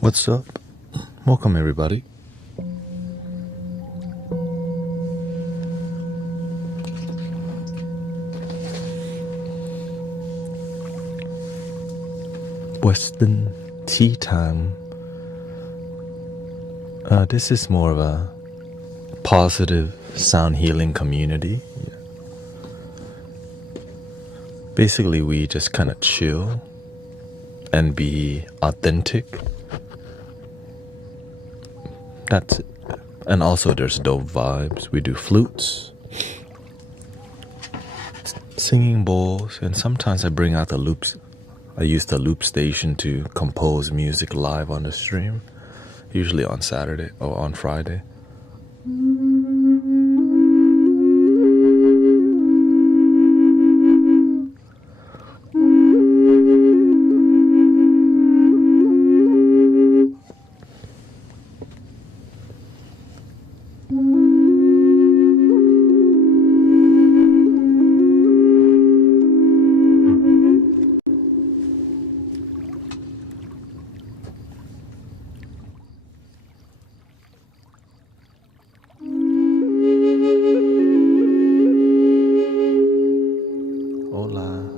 What's up? Welcome, everybody. Western tea time. This is more of a positive sound healing community. Basically, we just kind of chill and be authentic. That's it. And also there's dope vibes. We do flutes, singing bowls, and sometimes I bring out the loops. I use the loop station to compose music live on the stream, usually on Saturday or on Friday. Hola.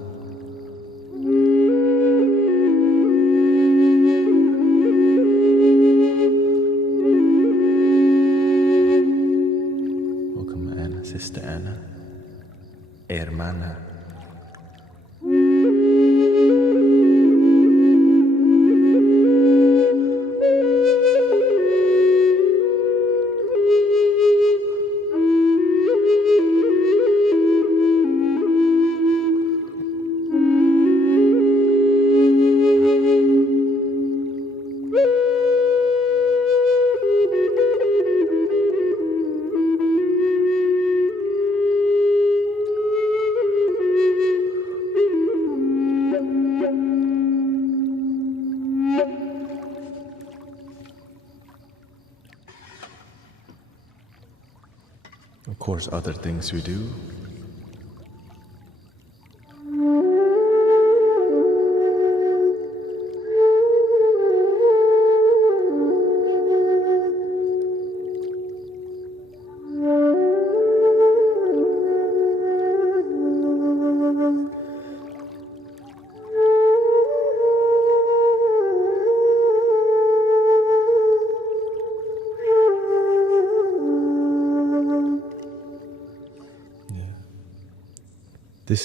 Welcome, Anna, Sister Anna, hermana. Of course, other things we do.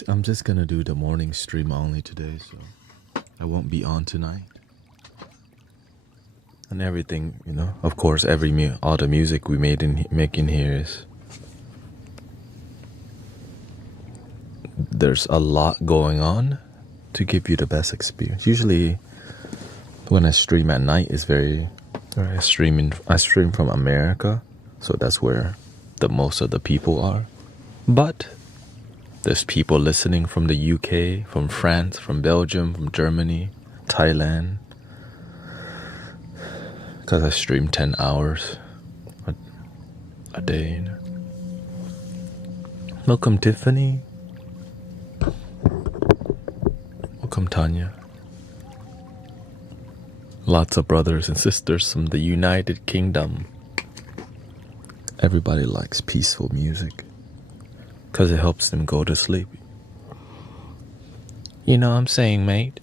I'm just gonna do the morning stream only today, so I won't be on tonight. And everything, of course, all the music we make in here is. There's a lot going on to give you the best experience. Usually, when I stream at night, I stream from America, so that's where the most of the people are. But there's people listening from the UK, from France, from Belgium, from Germany, Thailand. Because I stream 10 hours a day. Welcome, Tiffany. Welcome, Tanya. Lots of brothers and sisters from the United Kingdom. Everybody likes peaceful music. Because it helps them go to sleep. You know what I'm saying, mate?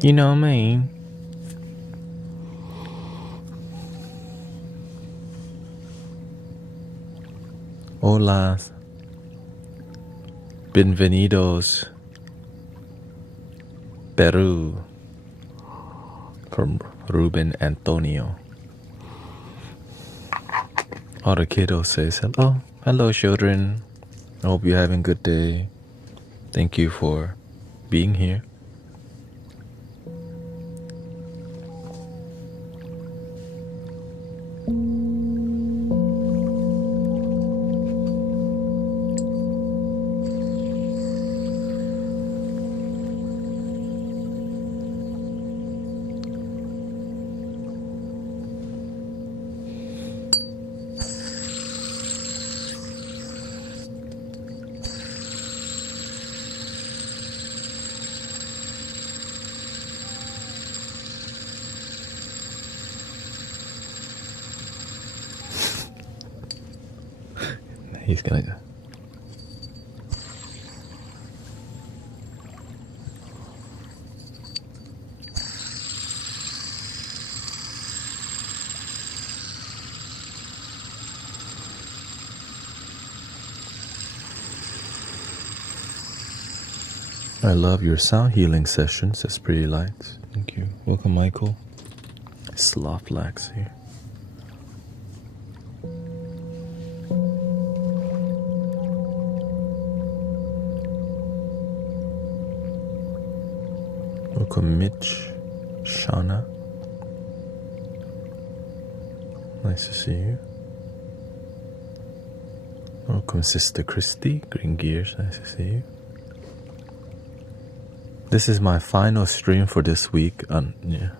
You know what I mean? Hola. Bienvenidos. Peru, from Ruben Antonio. All the kiddos says hello. Hello, children. I hope you're having a good day. Thank you for being here. He's gonna go. I love your sound healing sessions. That's pretty light. Thank you. Welcome, Michael. Sloth Lax here. Welcome, Mitch. Shauna. Nice to see you. Welcome, Sister Christy. Green Gears. Nice to see you. This is my final stream for this week. Yeah.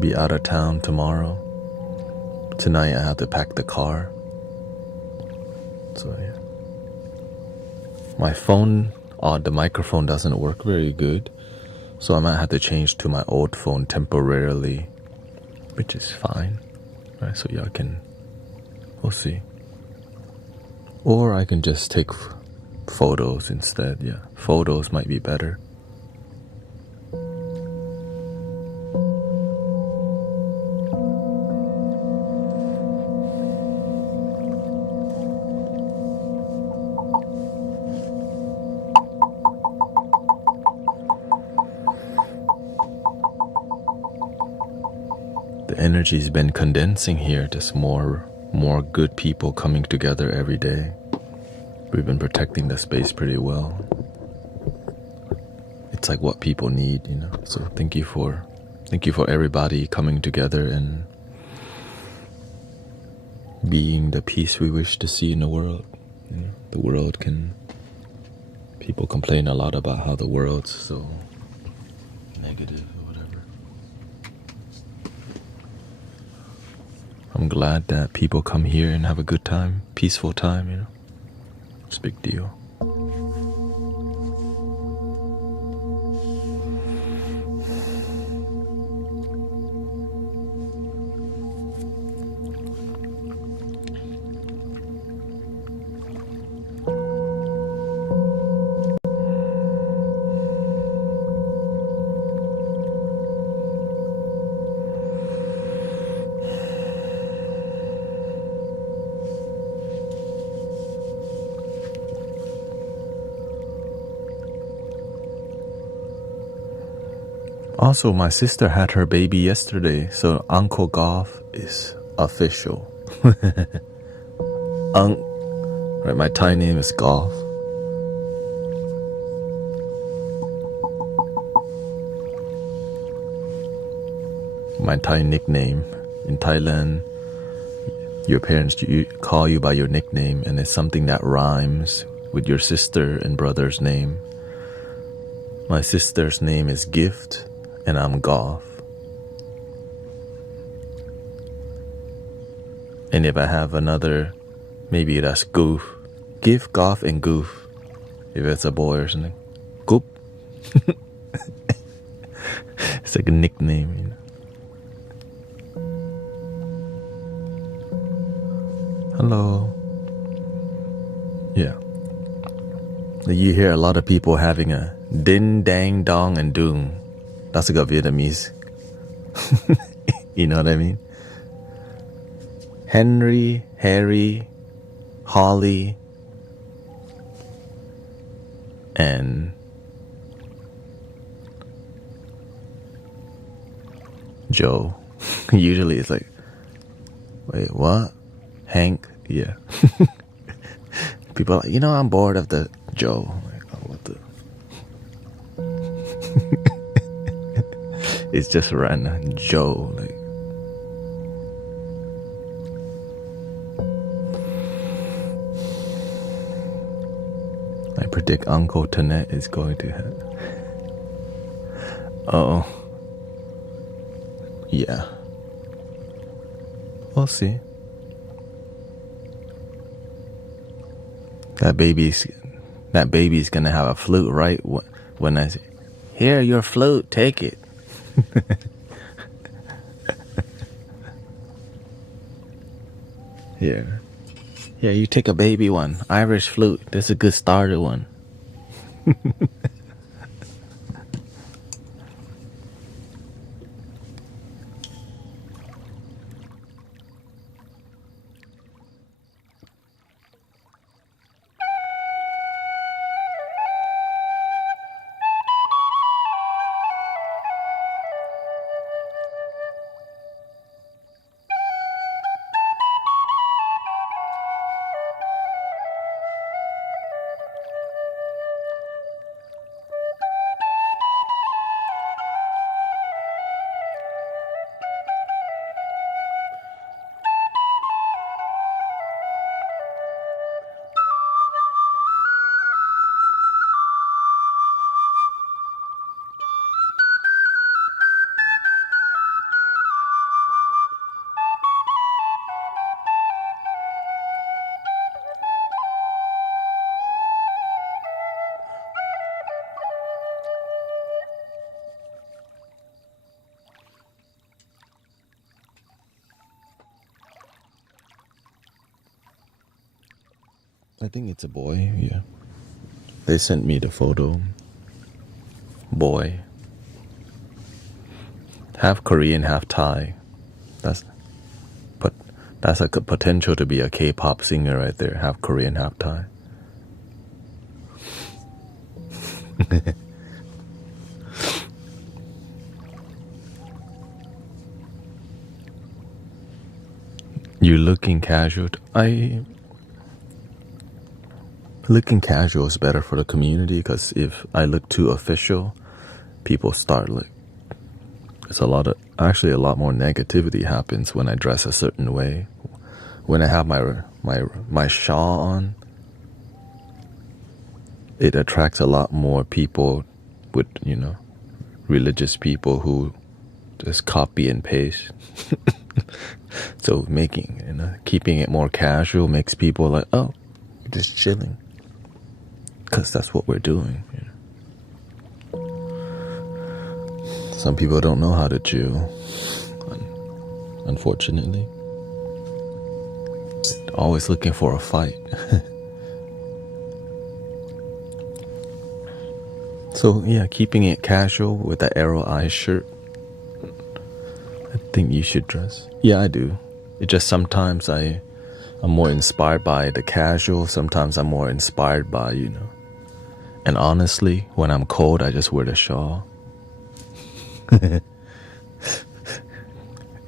Be out of town tomorrow. Tonight I have to pack the car. So yeah. My phone, the microphone doesn't work very good. So I might have to change to my old phone temporarily. Which is fine. Right, so y'all can, we'll see. Or I can just take photos instead. Yeah, photos might be better. The energy's been condensing here. Just more good people coming together every day. We've been protecting the space pretty well. It's like what people need, you know. So thank you for everybody coming together and being the peace we wish to see in the world. You know, the world people complain a lot about how the world's so negative or whatever. I'm glad that people come here and have a good time, peaceful time, you know. It's a big deal. Also, my sister had her baby yesterday, so Uncle Golf is official. Right, my Thai name is Golf. My Thai nickname. In Thailand, your parents call you by your nickname, and it's something that rhymes with your sister and brother's name. My sister's name is Gift, and I'm Golf. And if I have another, maybe that's Goof. Gift, Golf, and Goof. If it's a boy or something. Goop. It's like a nickname, you know. Hello. Yeah. You hear a lot of people having a din, dang, dong, and doom. That's a good Vietnamese. You know what I mean? Henry, Harry, Holly, and Joe. Usually it's like, wait, what? Hank? Yeah. People are like, I'm bored of the Joe. Like, oh, what the? It's just random Joe. Like, I predict Uncle Thanet is going to have. Oh. Yeah. We'll see. That baby's gonna have a flute, right? When I say, "Here, your flute, take it." Here. Yeah, you take a baby one. Irish flute. That's a good starter one. I think it's a boy, yeah. They sent me the photo. Boy. Half Korean, half Thai. But that's a potential to be a K-pop singer right there. Half Korean, half Thai. You looking casual? Looking casual is better for the community, because if I look too official, people start like, it's a lot more negativity happens when I dress a certain way. When I have my shawl on, it attracts a lot more people with, religious people who just copy and paste. So keeping it more casual makes people like, oh, we're just chilling. Because that's what we're doing. Some people don't know how to chill, unfortunately. They're always looking for a fight. So yeah, keeping it casual with the arrow eye shirt. I think you should dress. Yeah, I do. It just sometimes I'm more inspired by the casual. Sometimes I'm more inspired by, And honestly, when I'm cold, I just wear the shawl.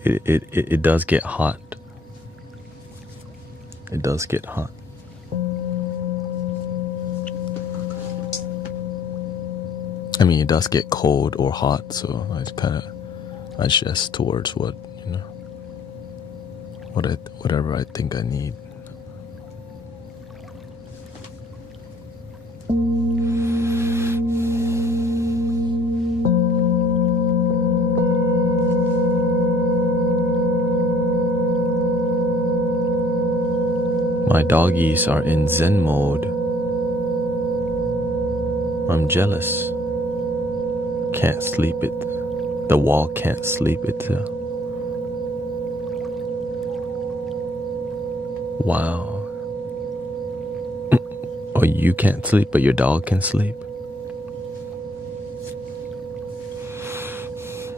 It does get hot. It does get hot. I mean, it does get cold or hot, so I kind of adjust towards whatever I think I need. My doggies are in Zen mode. I'm jealous. Can't sleep it. The wall can't sleep it. Wow. Or you can't sleep, but your dog can sleep?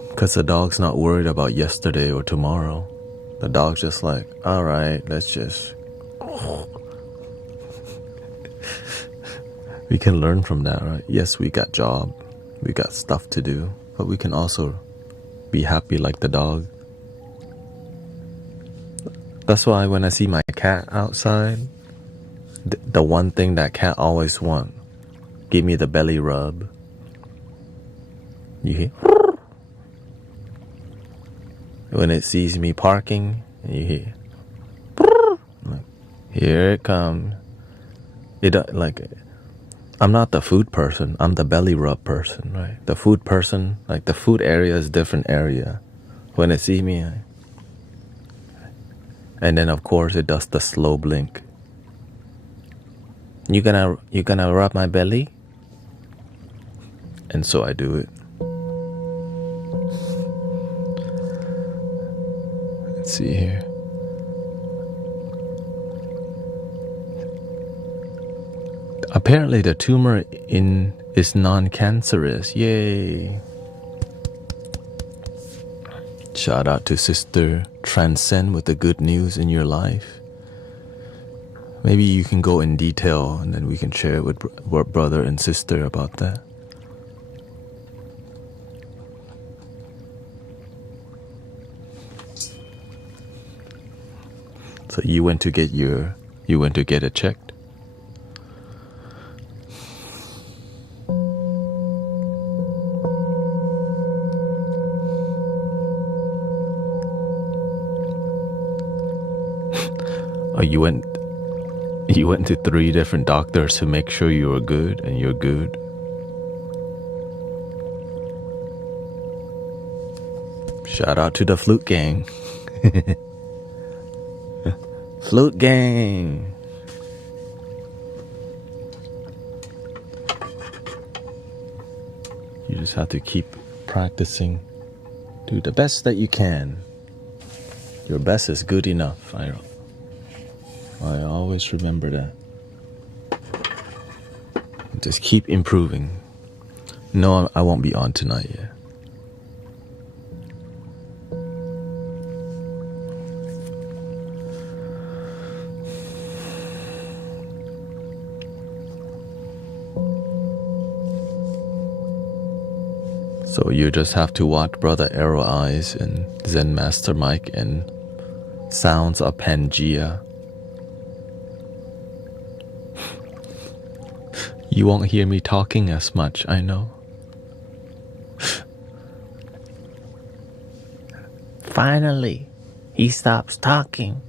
Because the dog's not worried about yesterday or tomorrow. The dog's just like, alright, let's just... We can learn from that, right? Yes, we got job, we got stuff to do, but we can also be happy like the dog. That's why when I see my cat outside, the one thing that cat always want, give me the belly rub. You hear? When it sees me parking, you hear, like, here it comes. I'm not the food person, I'm the belly rub person, right? The food person, like the food area is different area. When it sees me, and then of course it does the slow blink. You gonna rub my belly? And so I do it. Let's see here. Apparently the tumor is non-cancerous. Yay. Shout out to Sister Transcend with the good news in your life. Maybe you can go in detail and then we can share it with brother and sister about that. So you went to get it checked? Oh, you went to 3 different doctors to make sure you were good and you're good? Shout out to the Flute gang. Flute gang. You just have to keep practicing. Do the best that you can. Your best is good enough. I always remember that. Just keep improving. No, I won't be on tonight yet. So you just have to watch Brother Arrow Eyes and Zen Master Mike and Sounds of Pangea. You won't hear me talking as much, I know. Finally, he stops talking.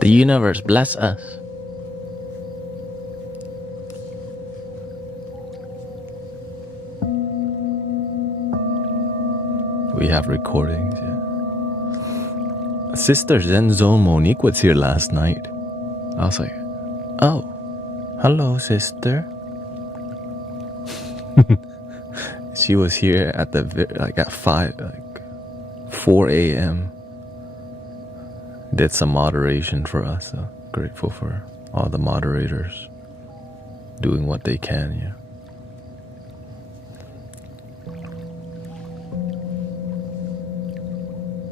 The universe bless us. We have recordings, yeah. Sister Zenzo Monique was here last night. I was like, oh, hello, sister. She was here at at 4 a.m. Did some moderation for us. So grateful for all the moderators doing what they can, yeah.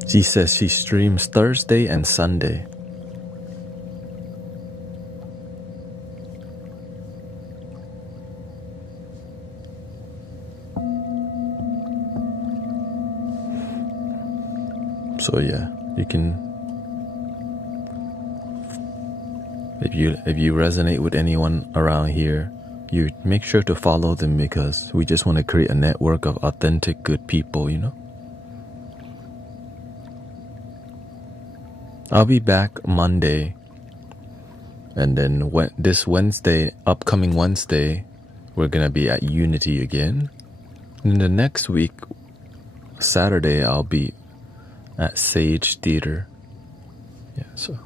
She says she streams Thursday and Sunday. So yeah, you can, if you resonate with anyone around here, you make sure to follow them, because we just want to create a network of authentic good people, you know. I'll be back Monday, and then this Wednesday, upcoming Wednesday, we're gonna be at Unity again. And the next week, Saturday, I'll be at Sage Theater. Yeah, so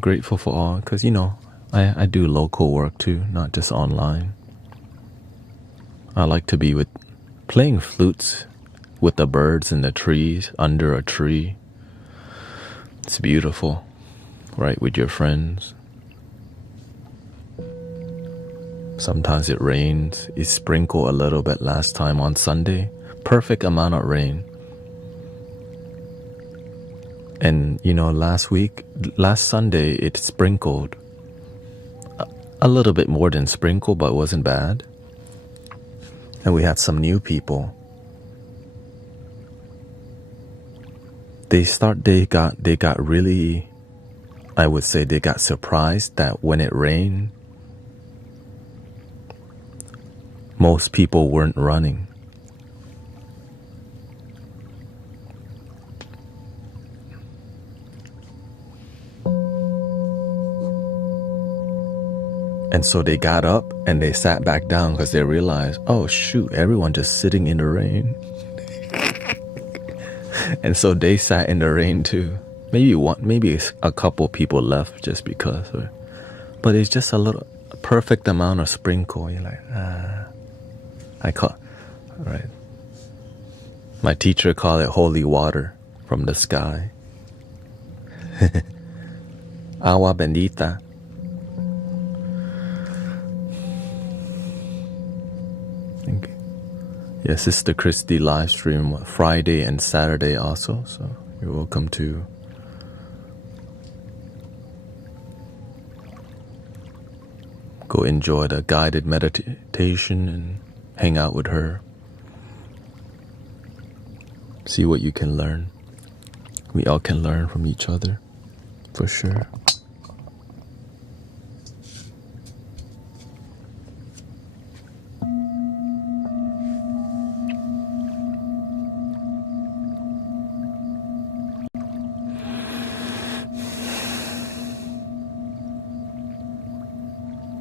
grateful for all, because, you know, I do local work too, not just online. I like to be playing flutes with the birds in the trees, under a tree. It's beautiful, right, with your friends. Sometimes it rains. It sprinkled a little bit last time on Sunday. Perfect amount of rain. And, you know, last Sunday, it sprinkled. A little bit more than sprinkle, but it wasn't bad. And we had some new people. They got really, I would say they got surprised that when it rained, most people weren't running. And so they got up and they sat back down because they realized, oh shoot, everyone just sitting in the rain. And so they sat in the rain too. Maybe a couple people left just because. But it's just a perfect amount of sprinkle. You're like, I call, right. My teacher called it holy water from the sky. Agua bendita. Thank you. Yeah, Sister Christy live stream Friday and Saturday also, so you're welcome to go enjoy the guided meditation and hang out with her. See what you can learn. We all can learn from each other, for sure.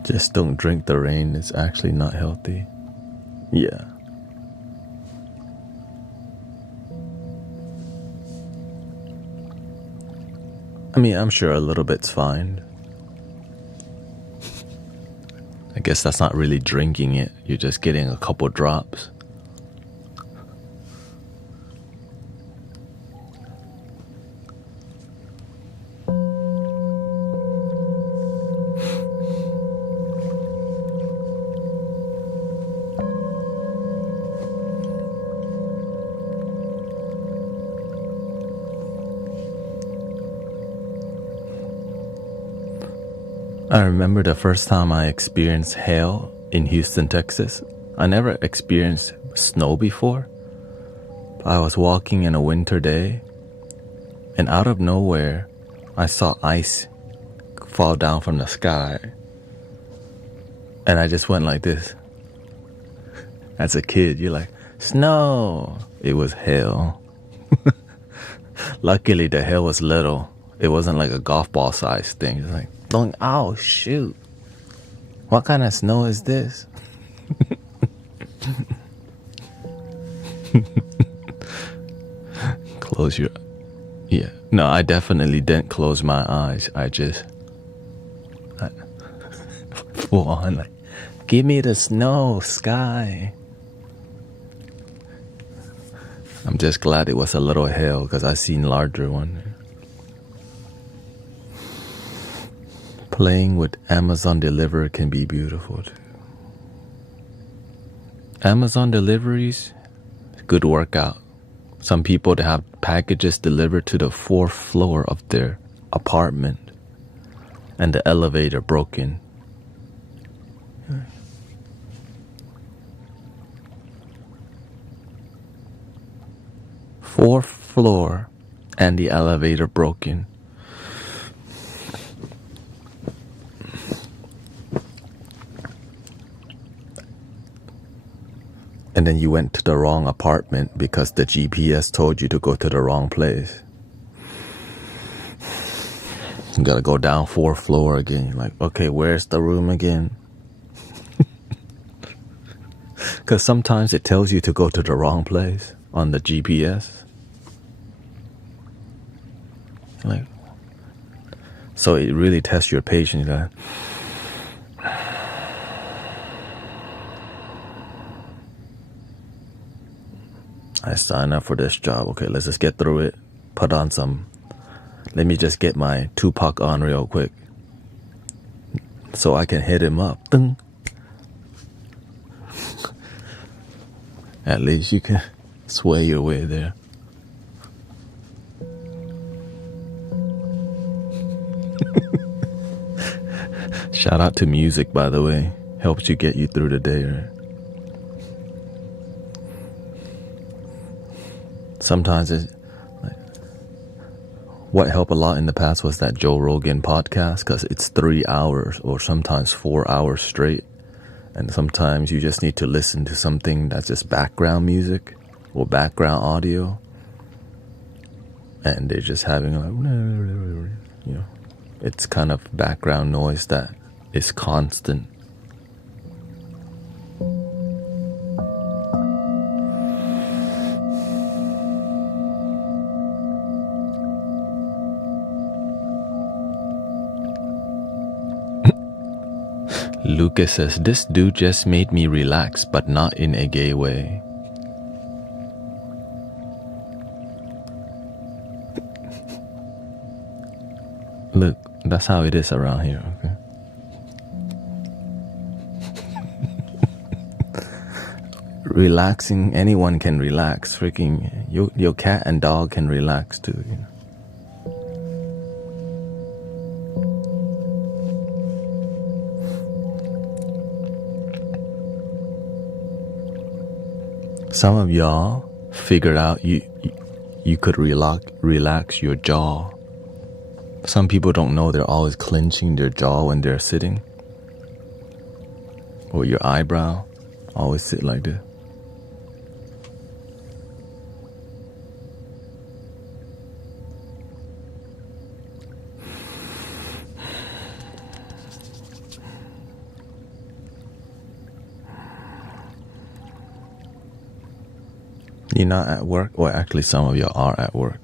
Just don't drink the rain. It's actually not healthy. Yeah. I mean, I'm sure a little bit's fine. I guess that's not really drinking it. You're just getting a couple drops. I remember the first time I experienced hail in Houston, Texas. I never experienced snow before. I was walking in a winter day, and out of nowhere, I saw ice fall down from the sky. And I just went like this. As a kid, you're like, snow! It was hail. Luckily, the hail was little. It wasn't like a golf ball size thing. It's like, oh shoot. What kind of snow is this? Close your... Yeah. No, I definitely didn't close my eyes. I full on like, give me the snow, sky. I'm just glad it was a little hail because I've seen larger one. Playing with Amazon Delivery can be beautiful too. Amazon deliveries, good workout. Some people that have packages delivered to the 4th floor of their apartment and the elevator broken. Fourth floor and the elevator broken. And then you went to the wrong apartment because the GPS told you to go to the wrong place. You gotta go down 4th floor again. You're like, okay, where's the room again? Because sometimes it tells you to go to the wrong place on the GPS. Like, so it really tests your patience. Like, I signed up for this job. Okay, let's just get through it. Put on some. Let me just get my Tupac on real quick, so I can hit him up. Ding. At least you can sway your way there. Shout out to music, by the way. Helps you get you through the day, right? Sometimes it's like, what helped a lot in the past was that Joe Rogan podcast, because it's 3 hours or sometimes 4 hours straight. And sometimes you just need to listen to something that's just background music or background audio. And they're just having like, you know, it's kind of background noise that is constant. Lucas says, this dude just made me relax, but not in a gay way. Look, that's how it is around here, okay? Relaxing, anyone can relax. Freaking, your cat and dog can relax too, you know? Some of y'all figured out you could relax your jaw. Some people don't know they're always clenching their jaw when they're sitting. Or your eyebrow always sit like this. You're not at work? Or actually some of you are at work.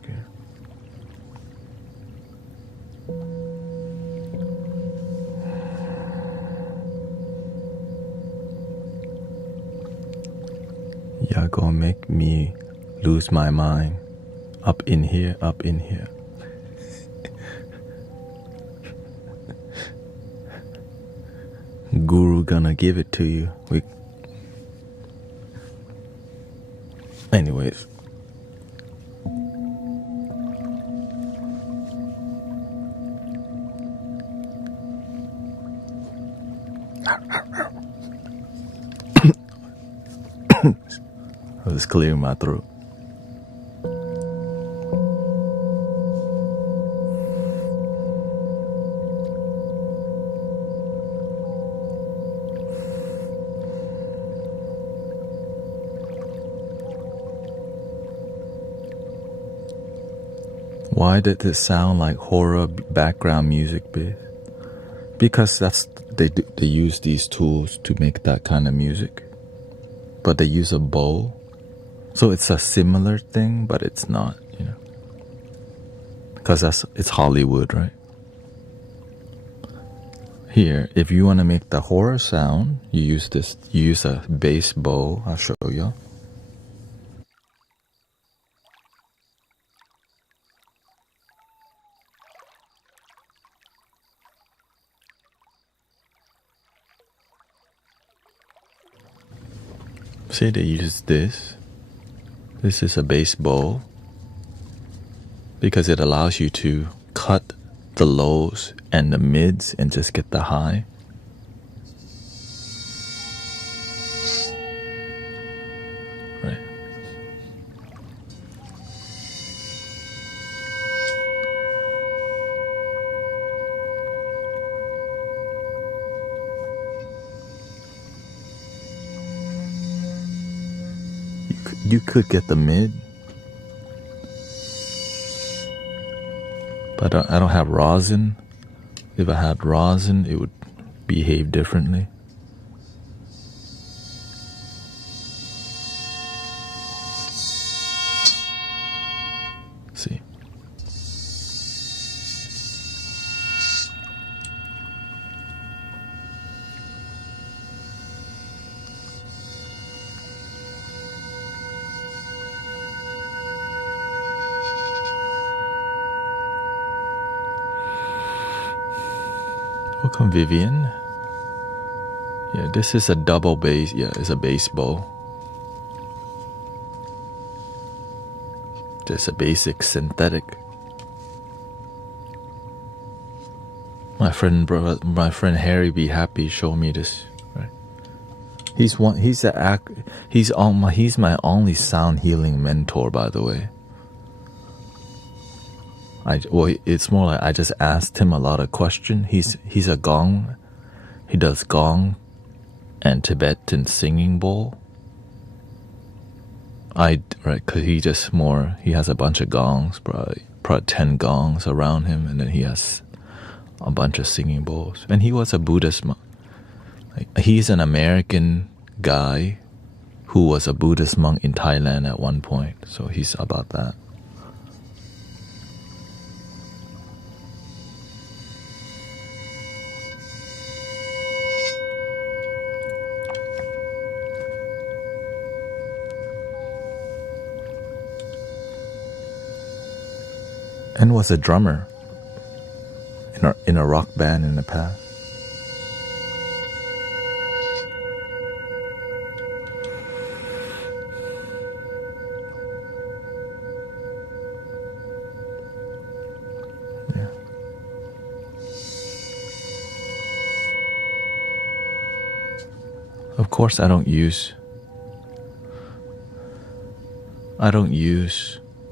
Y'all gonna make me lose my mind. Up in here, up in here. Guru gonna give it to you. Anyways. I was clearing my throat. Why did this sound like horror background music, babe? Because they use these tools to make that kind of music, but they use a bow, so it's a similar thing, but it's not, you know, because it's Hollywood, right? Here, if you want to make the horror sound, you use a bass bow. I'll show you. See, they use this. This is a bass bow because it allows you to cut the lows and the mids and just get the high. Right. You could get the mid, but I don't have rosin. If I had rosin, it would behave differently. See. Welcome, Vivian. Yeah, this is a double bass. Yeah, it's a bass bow. Just a basic synthetic. My friend Harry be happy showed me this. Right? He's my only sound healing mentor, by the way. It's more like I just asked him a lot of questions. He's a gong. He does gong and Tibetan singing bowl. Cause he has a bunch of gongs, probably 10 gongs around him, and then he has a bunch of singing bowls. And he was a Buddhist monk. He's an American guy who was a Buddhist monk in Thailand at one point. So he's about that. and was a drummer in a rock band in the past. Yeah. Of course, I don't use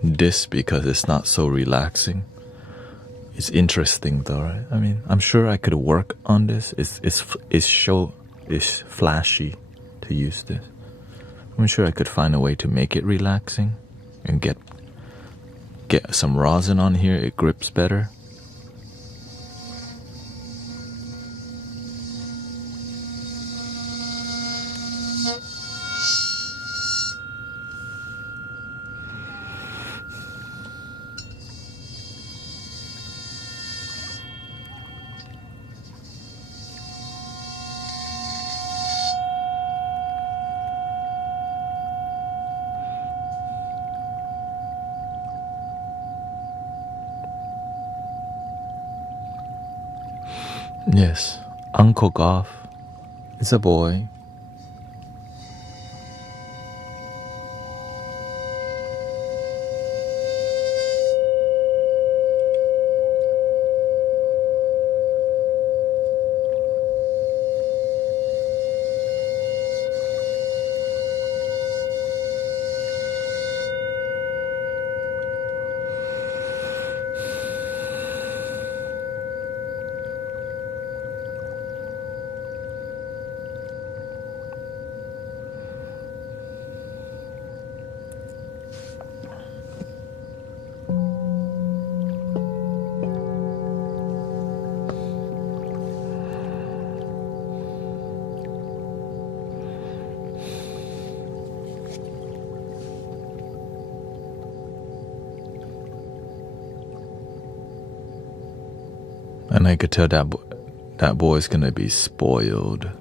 this because it's not so relaxing. It's interesting though, right? I mean, I'm sure I could work on this. It's flashy to use this. I'm sure I could find a way to make it relaxing and get some rosin on here. It grips better. Yes, Uncle Goff is a boy. And I could tell that boy's gonna be spoiled.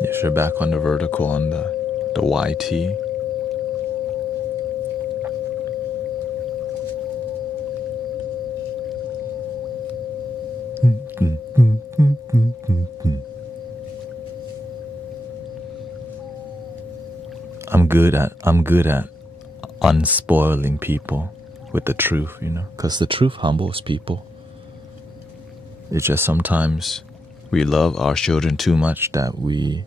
Yes, you're back on the vertical on the YT. I'm good at unspoiling people with the truth, you know, because the truth humbles people. It's just sometimes we love our children too much that we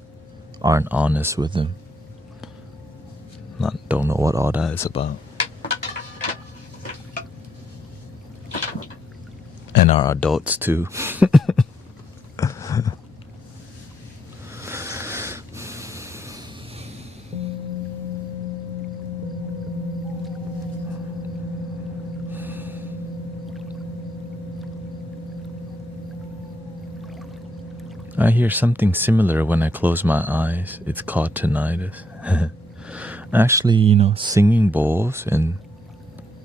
aren't honest with them. Don't know what all that is about. And our adults too. I hear something similar when I close my eyes. It's called tinnitus. Actually, you know, singing bowls and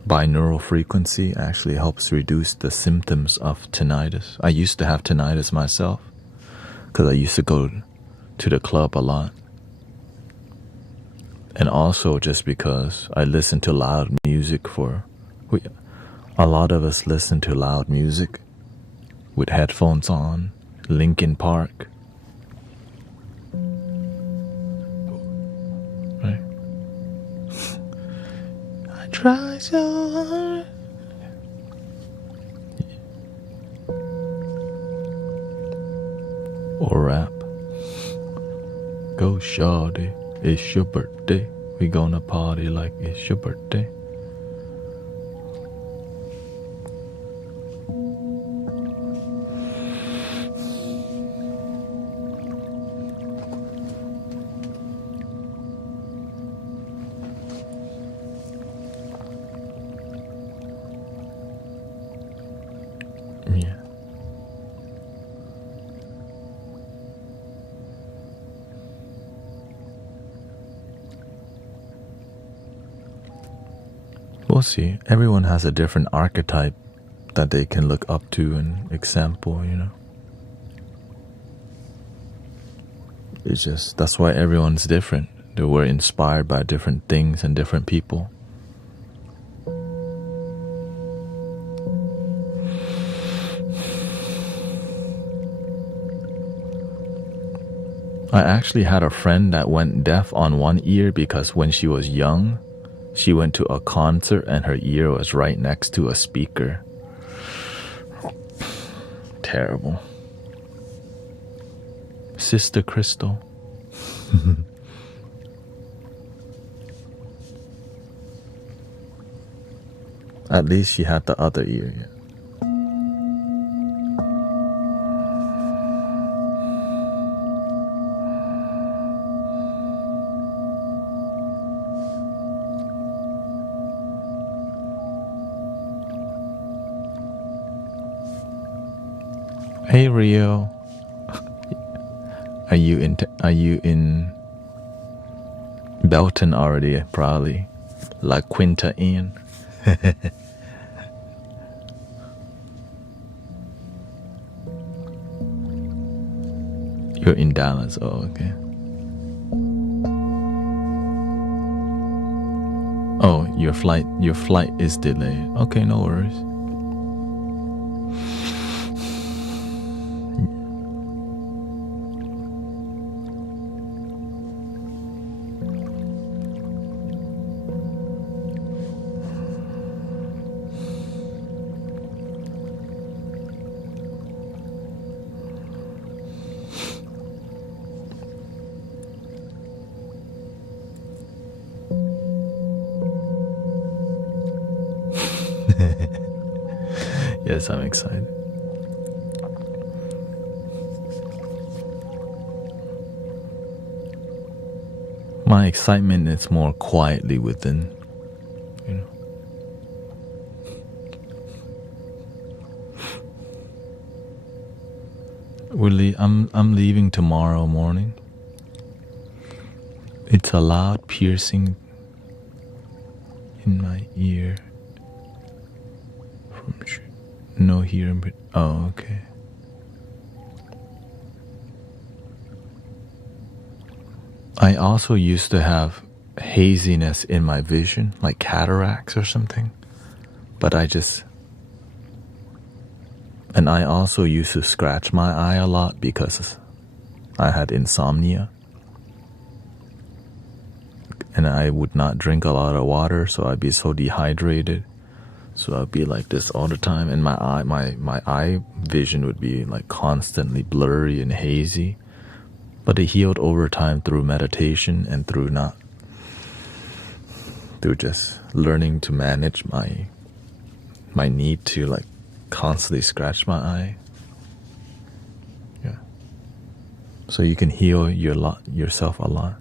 binaural frequency actually helps reduce the symptoms of tinnitus. I used to have tinnitus myself because I used to go to the club a lot. And also just because I listen to loud music a lot of us listen to loud music with headphones on. Linkin Park. Right? I try so hard. Or rap. Go shawty, it's your birthday. We gonna party like it's your birthday. Yeah. we'll see. Everyone has a different archetype that they can look up to and example, you know. It's just, that's why everyone's different. They were inspired by different things and different people. I actually had a friend that went deaf on one ear because when she was young, she went to a concert and her ear was right next to a speaker. Terrible. Sister Crystal. At least she had the other ear. Yeah. Hey Rio, are you in Belton already? Probably La Quinta Inn. You're in Dallas. Oh, okay. Oh, your flight is delayed. Okay, no worries. Yes, I'm excited. My excitement is more quietly within, you know. I'm leaving tomorrow morning. It's a loud piercing in my ear. No hearing, but oh, okay. I also used to have haziness in my vision, like cataracts or something. But I also used to scratch my eye a lot because I had insomnia. And I would not drink a lot of water, so I'd be so dehydrated. So I'd be like this all the time, and my eye vision would be like constantly blurry and hazy. But it healed over time through meditation and through just learning to manage my need to like constantly scratch my eye. Yeah. So you can heal yourself a lot.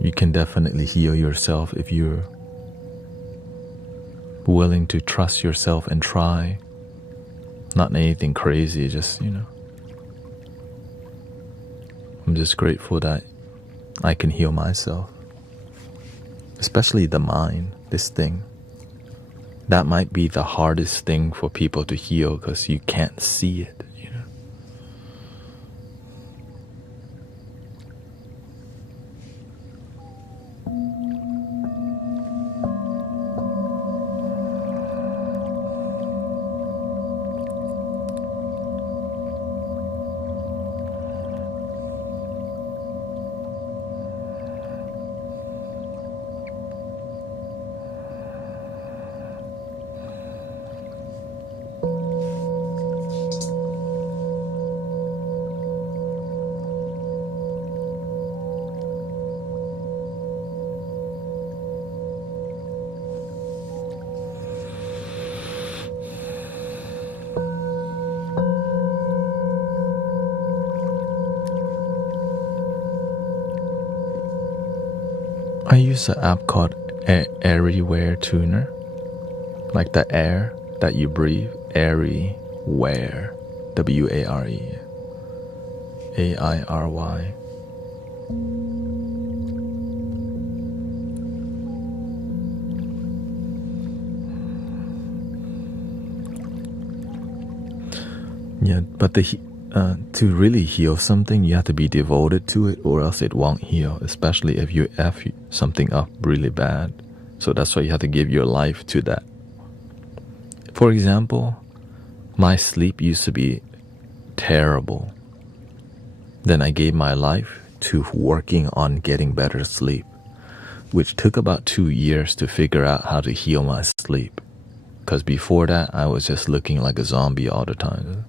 You can definitely heal yourself if you're willing to trust yourself and try. Not anything crazy, just, you know. I'm just grateful that I can heal myself. Especially the mind, this thing. That might be the hardest thing for people to heal because you can't see it. I use an app called Airy Tuner, like the air that you breathe, airy wear, W-A-R-E. A-I-R-Y. Yeah, but to really heal something, you have to be devoted to it, or else it won't heal, especially if you F something up really bad. So that's why you have to give your life to that. For example, my sleep used to be terrible. Then I gave my life to working on getting better sleep, which took about 2 years to figure out how to heal my sleep. Because before that, I was just looking like a zombie all the time.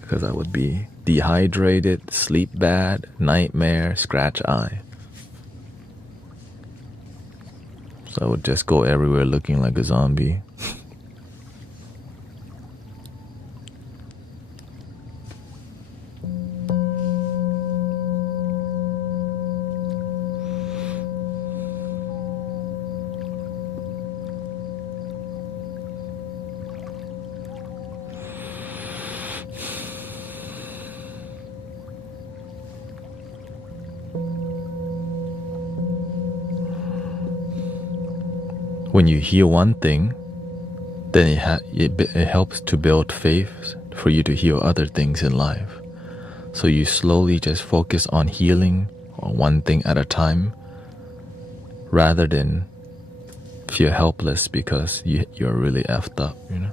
Because I would be dehydrated, sleep bad, nightmare, scratch eye. So I would just go everywhere looking like a zombie. When you heal one thing, then it helps to build faith for you to heal other things in life. So you slowly just focus on healing one thing at a time, rather than feel helpless because you're really effed up, you know?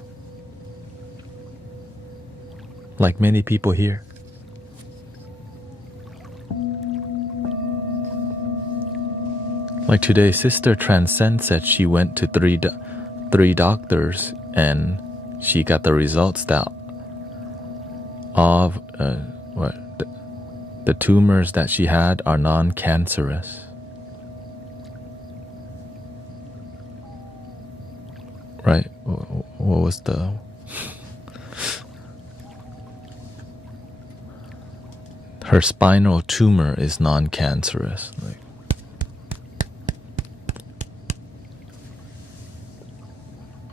Like many people here. Like today, Sister Transcend said she went to three doctors and she got the results that of the tumors that she had are non-cancerous. Right? What was the... Her spinal tumor is non-cancerous. Like,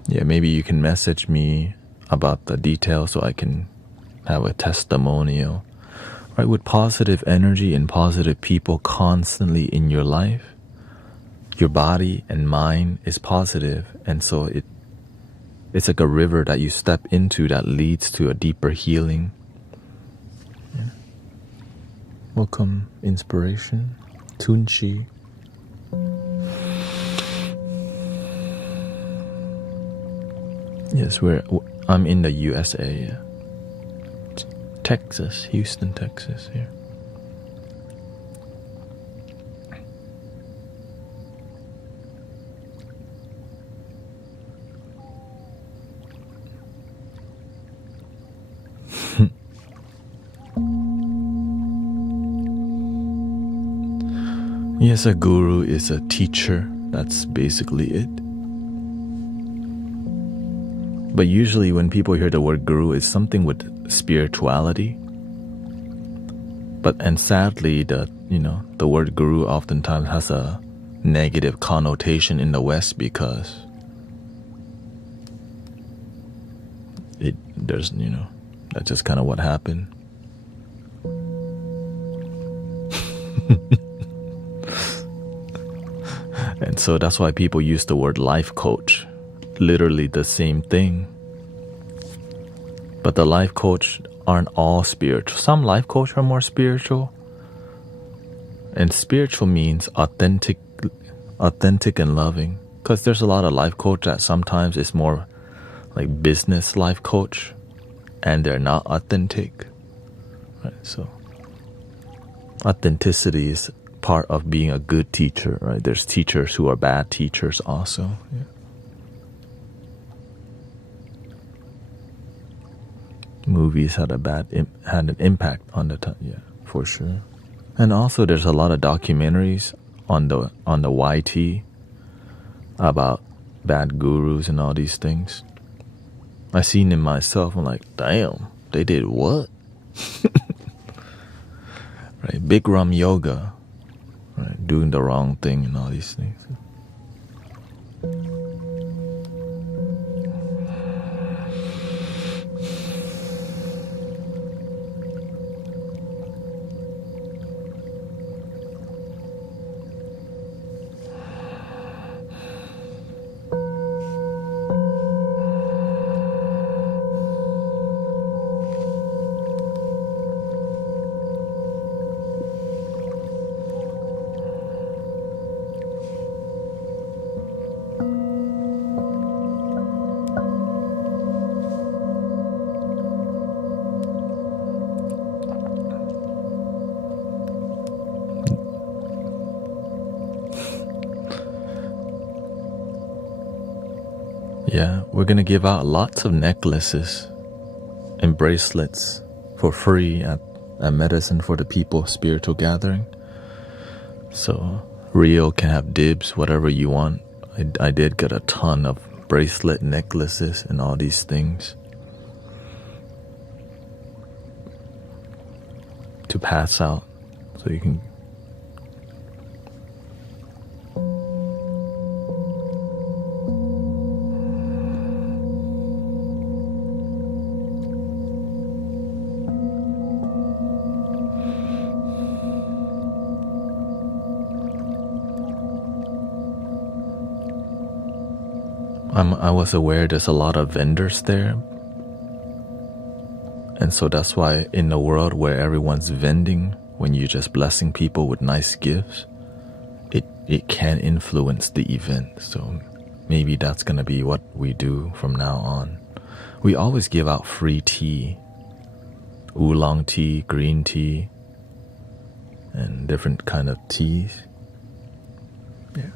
yeah, maybe you can message me about the details so I can have a testimonial. Right, with positive energy and positive people constantly in your life, your body and mind is positive, and so it's like a river that you step into that leads to a deeper healing. Yeah. Welcome, inspiration, Tunchi. Yes, I'm in the USA, Texas, Houston, Texas, here. Yes, a guru is a teacher. That's basically it. But usually when people hear the word guru, it's something with spirituality. And sadly, the word guru oftentimes has a negative connotation in the West because that's just kind of what happened. And so that's why people use the word life coach. Literally the same thing. But the life coach aren't all spiritual. Some life coach are more spiritual. And spiritual means authentic and loving. Because there's a lot of life coach that sometimes is more like business life coach, and they're not authentic. Right? So authenticity is part of being a good teacher, right? There's teachers who are bad teachers also. Yeah. Movies had an impact on the time, yeah, for sure. And also there's a lot of documentaries on the YT about bad gurus and all these things. I seen it myself. I'm like, damn, they did what? Right, Bikram yoga, right, doing the wrong thing and all these things. Yeah, we're gonna give out lots of necklaces and bracelets for free at Medicine for the People spiritual gathering. So Rio can have dibs, whatever you want. I did get a ton of bracelet, necklaces, and all these things to pass out, so you can. I was aware there's a lot of vendors there, and so that's why in the world where everyone's vending, when you're just blessing people with nice gifts, it can influence the event. So maybe that's gonna be what we do from now on. We always give out free tea, oolong tea, green tea, and different kind of teas. Yeah.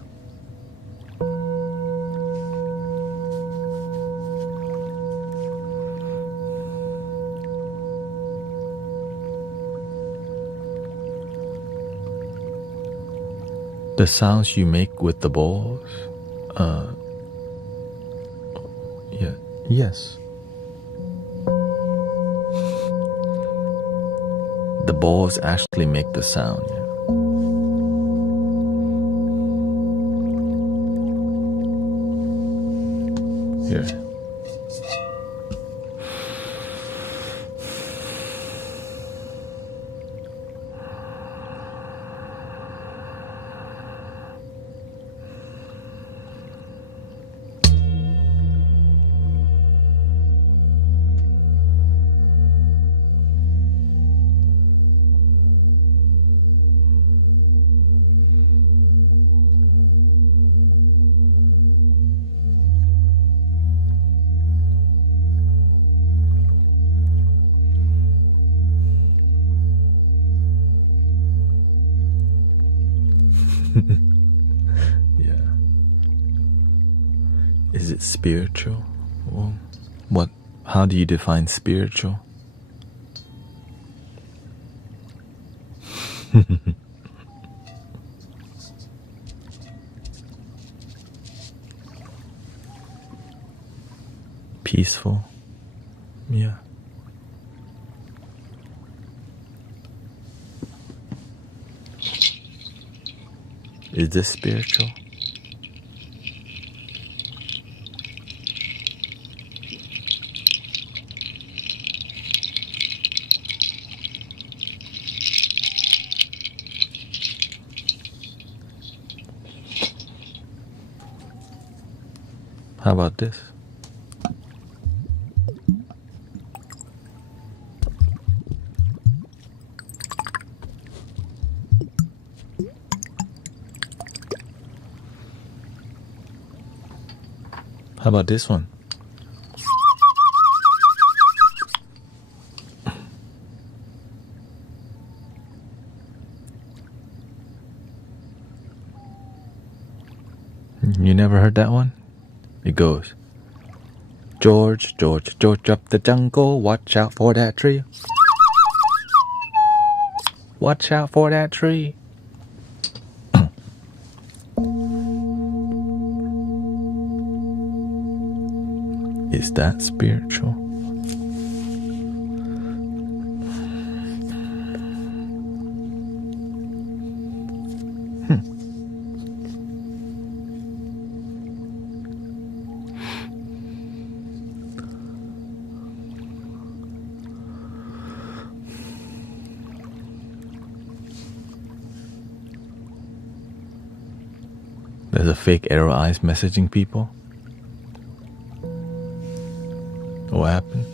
The sounds you make with the bowls, yes. The bowls actually make the sound, yeah. Here. Yeah. Is it spiritual? Well, how do you define spiritual? Peaceful? Yeah. Is this spiritual? How about this? How about this one? You never heard that one? It goes, George, George, George up the jungle, watch out for that tree. Watch out for that tree. Is that spiritual? There's a fake arrow eyes messaging people. What happened?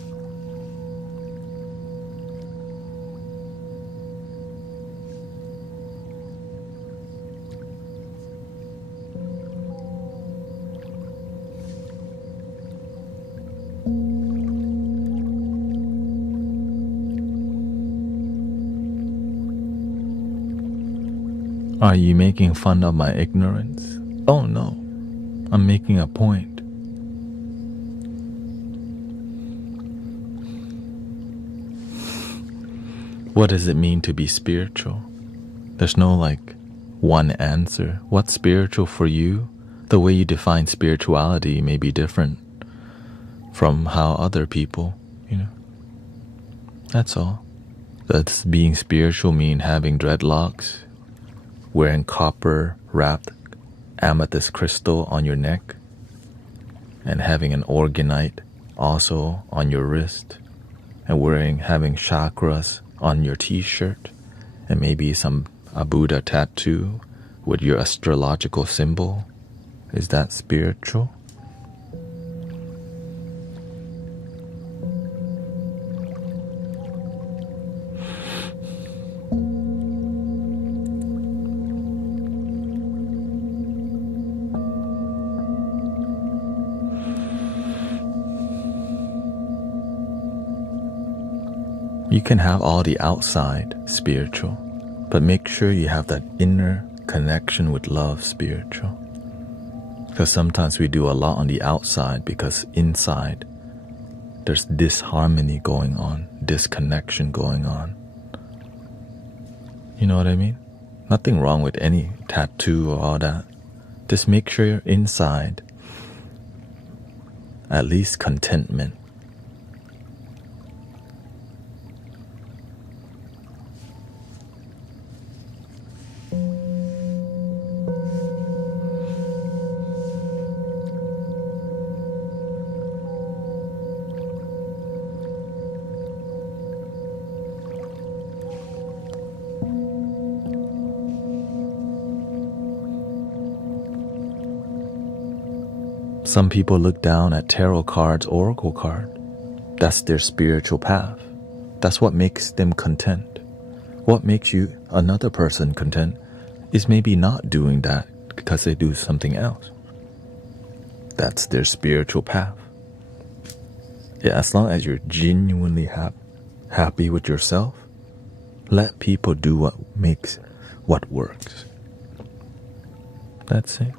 Are you making fun of my ignorance? Oh no, I'm making a point. What does it mean to be spiritual? There's no like one answer. What's spiritual for you? The way you define spirituality may be different from how other people, That's all. Does being spiritual mean having dreadlocks, wearing copper wrapped amethyst crystal on your neck, and having an organite also on your wrist, and having chakras on your t-shirt, and maybe a Buddha tattoo with your astrological symbol? Is that spiritual? You can have all the outside spiritual, but make sure you have that inner connection with love spiritual. Because sometimes we do a lot on the outside because inside there's disharmony going on, disconnection going on. You know what I mean? Nothing wrong with any tattoo or all that. Just make sure you're inside at least contentment. Some people look down at tarot cards, oracle card. That's their spiritual path. That's what makes them content. What makes you another person content is maybe not doing that because they do something else. That's their spiritual path. Yeah, as long as you're genuinely happy with yourself, let people do what works. That's it.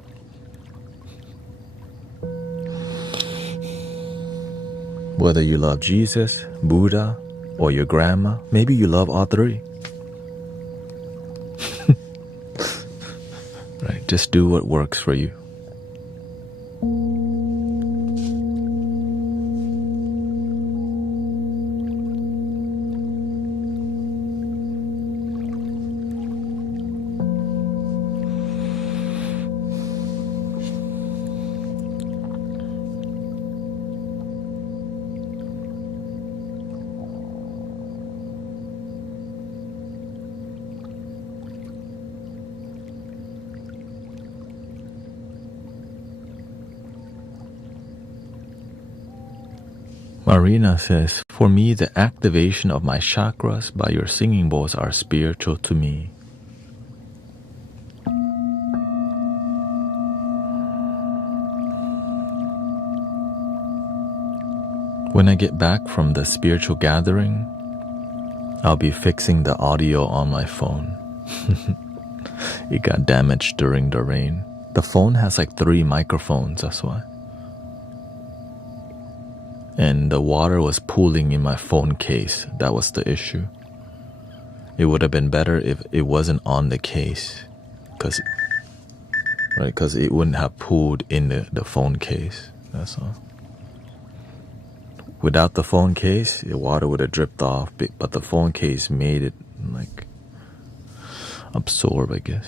Whether you love Jesus, Buddha, or your grandma, maybe you love all three. Right? Just do what works for you. Marina says, for me, the activation of my chakras by your singing bowls are spiritual to me. When I get back from the spiritual gathering, I'll be fixing the audio on my phone. It got damaged during the rain. The phone has like 3 microphones, that's why. And the water was pooling in my phone case. That was the issue. It would have been better if it wasn't on the case, because it wouldn't have pooled in the phone case. That's all. Without the phone case, the water would have dripped off, but the phone case made it like absorb, I guess.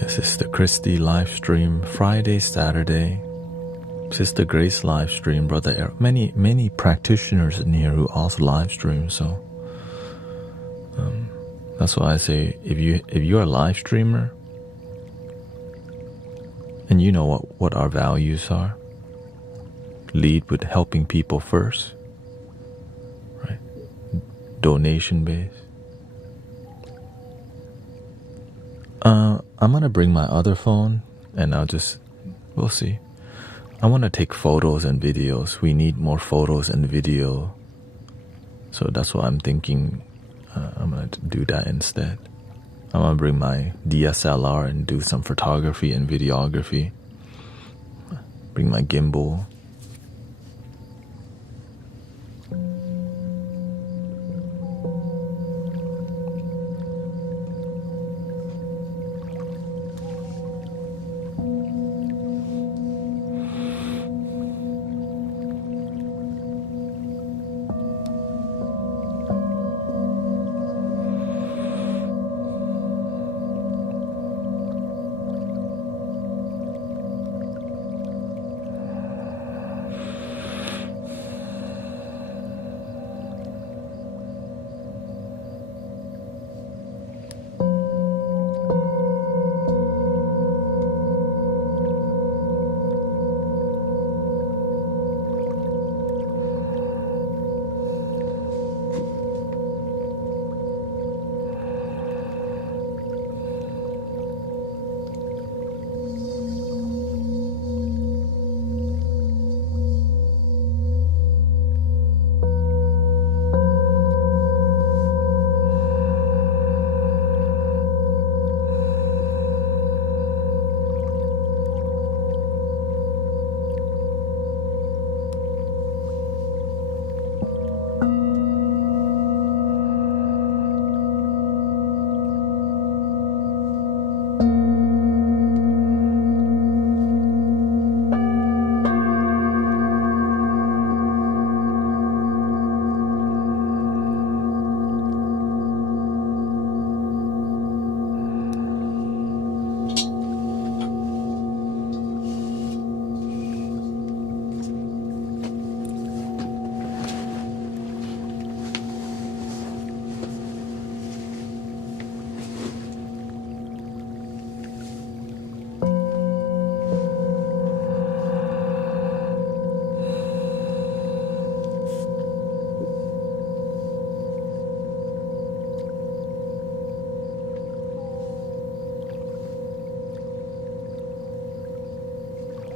This is the Christie live stream, Friday, Saturday, Sister Grace live stream, Brother Eric. Many practitioners in here who also live stream. So that's why I say if you're a live streamer and you know what our values are, lead with helping people first, right? Donation based. I'm gonna bring my other phone and we'll see. I want to take photos and videos. We need more photos and video. So that's what I'm thinking. I'm going to do that instead. I'm going to bring my DSLR and do some photography and videography. Bring my gimbal.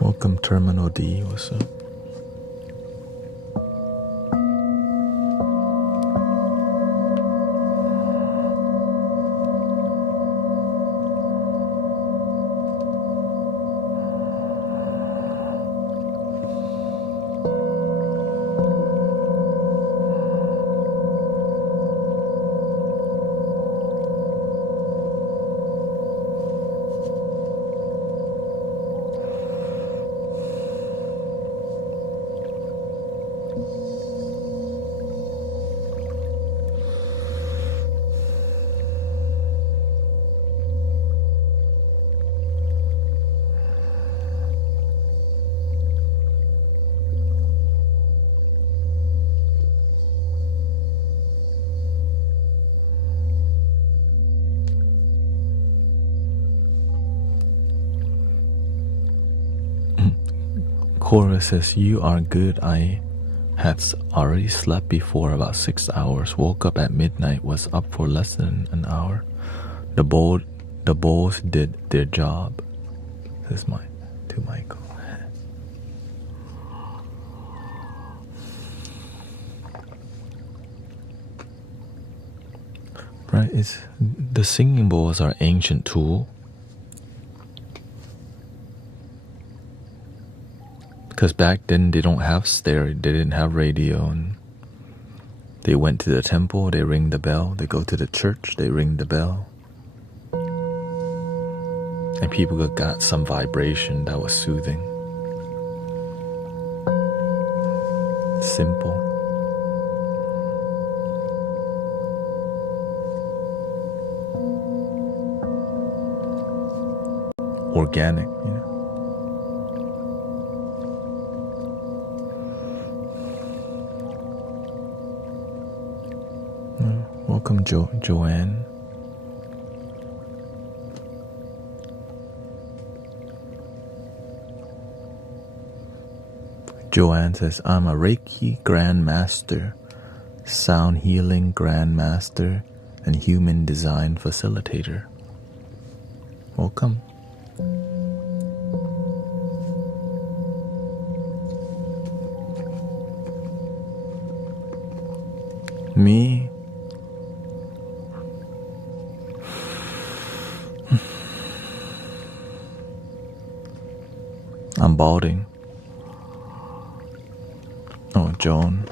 Welcome Terminal D, what's up? Cora says, you are good. I had already slept before about 6 hours. Woke up at midnight. Was up for less than an hour. The bowls did their job. This is mine to Michael. Right? The singing bowls are ancient tool. Because back then they don't have stereo, they didn't have radio, and they went to the temple, they ring the bell. They go to the church, they ring the bell, and people got some vibration that was soothing. Simple. Organic, you know. Welcome, Joanne. Joanne says, I'm a Reiki Grandmaster, Sound Healing Grandmaster, and Human Design Facilitator. Welcome. Me? I'm balding. Oh, Joan.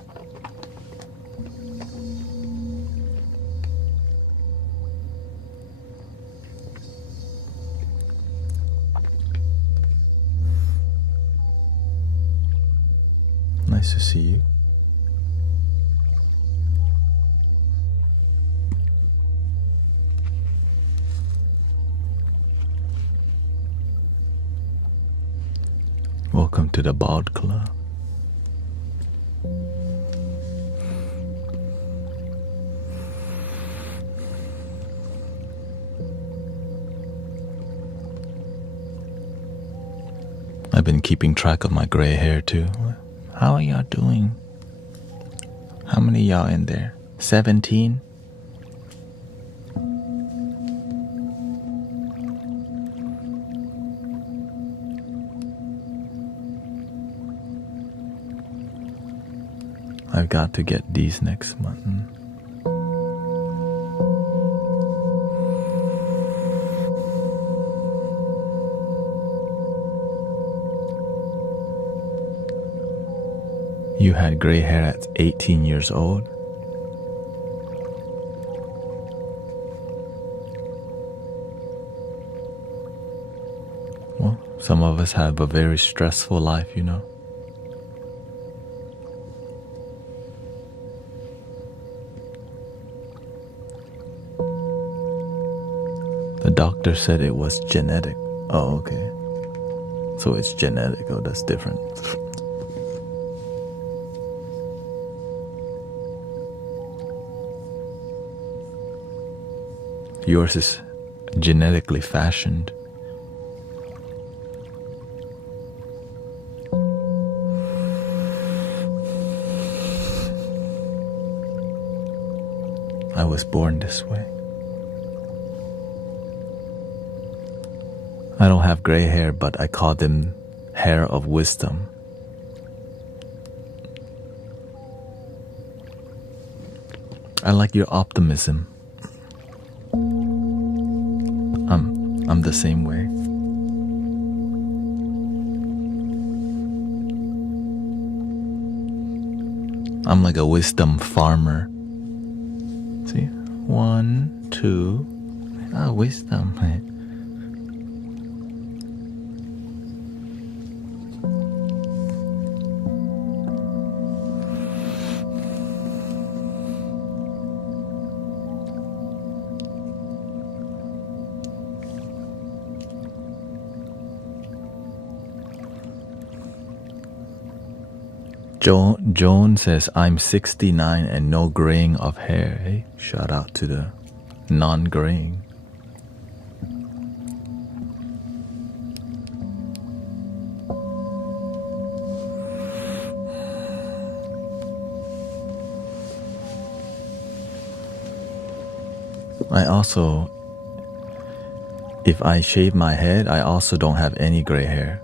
Nice to see you. Welcome to the Bald Club. I've been keeping track of my gray hair too. How are y'all doing? How many y'all in there? 17? I've got to get these next month. You had gray hair at 18 years old? Well, some of us have a very stressful life, you know. The doctor said it was genetic. Oh, okay. So it's genetic. Oh, that's different. Yours is genetically fashioned. I was born this way. I don't have gray hair, but I call them hair of wisdom. I like your optimism. I'm the same way. I'm like a wisdom farmer. See? 1, 2. Wisdom. Joan says, I'm 69 and no graying of hair. Hey, shout out to the non-graying. I also, if I shave my head, I also don't have any gray hair.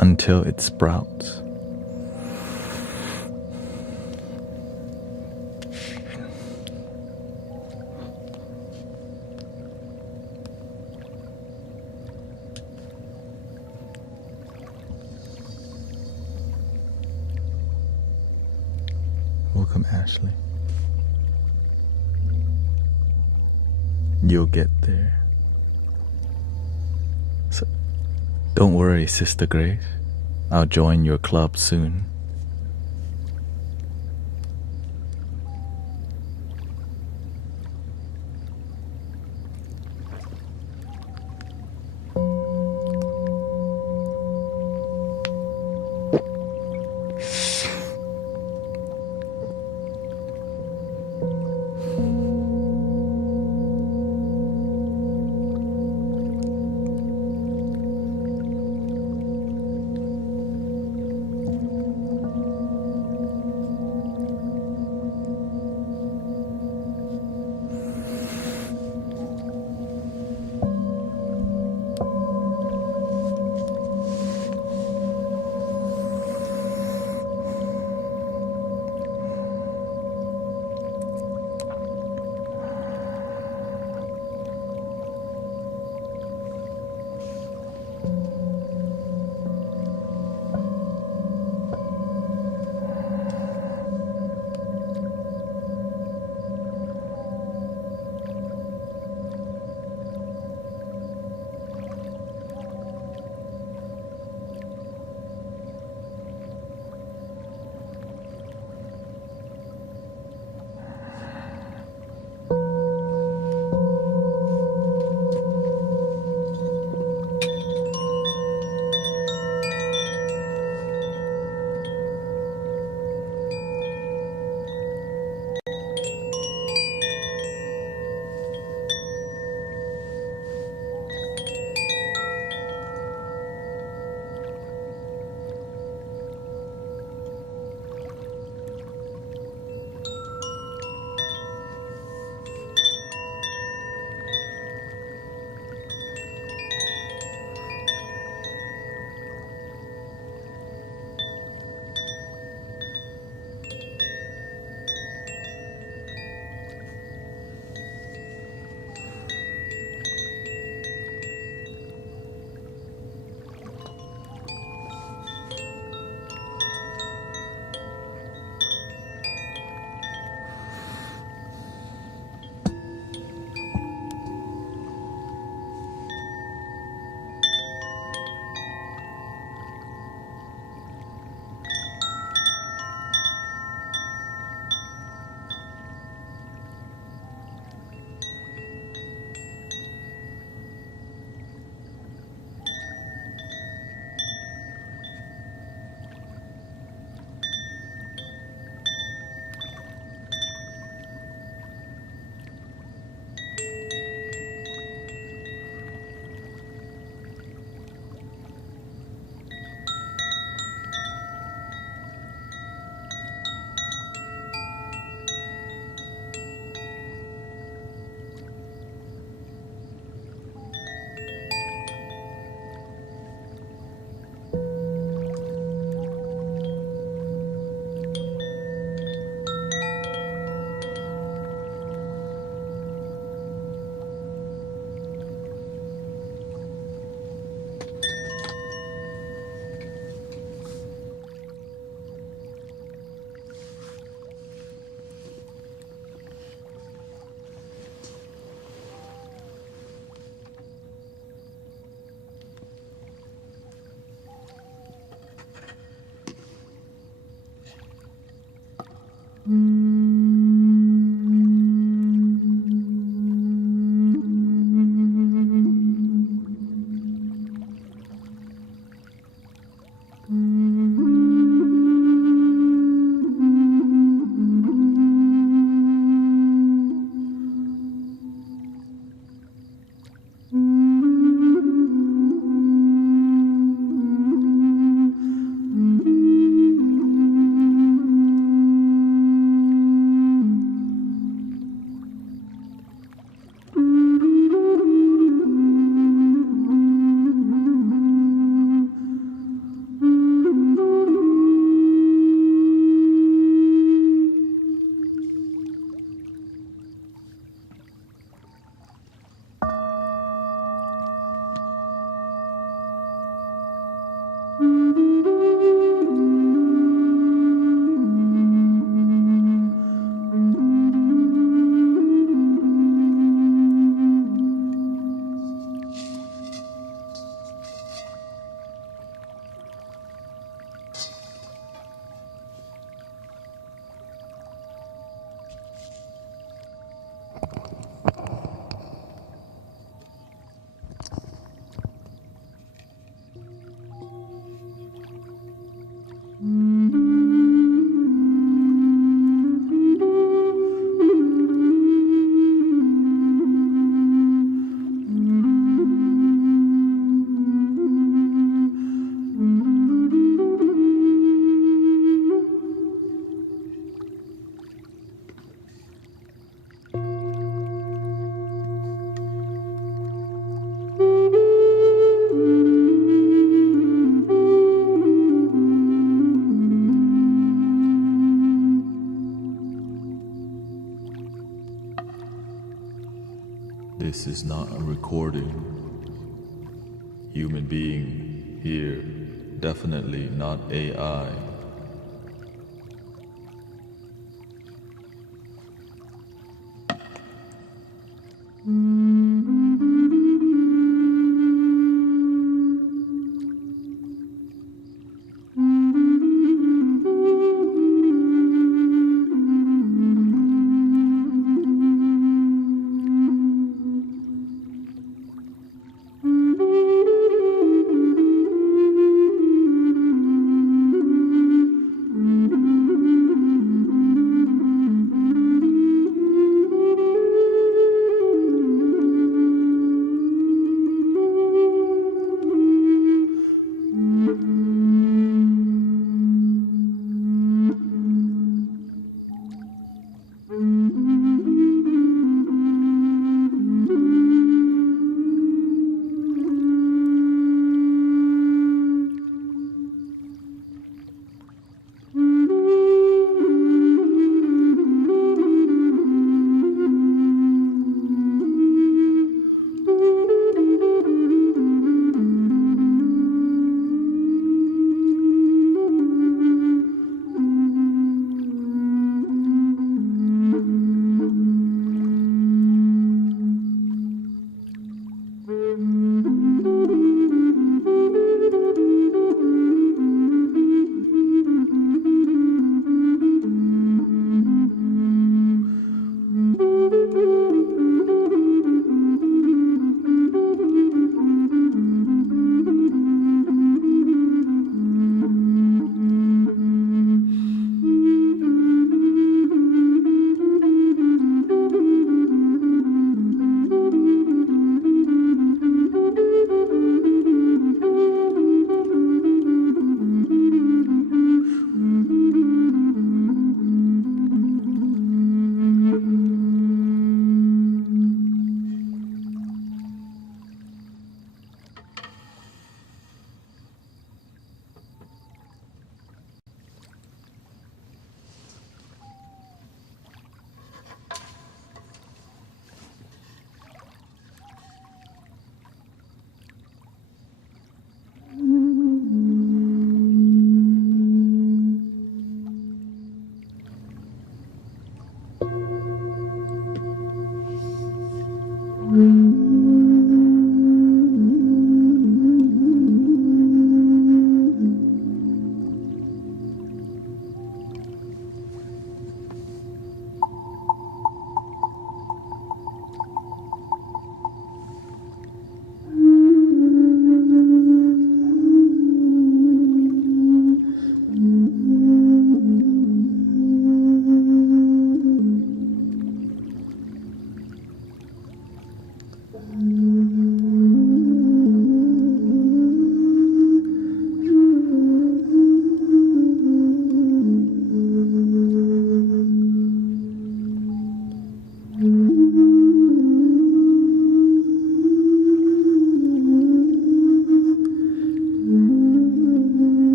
Until it sprouts. Welcome, Ashley. You'll get there. So, don't worry, Sister Grace. I'll join your club soon. This is not a recording. Human being here, definitely not AI.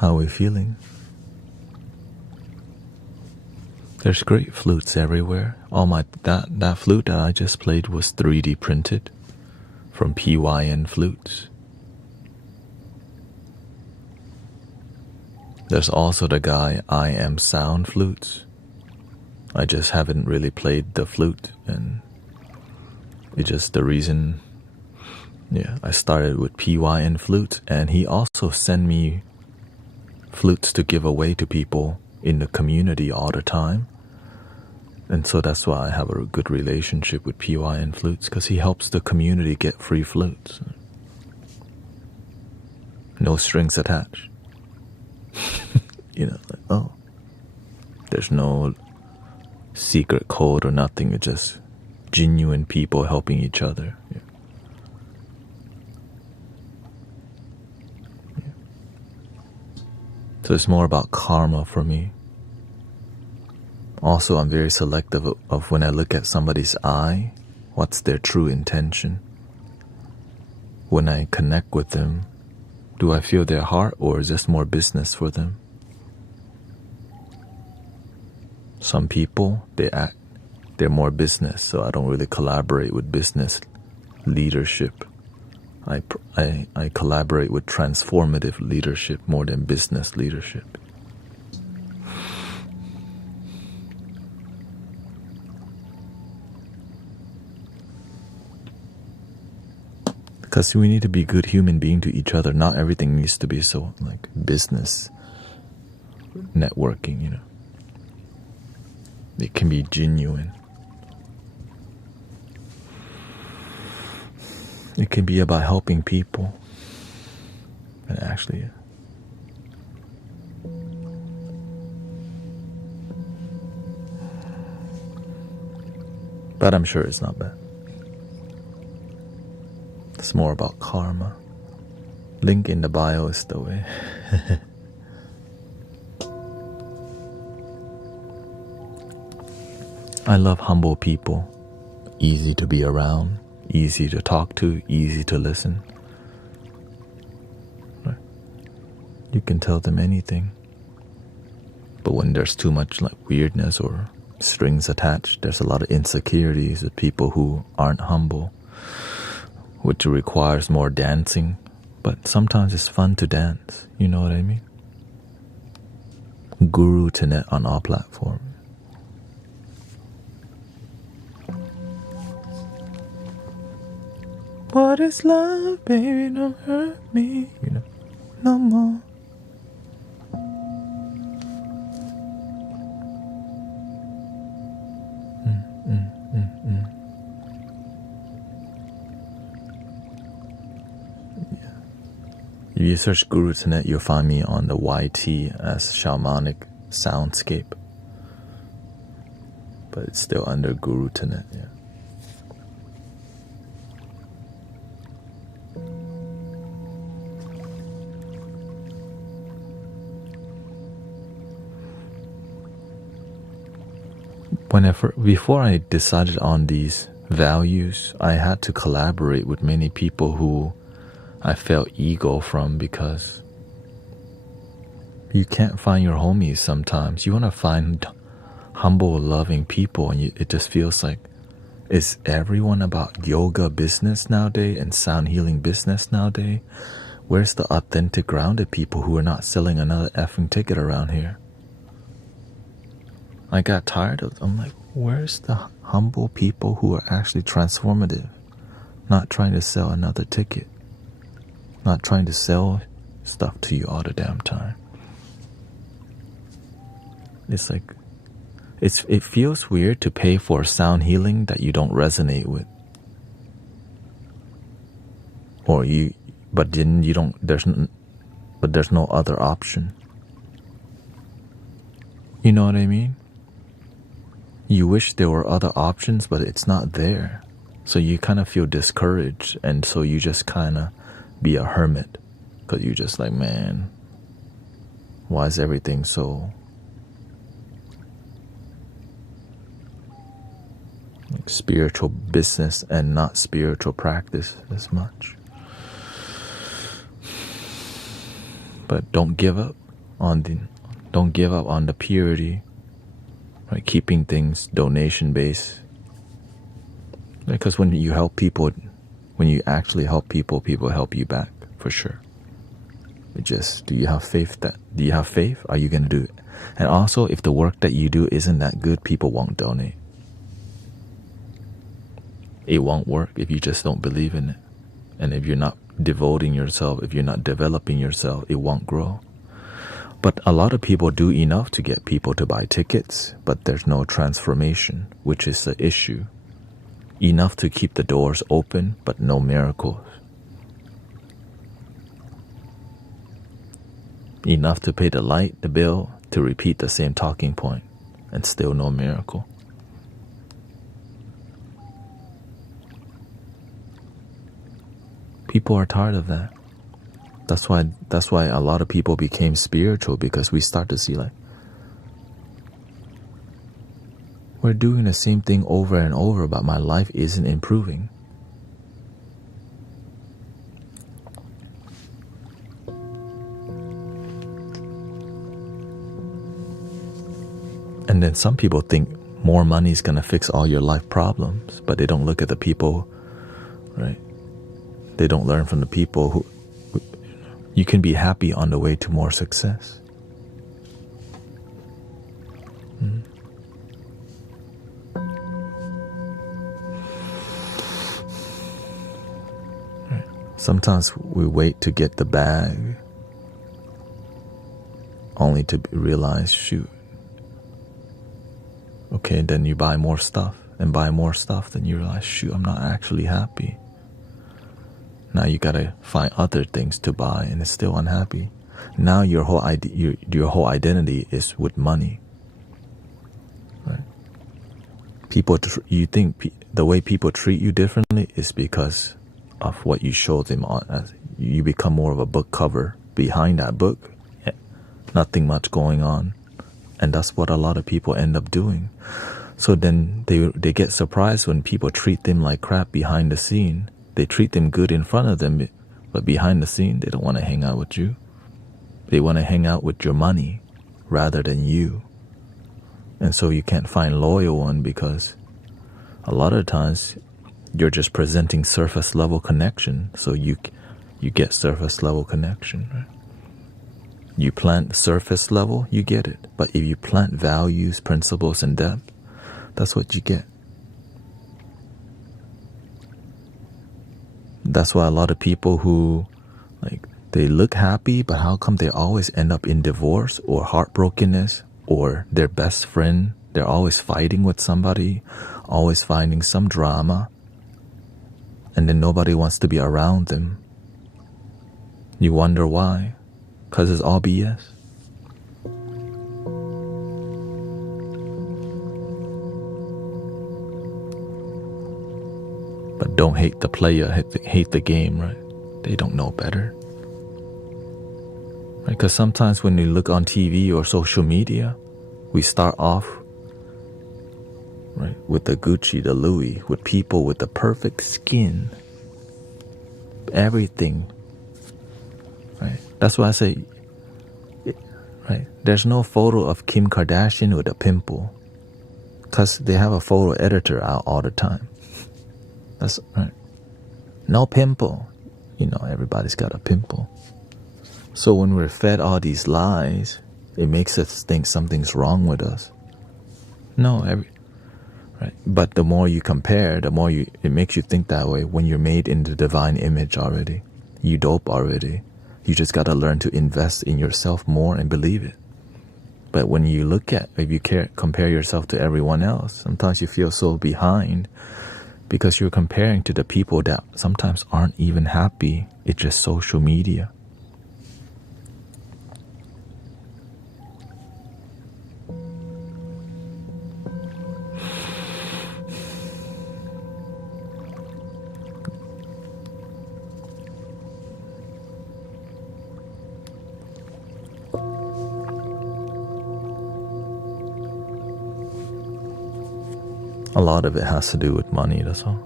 How are we feeling? There's great flutes everywhere. That flute that I just played was 3D printed from PYN flutes. There's also the guy I Am Sound flutes. I just haven't really played the flute, and it's just the reason. Yeah, I started with PYN flute, and he also sent me flutes to give away to people in the community all the time. And so that's why I have a good relationship with PYN flutes, because he helps the community get free flutes. No strings attached. Like, oh, there's no secret code or nothing. It's just genuine people helping each other. Yeah. So it's more about karma for me. Also, I'm very selective of when I look at somebody's eye, what's their true intention. When I connect with them, do I feel their heart, or is this more business for them? Some people, they're more business, so I don't really collaborate with business leadership. I collaborate with transformative leadership more than business leadership. Because we need to be good human being to each other. Not everything needs to be so like business networking, It can be genuine. It can be about helping people. And actually, but I'm sure it's not bad. It's more about karma. Link in the bio is the way. I love humble people. Easy to be around, easy to talk to, easy to listen. Right? You can tell them anything. But when there's too much like weirdness or strings attached, there's a lot of insecurities with people who aren't humble, which requires more dancing. But sometimes it's fun to dance, you know what I mean? Guru Thanet on all platforms. What is love, baby? Don't hurt me, you know, no more. Yeah. If you search Guru Thanet, you'll find me on the YT as Shamanic Soundscape, but it's still under Guru Thanet. Yeah. Before I decided on these values, I had to collaborate with many people who I felt ego from, because you can't find your homies sometimes. You want to find humble, loving people, and it just feels like, is everyone about yoga business nowadays and sound healing business nowadays? Where's the authentic, grounded people who are not selling another effing ticket around here? I got tired of them. I'm like, where's the humble people who are actually transformative? Not trying to sell another ticket. Not trying to sell stuff to you all the damn time. It's like, it feels weird to pay for sound healing that you don't resonate with. But then you don't, there's no other option. You know what I mean? You wish there were other options, but it's not there. So you kind of feel discouraged, and so you just kind of be a hermit, because you're just like, man, why is everything so like spiritual business and not spiritual practice as much? But don't give up on the purity. Right, keeping things donation based, because when you help people, when you actually help people, people help you back for sure. It just, do you have faith? Are you gonna do it? And also, if the work that you do isn't that good, people won't donate. It won't work if you just don't believe in it, and if you're not devoting yourself, if you're not developing yourself, it won't grow. But a lot of people do enough to get people to buy tickets, but there's no transformation, which is the issue. Enough to keep the doors open, but no miracles. Enough to pay the bill, to repeat the same talking point, and still no miracle. People are tired of that. That's why a lot of people became spiritual, because we start to see like, we're doing the same thing over and over, but my life isn't improving. And then some people think more money is gonna fix all your life problems, but they don't look at the people, right? They don't learn from the people who you can be happy on the way to more success. Right. Sometimes we wait to get the bag, only to realize, shoot. Okay, then you buy more stuff, and buy more stuff, then you realize, shoot, I'm not actually happy. Now you gotta find other things to buy, and it's still unhappy. Now your whole identity is with money. Right? You think the way people treat you differently is because of what you show them on. You become more of a book cover. Behind that book, nothing much going on. And that's what a lot of people end up doing. So then they get surprised when people treat them like crap behind the scene. They treat them good in front of them, but behind the scene, they don't want to hang out with you. They want to hang out with your money rather than you. And so you can't find loyal one because a lot of times you're just presenting surface level connection. So you get surface level connection, right? You plant surface level, you get it. But if you plant values, principles, and depth, that's what you get. That's why a lot of people who, they look happy, but how come they always end up in divorce or heartbrokenness, or their best friend, they're always fighting with somebody, always finding some drama, and then nobody wants to be around them. You wonder why? Because it's all BS. But don't hate the player, hate the game, right? They don't know better. Right? Because sometimes when you look on TV or social media, we start off, right, with the Gucci, the Louis, with people with the perfect skin, everything. Right? That's why I say, right, there's no photo of Kim Kardashian with a pimple, because they have a photo editor out all the time. That's right. No pimple. Everybody's got a pimple. So when we're fed all these lies, it makes us think something's wrong with us. No, right. But the more you compare, the more it makes you think that way. When you're made in the divine image already, you dope already. You just got to learn to invest in yourself more and believe it. But when you if you compare yourself to everyone else, sometimes you feel so behind because you're comparing to the people that sometimes aren't even happy. It's just social media. A lot of it has to do with money, that's all.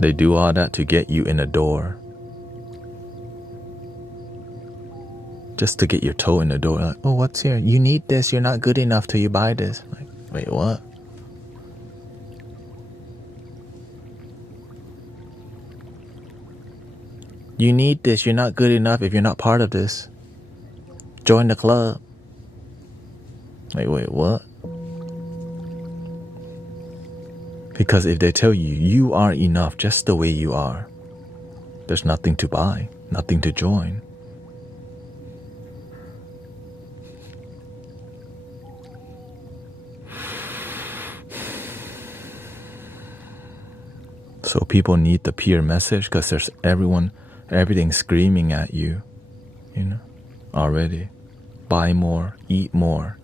They do all that to get you in the door. Just to get your toe in the door. Like, oh, what's here? You need this. You're not good enough till you buy this. Like, wait, what? You need this. You're not good enough if you're not part of this. Join the club. Like, wait, what? Because if they tell you, you are enough just the way you are, there's nothing to buy, nothing to join. So people need the peer message because there's everything screaming at you, already. Buy more, eat more,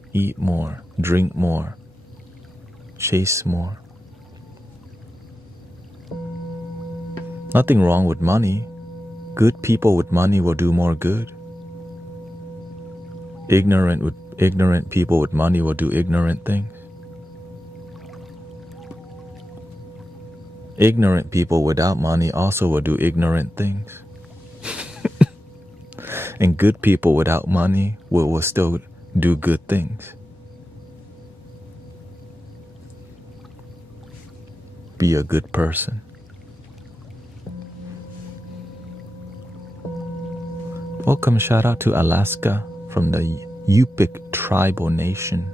drink more, chase more. Nothing wrong with money. Good people with money will do more good. Ignorant people with money will do ignorant things. Ignorant people without money also will do ignorant things. And good people without money will still do good things. Be a good person. Welcome, shout out to Alaska from the Yupik tribal nation.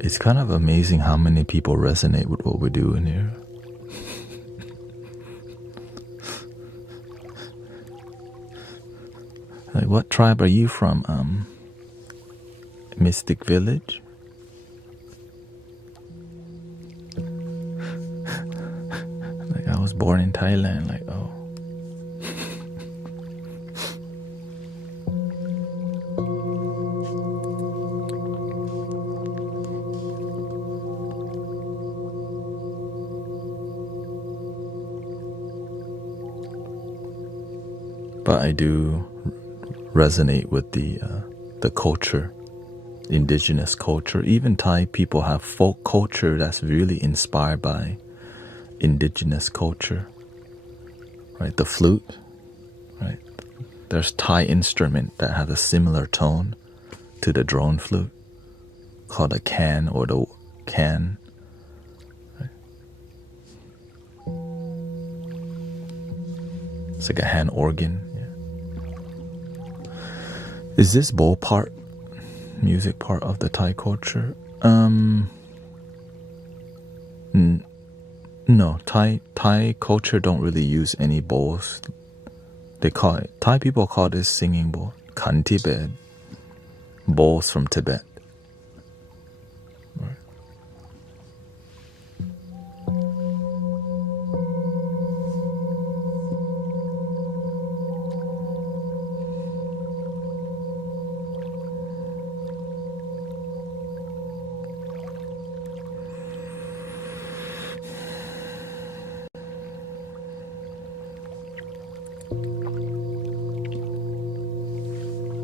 It's kind of amazing how many people resonate with what we're doing here. Like, what tribe are you from? Mystic Village? Like, I was born in Thailand. Like, oh. But I do resonate with the culture, indigenous culture. Even Thai people have folk culture that's really inspired by indigenous culture, right? The flute, right? There's Thai instrument that has a similar tone to the drone flute, called a can or the can. Right? It's like a hand organ. Is this bowl part, music part of the Thai culture? No, Thai culture don't really use any bowls. They call it, Thai people call this singing bowl, kan Tibet, bowls from Tibet. Right.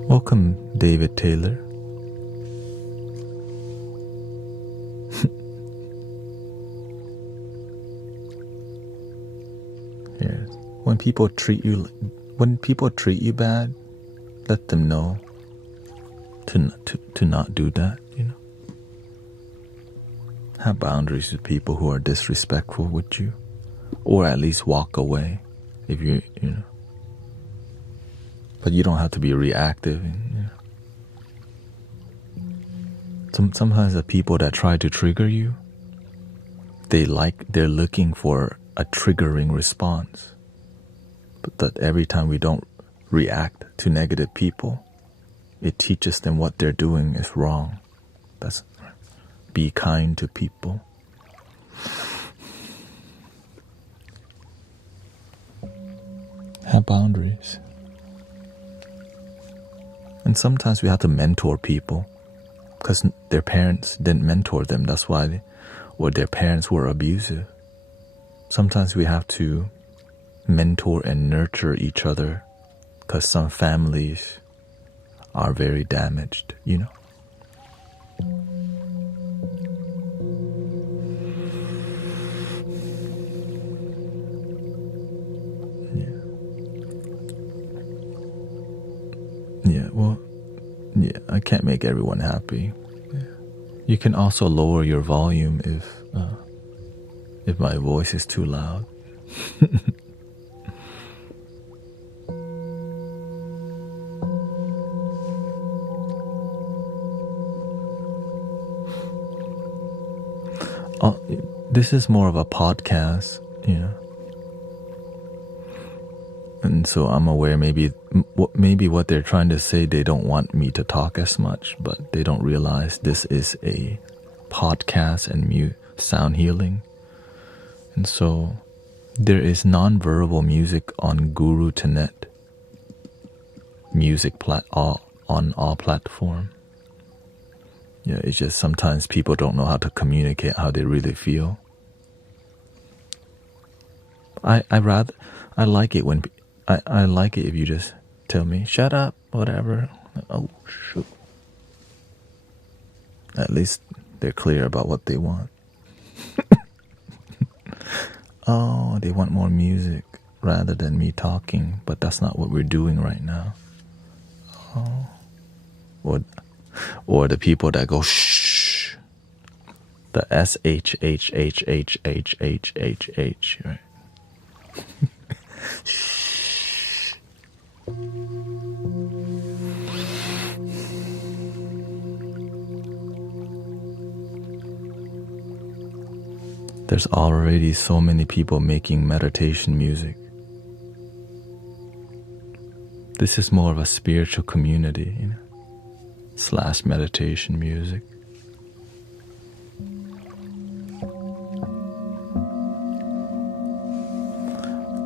Welcome, David Taylor. Yes. When people treat you bad, let them know to not do that. You know, have boundaries with people who are disrespectful with you, or at least walk away if you know. But you don't have to be reactive. And, sometimes the people that try to trigger you, they're looking for a triggering response. But that every time we don't react to negative people, it teaches them what they're doing is wrong. That's be kind to people. Have boundaries. And sometimes we have to mentor people because their parents didn't mentor them. That's why or their parents were abusive. Sometimes we have to mentor and nurture each other because some families are very damaged, you know. I can't make everyone happy. Yeah. You can also lower your volume if my voice is too loud. This is more of a podcast, you know. And so I'm aware maybe what they're trying to say, they don't want me to talk as much, but they don't realize this is a podcast and sound healing. And so there is non-verbal music on Guru Thanet music on all platform. Yeah, it's just sometimes people don't know how to communicate how they really feel. I like it when I like it if you just tell me, shut up, whatever. Oh, shoot. At least they're clear about what they want. Oh, they want more music rather than me talking, but that's not what we're doing right now. Oh. Or the people that go, shh. The SHHHHHHH, right? There's already so many people making meditation music. This is more of a spiritual community, you know, / meditation music.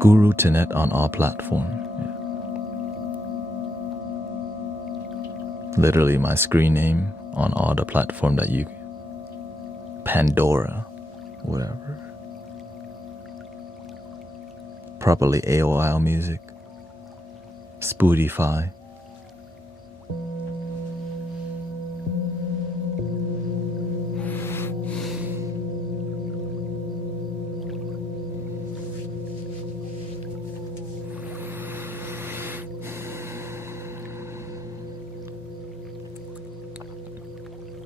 Guru Thanet on all platforms. Yeah. Literally my screen name on all the platform that you, Pandora, whatever. Probably AOL music, Spotify.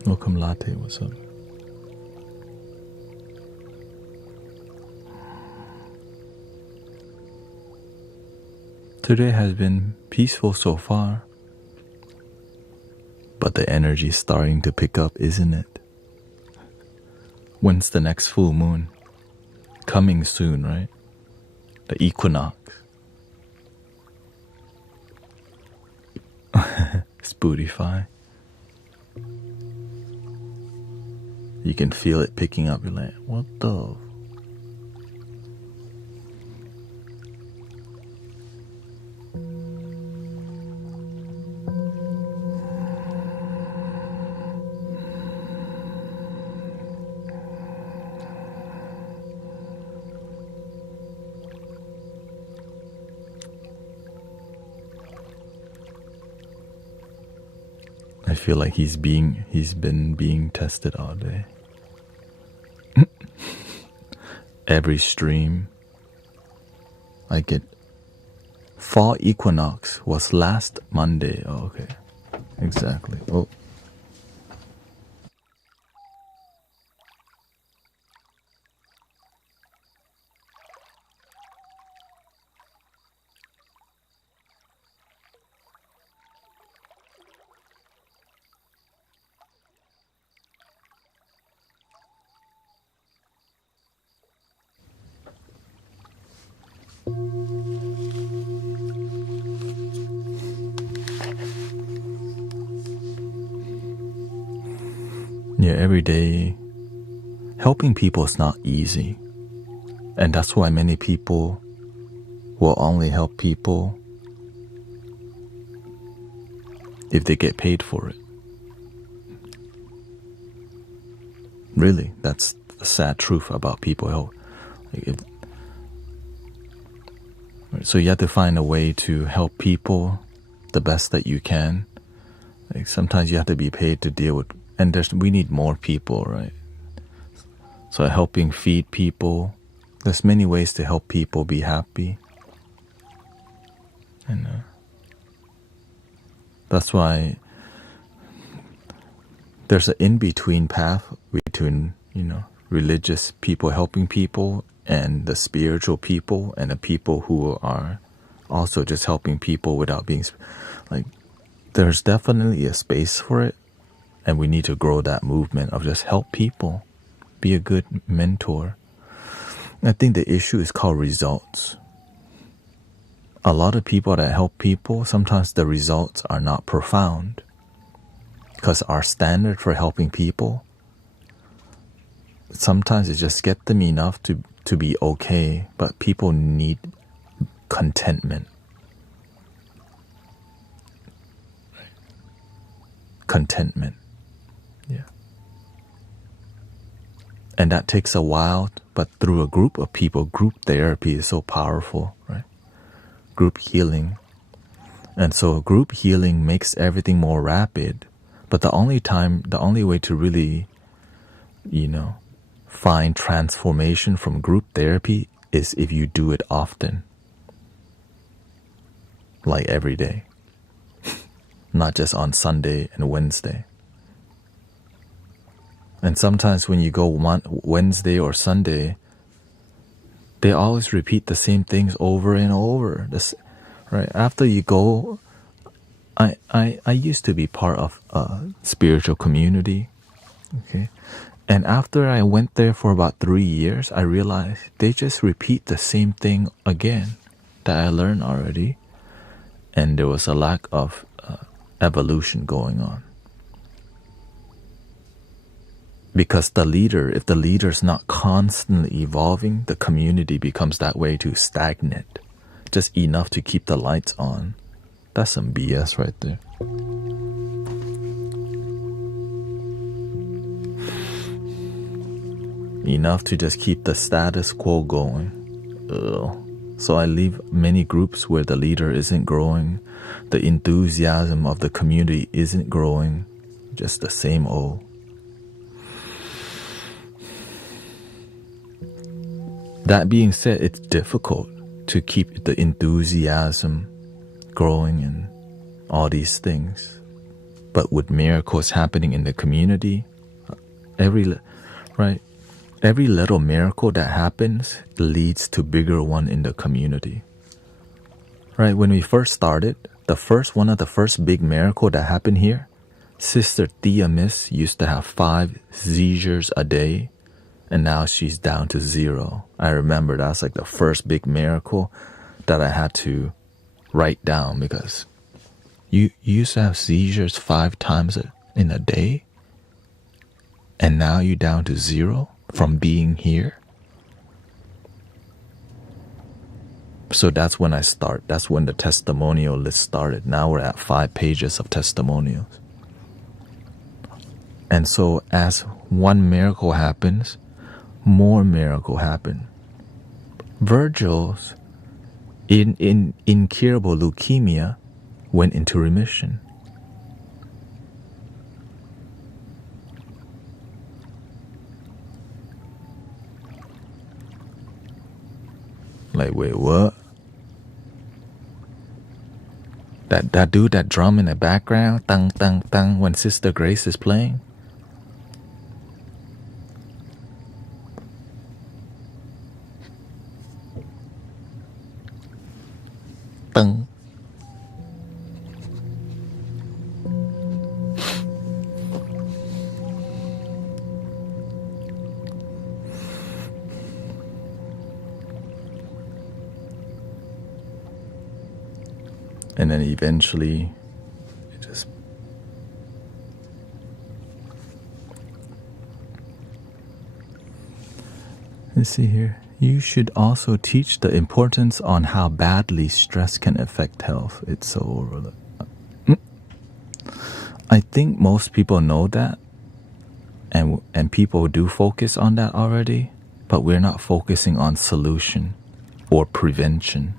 Welcome Latte, what's up? Today has been peaceful so far, but the energy is starting to pick up, isn't it? When's the next full moon? Coming soon, right? The equinox. Spotify. You can feel it picking up. You're like, what the? I feel like he's been being tested all day. Every stream I get. Fall equinox was last Monday. Oh, okay. Exactly. Oh. Yeah, every day helping people is not easy. And that's why many people will only help people if they get paid for it. Really, that's the sad truth about people. So you have to find a way to help people the best that you can. Like sometimes you have to be paid to deal with, and we need more people, right? So helping feed people. There's many ways to help people be happy. And that's why there's an in-between path between, religious people helping people and the spiritual people and the people who are also just helping people without being like, there's definitely a space for it, and we need to grow that movement of just help people, be a good mentor. I think the issue is called results. A lot of people that help people, sometimes the results are not profound because our standard for helping people, sometimes it's just get them enough to be okay, but people need contentment. Contentment. Yeah. And that takes a while, but through a group of people, group therapy is so powerful, right? Group healing. And so group healing makes everything more rapid. But the only way to really, find transformation from group therapy is if you do it often. Like every day. Not just on Sunday and Wednesday. And sometimes when you go Wednesday or Sunday, they always repeat the same things over and over. Right? After you go, I used to be part of a spiritual community. Okay. And after I went there for about 3 years, I realized they just repeat the same thing again that I learned already. and there was a lack of evolution going on. Because if the leader's not constantly evolving, the community becomes that way too, stagnant. Just enough to keep the lights on. That's some BS right there. Enough to just keep the status quo going. Ugh. So I leave many groups where the leader isn't growing, the enthusiasm of the community isn't growing, just the same old. That being said, it's difficult to keep the enthusiasm growing and all these things. But with miracles happening in the community, every little miracle that happens leads to bigger one in the community. Right, when we first started, one of the first big miracle that happened here, Sister Thea Miss used to have 5 seizures a day, and now she's down to 0. I remember that's like the first big miracle that I had to write down, because you used to have seizures 5 times in a day, and now you're down to 0 from being here. So that's when that's when the testimonial list started. Now we're at 5 pages of testimonials. And so as one miracle happens, more miracle happen. Virgil's incurable leukemia went into remission. Like, wait, what? That dude, that drum in the background, tang, tang, tang, when Sister Grace is playing? Tang. And then eventually, it just... Let's see here. You should also teach the importance on how badly stress can affect health. It's so overlooked. I think most people know that, and people do focus on that already, but we're not focusing on solution or prevention.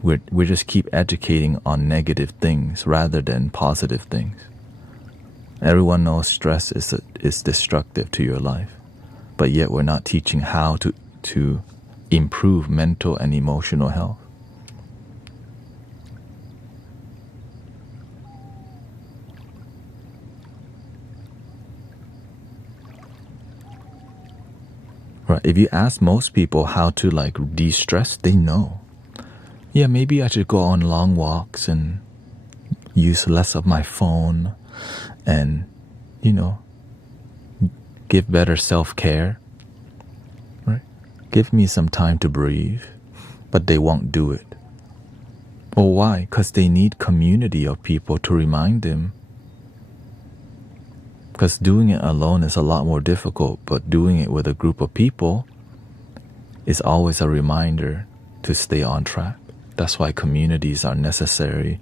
We just keep educating on negative things rather than positive things. Everyone knows stress is destructive to your life, but yet we're not teaching how to improve mental and emotional health. Right? If you ask most people how to de-stress, they know. Yeah, maybe I should go on long walks and use less of my phone and, give better self-care. Right? Give me some time to breathe, but they won't do it. Well, why? Because they need community of people to remind them. Because doing it alone is a lot more difficult, but doing it with a group of people is always a reminder to stay on track. That's why communities are necessary.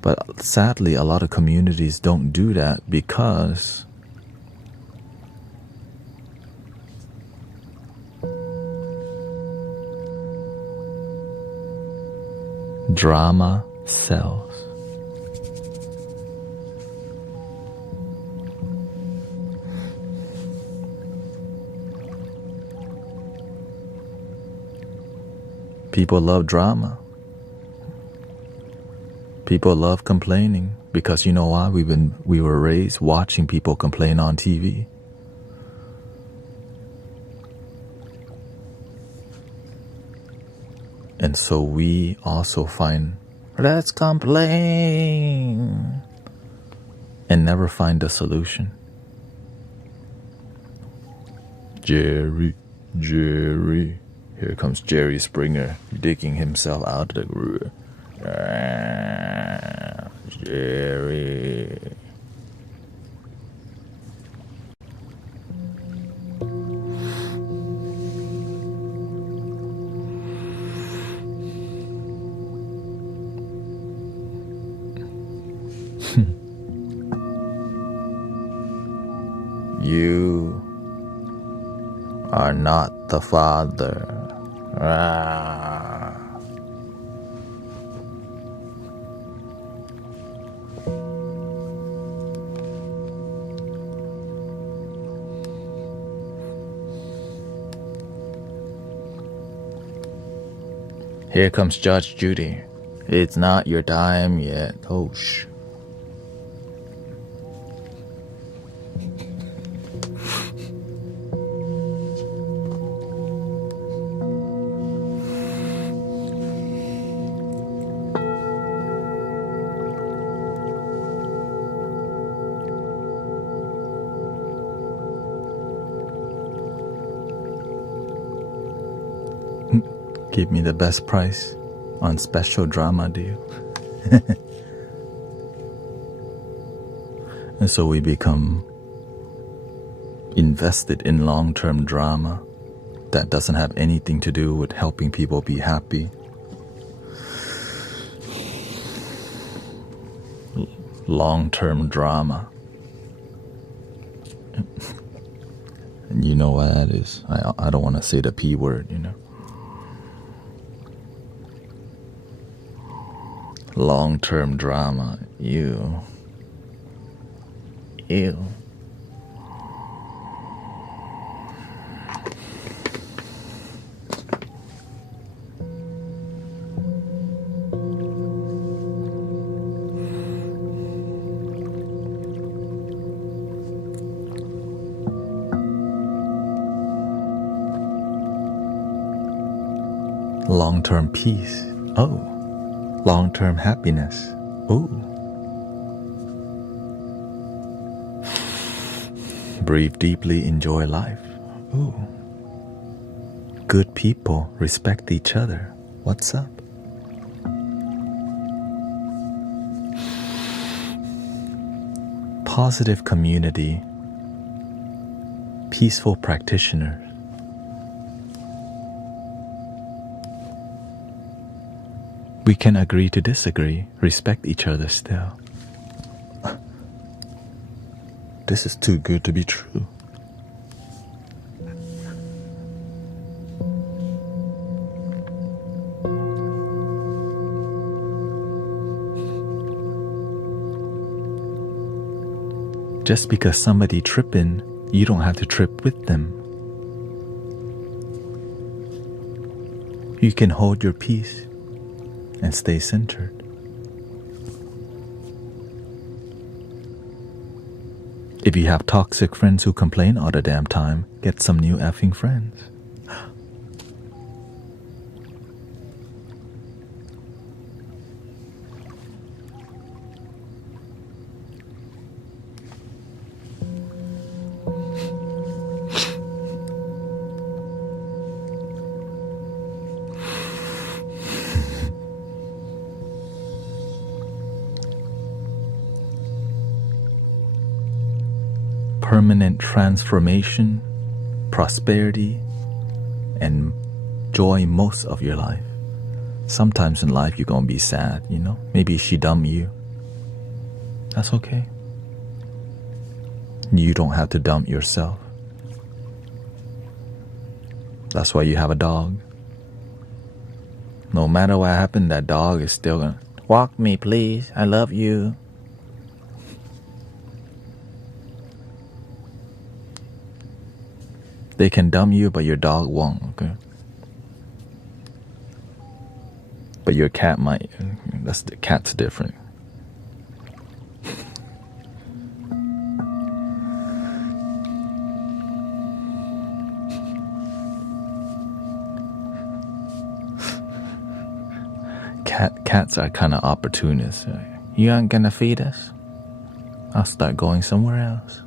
But sadly, a lot of communities don't do that because drama sells. People love drama. People love complaining because you know why? We were raised watching people complain on TV. And so we also find, let's complain, and never find a solution. Jerry. Here comes Jerry Springer digging himself out of the Jerry. You are not the father. Here comes Judge Judy. It's not your time yet. Oh, shh. Give me the best price on special drama deal. And so we become invested in long-term drama that doesn't have anything to do with helping people be happy. Long-term drama. And you know what that is. I don't want to say the P word, you know. Long-term drama. Ew. Long-term peace. Oh. Long-term happiness. Ooh. Breathe deeply, enjoy life. Ooh. Good people respect each other. What's up? Positive community. Peaceful practitioners. We can agree to disagree, respect each other still. This is too good to be true. Just because somebody tripping, you don't have to trip with them. You can hold your peace and stay centered. If you have toxic friends who complain all the damn time, get some new effing friends. Permanent transformation, prosperity, and joy most of your life. Sometimes in life you're gonna be sad, you know? Maybe she dumped you. That's okay. You don't have to dump yourself. That's why you have a dog. No matter what happened, that dog is still gonna walk me, please. I love you. They can dump you, but your dog won't, okay? But your cat might. The cat's different. Cats are kind of opportunists. You aren't gonna feed us? I'll start going somewhere else.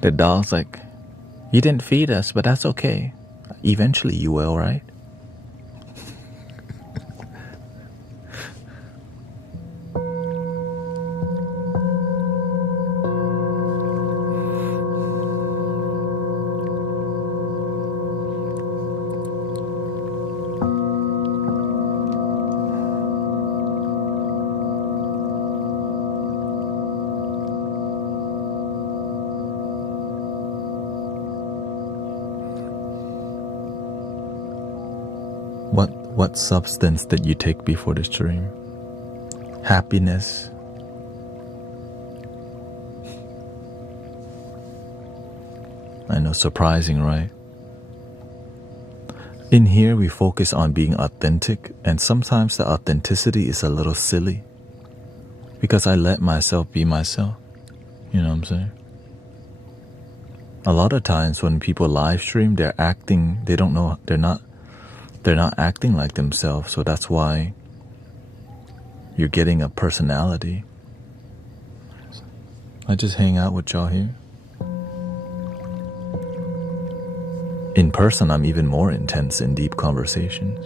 The dog's like, you didn't feed us, but that's okay. Eventually you will, right? What substance did you take before the stream? Happiness. I know, surprising, right? In here, we focus on being authentic, and sometimes the authenticity is a little silly because I let myself be myself. You know what I'm saying? A lot of times when people live stream, they're acting, they don't know, they're not acting like themselves, so that's why you're getting a personality. I just hang out with y'all here. In person, I'm even more intense in deep conversations.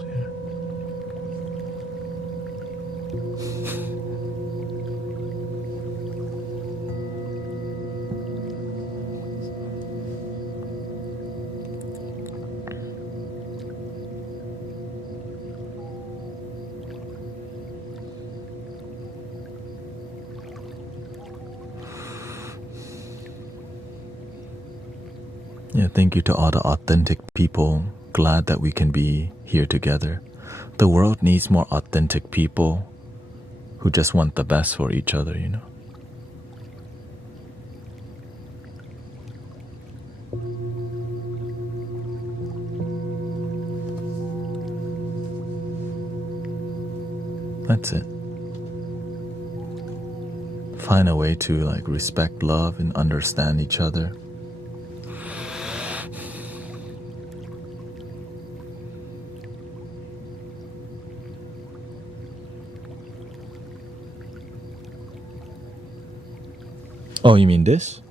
Yeah, thank you to all the authentic people. Glad that we can be here together. The world needs more authentic people who just want the best for each other, you know. That's it. Find a way to like respect, love, and understand each other. Oh, you mean this?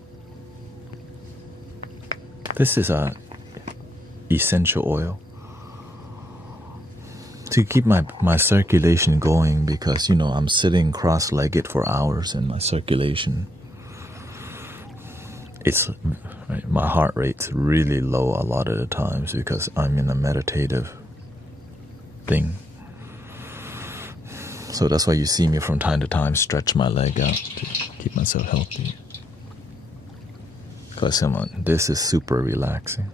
This is a essential oil to keep my circulation going, because you know I'm sitting cross-legged for hours and my circulation, it's right, my heart rate's really low a lot of the times because I'm in a meditative thing. So that's why you see me from time to time stretch my leg out to keep myself healthy. Because come on, this is super relaxing.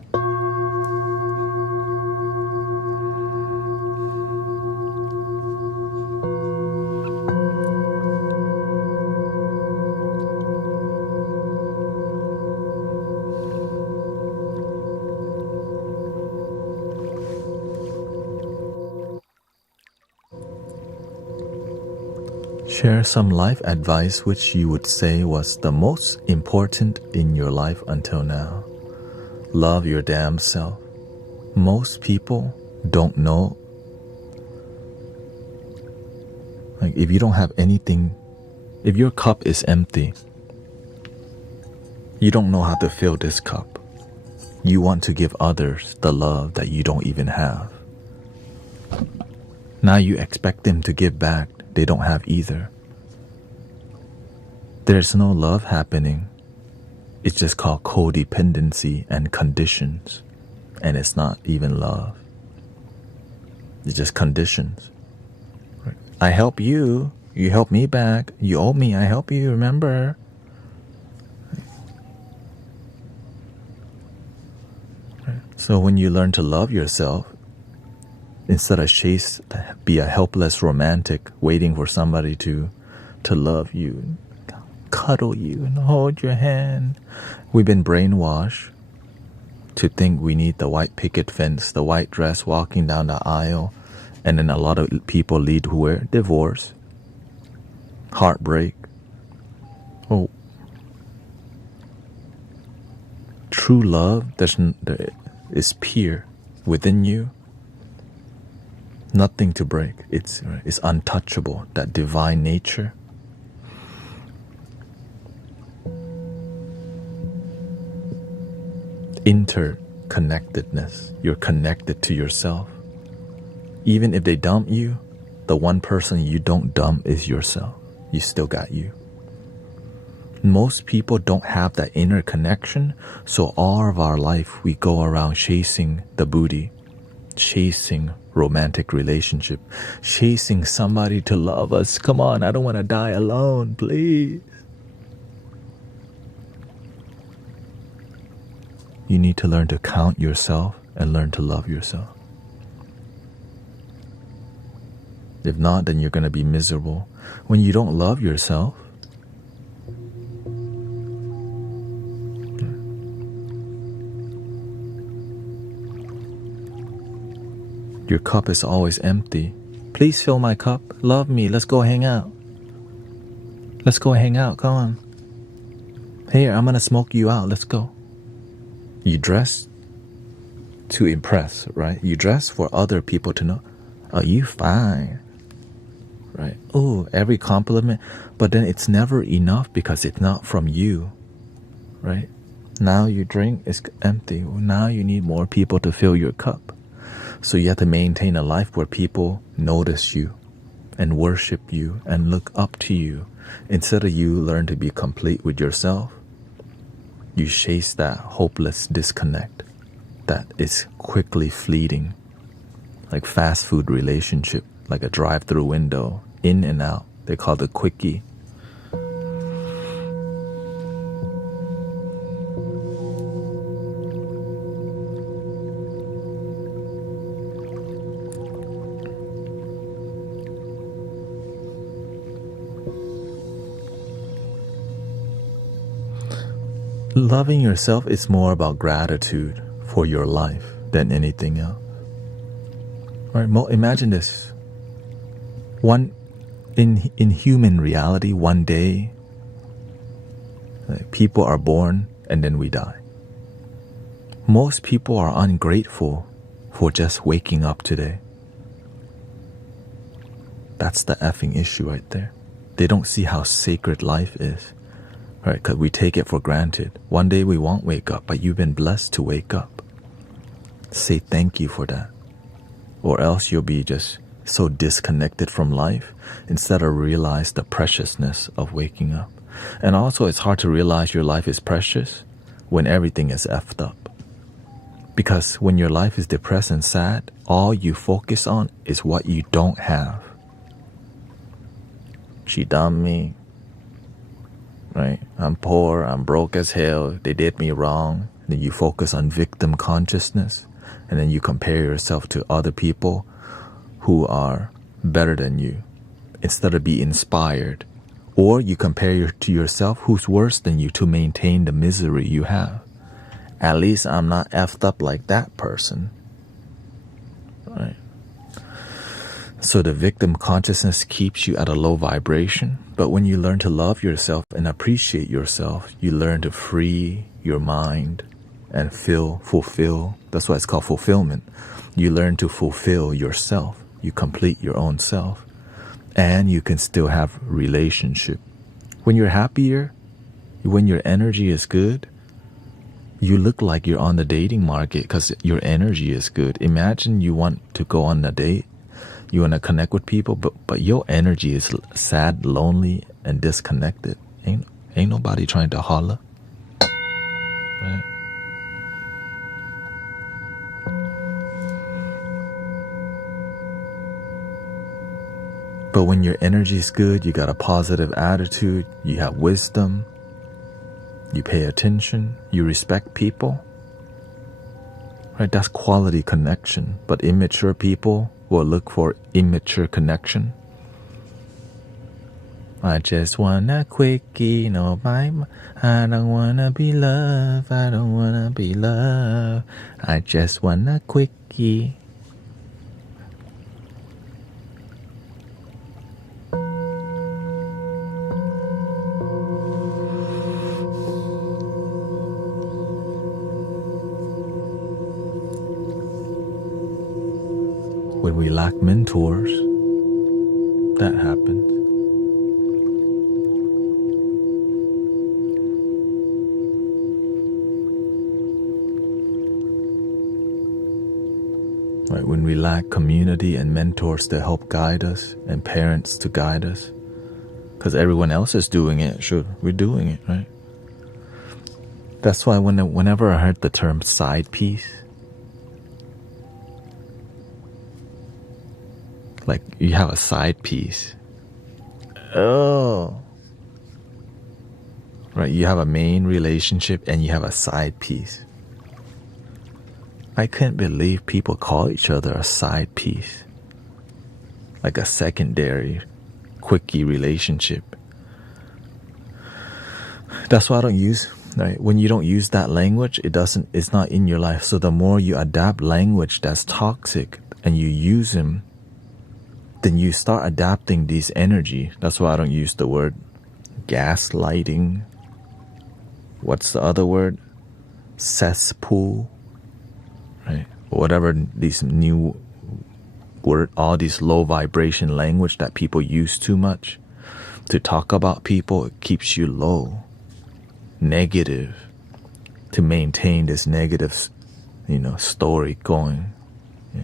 Share some life advice which you would say was the most important in your life until now. Love your damn self. Most people don't know. Like, if you don't have anything, if your cup is empty, you don't know how to fill this cup. You want to give others the love that you don't even have. Now you expect them to give back. They don't have either. There's no love happening. It's just called codependency and conditions. And it's not even love. It's just conditions. Right? I help you, you help me back. You owe me, I help you, remember? Right? So when you learn to love yourself, instead of be a helpless romantic waiting for somebody to love you, cuddle you and hold your hand. We've been brainwashed to think we need the white picket fence, the white dress, walking down the aisle, and then a lot of people lead where? Divorce, heartbreak. Oh, true love is pure within you. Nothing to break. It's untouchable. That divine nature. Interconnectedness. You're connected to yourself. Even if they dump you, the one person you don't dump is yourself. You still got you. Most people don't have that inner connection, so all of our life we go around chasing the booty, chasing romantic relationship, chasing somebody to love us. Come on, I don't want to die alone, please. You need to learn to count yourself and learn to love yourself. If not, then you're going to be miserable. When you don't love yourself, your cup is always empty. Please fill my cup. Love me. Let's go hang out. Let's go hang out. Come on. Here, I'm going to smoke you out. Let's go. You dress to impress, right? You dress for other people to know, oh, you fine, right? Oh, every compliment. But then it's never enough because it's not from you, right? Now your drink is empty. Now you need more people to fill your cup. So you have to maintain a life where people notice you and worship you and look up to you. Instead of you learn to be complete with yourself, you chase that hopeless disconnect that is quickly fleeting, like fast food relationship, like a drive-through window, in and out. They call it quickie. Loving yourself is more about gratitude for your life than anything else. Right? Imagine this. In human reality, one day, people are born and then we die. Most people are ungrateful for just waking up today. That's the effing issue right there. They don't see how sacred life is. Right, because we take it for granted. One day we won't wake up, but you've been blessed to wake up. Say thank you for that. Or else you'll be just so disconnected from life instead of realize the preciousness of waking up. And also it's hard to realize your life is precious when everything is effed up. Because when your life is depressed and sad, all you focus on is what you don't have. She done me. Right? I'm poor, I'm broke as hell, they did me wrong. Then you focus on victim consciousness, and then you compare yourself to other people who are better than you, instead of be inspired. Or you compare to yourself who's worse than you to maintain the misery you have. At least I'm not effed up like that person. Right? So the victim consciousness keeps you at a low vibration. But when you learn to love yourself and appreciate yourself, you learn to free your mind and fulfill. That's why it's called fulfillment. You learn to fulfill yourself. You complete your own self. And you can still have relationship. When you're happier, when your energy is good, you look like you're on the dating market because your energy is good. Imagine you want to go on a date. You want to connect with people, but your energy is sad, lonely, and disconnected. Ain't nobody trying to holler. Right? But when your energy is good, you got a positive attitude, you have wisdom, you pay attention, you respect people. Right? That's quality connection. But immature people will look for immature connection. I just want a quickie, no vibe. I don't wanna be loved, I don't wanna be loved. I just want a quickie. When we lack mentors, that happens. Right, when we lack community and mentors to help guide us and parents to guide us, because everyone else is doing it, sure, we're doing it, right? That's why whenever I heard the term side piece, like you have a side piece. Oh. Right, you have a main relationship and you have a side piece. I couldn't believe people call each other a side piece. like a secondary quickie relationship. That's why I don't use, right? When you don't use that language, it's not in your life. So the more you adapt language that's toxic and you use them, then you start adapting these energy. That's why I don't use the word gaslighting. What's the other word? Cesspool, right? Whatever these new word, all these low vibration language that people use too much to talk about people, it keeps you low, negative, to maintain this negative, story going. Yeah.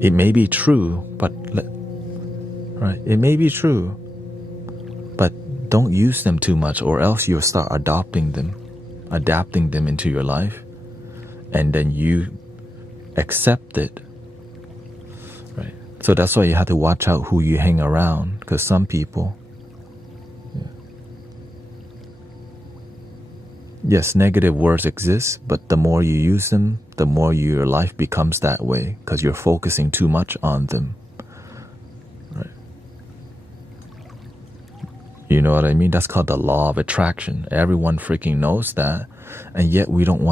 It may be true, but right, it may be true, but don't use them too much, or else you'll start adapting them into your life, and then you accept it. Right. So that's why you have to watch out who you hang around, because some people, yes, negative words exist, but the more you use them, the more your life becomes that way, because you're focusing too much on them. Right. You know what I mean? That's called the law of attraction. Everyone freaking knows that, and yet we don't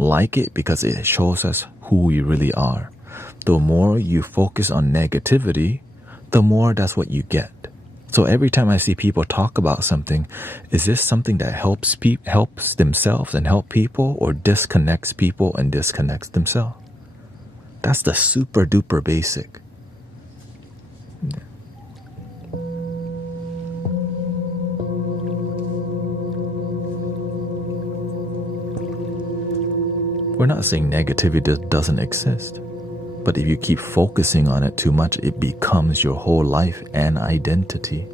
like it because it shows us who we really are. The more you focus on negativity, the more that's what you get. So every time I see people talk about something, is this something that helps themselves and help people, or disconnects people and disconnects themselves? That's the super duper basic. We're not saying negativity doesn't exist, but if you keep focusing on it too much, it becomes your whole life and identity.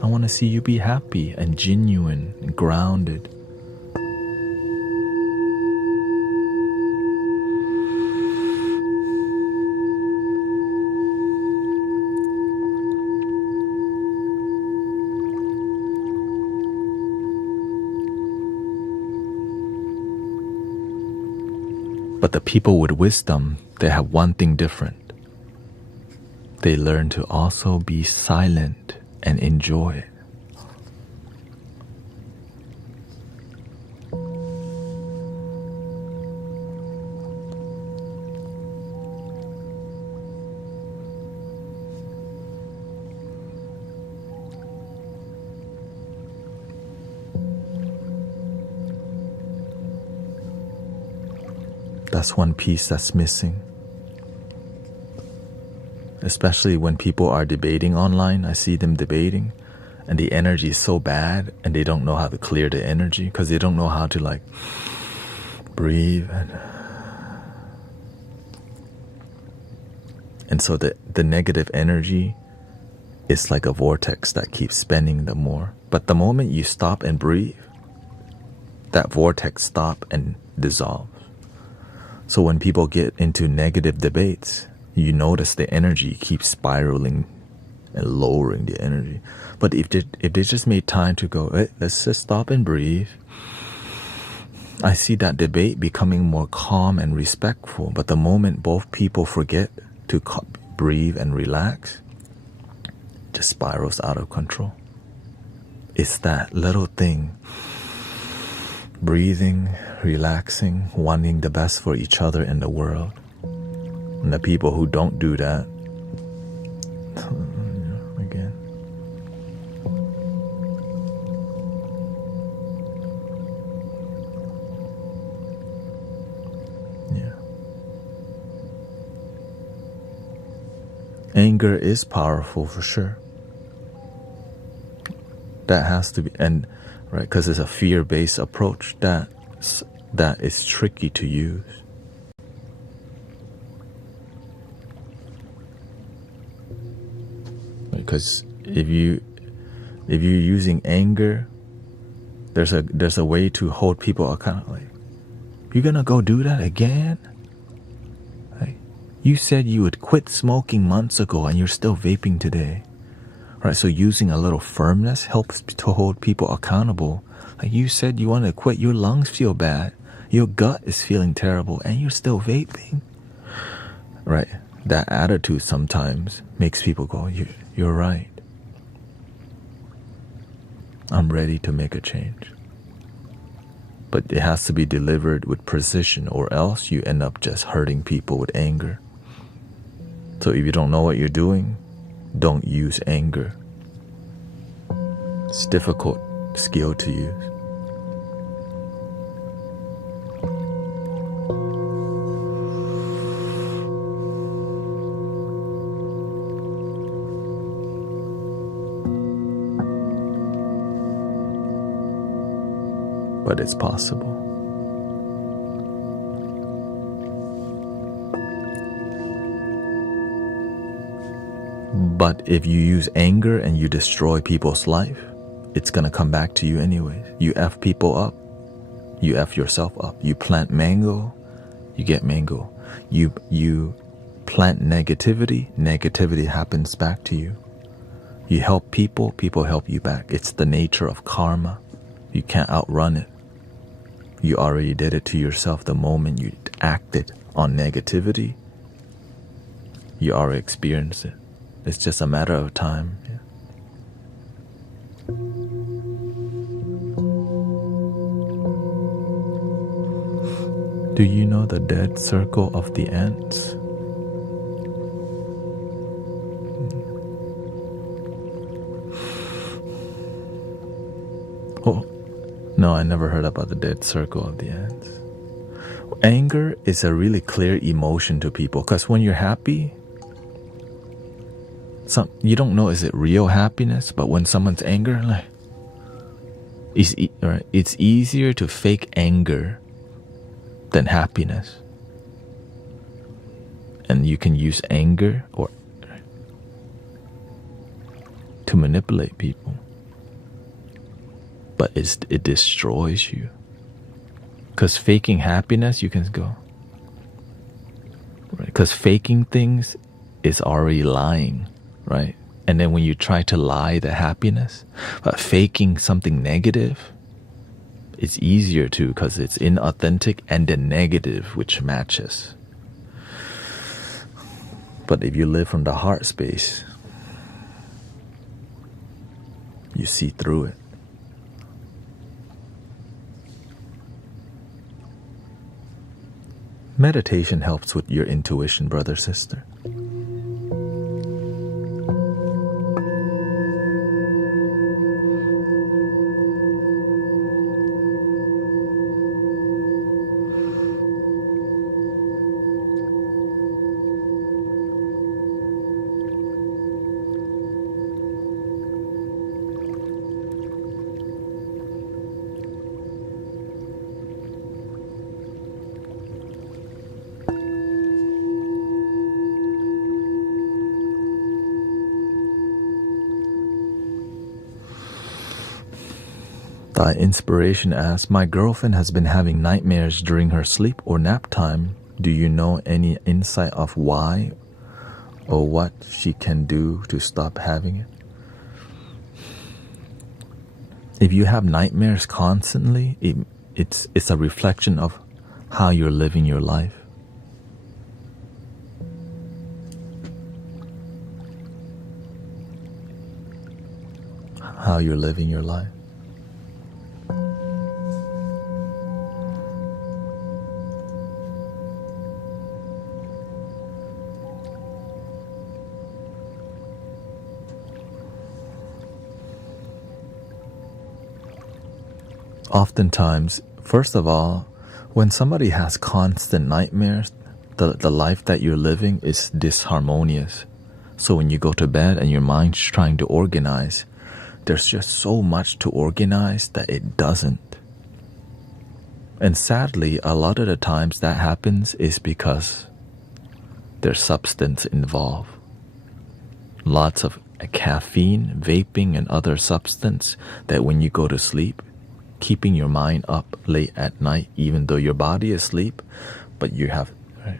I want to see you be happy and genuine and grounded. But the people with wisdom, they have one thing different. They learn to also be silent and enjoy it. That's one piece that's missing. Especially when people are debating online, I see them debating, and the energy is so bad, and they don't know how to clear the energy, because they don't know how to breathe. And so the negative energy is like a vortex that keeps spinning them more. But the moment you stop and breathe, that vortex stops and dissolves. So when people get into negative debates, you notice the energy keeps spiraling and lowering the energy. But if they just made time to go, hey, let's just stop and breathe, I see that debate becoming more calm and respectful. But the moment both people forget to breathe and relax, it just spirals out of control. It's that little thing. Breathing, relaxing, wanting the best for each other in the world. And the people who don't do that, again. Yeah. Anger is powerful for sure. That has to be, and right, because it's a fear-based approach that is tricky to use. Because if you're using anger, there's a way to hold people accountable. You're gonna go do that again? You said you would quit smoking months ago, and you're still vaping today. Right, so using a little firmness helps to hold people accountable. Like you said you want to quit, your lungs feel bad. Your gut is feeling terrible and you're still vaping. Right? That attitude sometimes makes people go, you're right. I'm ready to make a change. But it has to be delivered with precision, or else you end up just hurting people with anger. So if you don't know what you're doing, don't use anger. It's a difficult skill to use. But it's possible. But if you use anger and you destroy people's life, it's gonna come back to you anyways. You F people up, you F yourself up. You plant mango, you get mango. You plant negativity, negativity happens back to you. You help people, people help you back. It's the nature of karma. You can't outrun it. You already did it to yourself the moment you acted on negativity. You already experienced it. It's just a matter of time. Yeah. Do you know the dead circle of the ants? Oh, no, I never heard about the dead circle of the ants. Anger is a really clear emotion to people, because when you're happy, you don't know is it real happiness, but when someone's anger, like it's easier to fake anger than happiness. And you can use anger to manipulate people. But it destroys you. Because faking happiness, you can go. Right? Because faking things is already lying, right? And then when you try to lie the happiness, but faking something negative, it's easier to, because it's inauthentic and the negative which matches. But if you live from the heart space, you see through it. Meditation helps with your intuition, brother, sister. Thy inspiration asks, my girlfriend has been having nightmares during her sleep or nap time. Do you know any insight of why or what she can do to stop having it? If you have nightmares constantly, it's a reflection of how you're living your life. How you're living your life. Oftentimes, first of all, when somebody has constant nightmares, the life that you're living is disharmonious. So when you go to bed and your mind's trying to organize, there's just so much to organize that it doesn't. And sadly, a lot of the times that happens is because there's substance involved. Lots of caffeine, vaping, and other substance that when you go to sleep, keeping your mind up late at night, even though your body is asleep, but you have, right?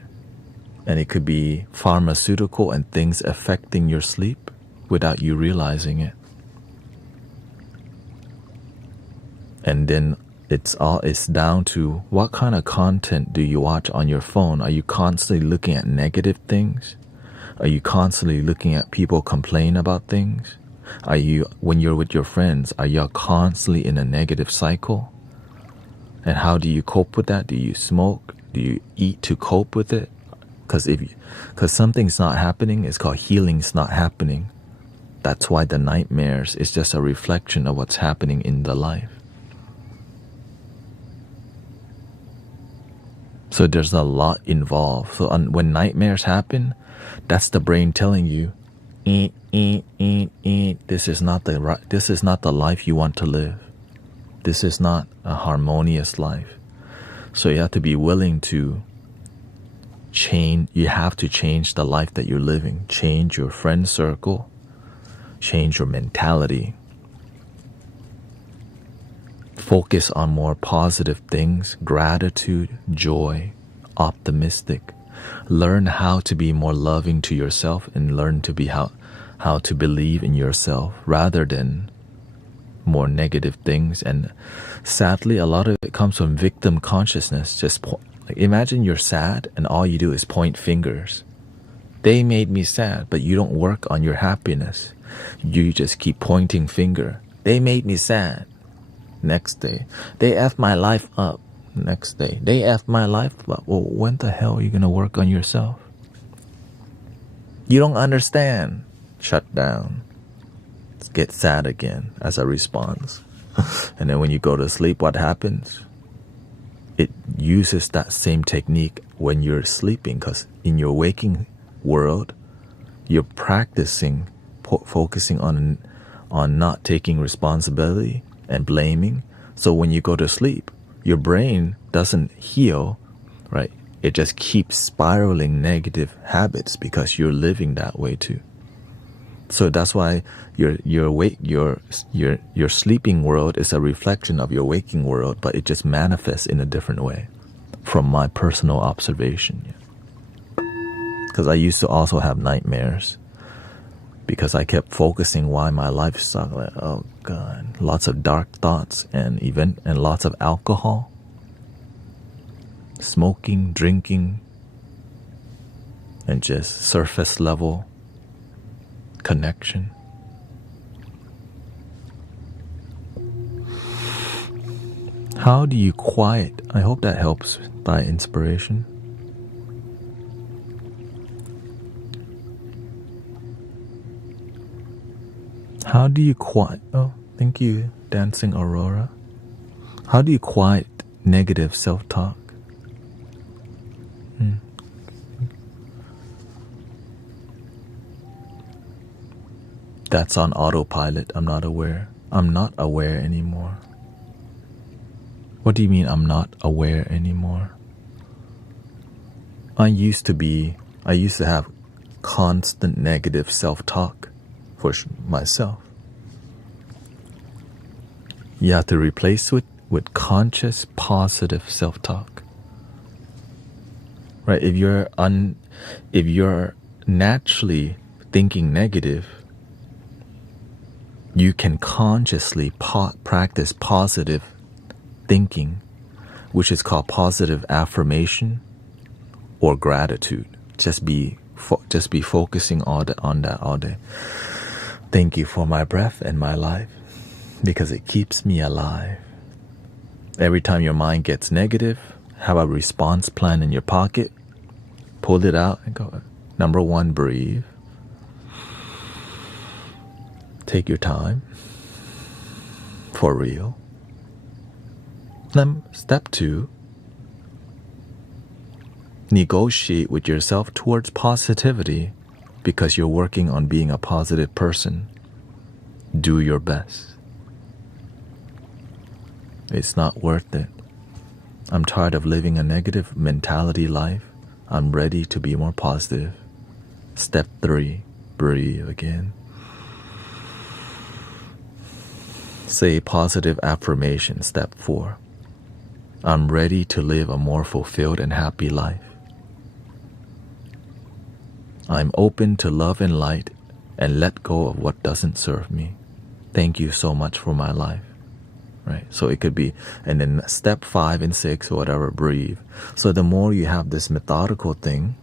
And it could be pharmaceutical and things affecting your sleep without you realizing it. And then It's down to what kind of content do you watch on your phone. Are you constantly looking at negative things? Are you constantly looking at people complain about things? Are you, when you're with your friends, are you constantly in a negative cycle? And how do you cope with that? Do you smoke? Do you eat to cope with it? Because something's not happening, it's called healing's not happening. That's why the nightmares is just a reflection of what's happening in the life. So there's a lot involved. So when nightmares happen, that's the brain telling you, this is not the life you want to live. This is not a harmonious life. So you have to be willing to change. You have to change the life that you're living. Change your friend circle. Change your mentality. Focus on more positive things, gratitude, joy, optimistic. Learn how to be more loving to yourself and learn to be how to believe in yourself rather than more negative things. And sadly, a lot of it comes from victim consciousness. Imagine you're sad and all you do is point fingers. They made me sad, but you don't work on your happiness. You just keep pointing finger. They made me sad. Next day, they effed my life up. Next day, they effed my life up. Well, when the hell are you gonna work on yourself? You don't understand. Shut down. Get sad again as a response. And then when you go to sleep, what happens? It uses that same technique when you're sleeping, because in your waking world, you're practicing focusing on not taking responsibility and blaming. So when you go to sleep, your brain doesn't heal, right? It just keeps spiraling negative habits because you're living that way too. So that's why your sleeping world is a reflection of your waking world, but it just manifests in a different way, from my personal observation. Because I used to also have nightmares because I kept focusing why my life sucked. Like, oh God, lots of dark thoughts and lots of alcohol, smoking, drinking, and just surface level connection. How do you quiet? I hope that helps by inspiration. How do you quiet? Oh, thank you, Dancing Aurora. How do you quiet negative self-talk? That's on autopilot. I'm not aware. I'm not aware anymore. What do you mean I'm not aware anymore? I used to have constant negative self-talk for myself. You have to replace it with conscious positive self-talk. Right? If you're naturally thinking negative, you can consciously practice positive thinking, which is called positive affirmation or gratitude. Just be focusing on that all day. Thank you for my breath and my life, because it keeps me alive. Every time your mind gets negative, have a response plan in your pocket. Pull it out and go. Number 1, breathe. Take your time. For real. Then step 2, negotiate with yourself towards positivity, because you're working on being a positive person. Do your best. It's not worth it. I'm tired of living a negative mentality life. I'm ready to be more positive. Step 3, breathe again. Say positive affirmation. Step 4. I'm ready to live a more fulfilled and happy life. I'm open to love and light and let go of what doesn't serve me. Thank you so much for my life. right? So it could be, and then step 5 and 6 or whatever, breathe. So the more you have this methodical thing,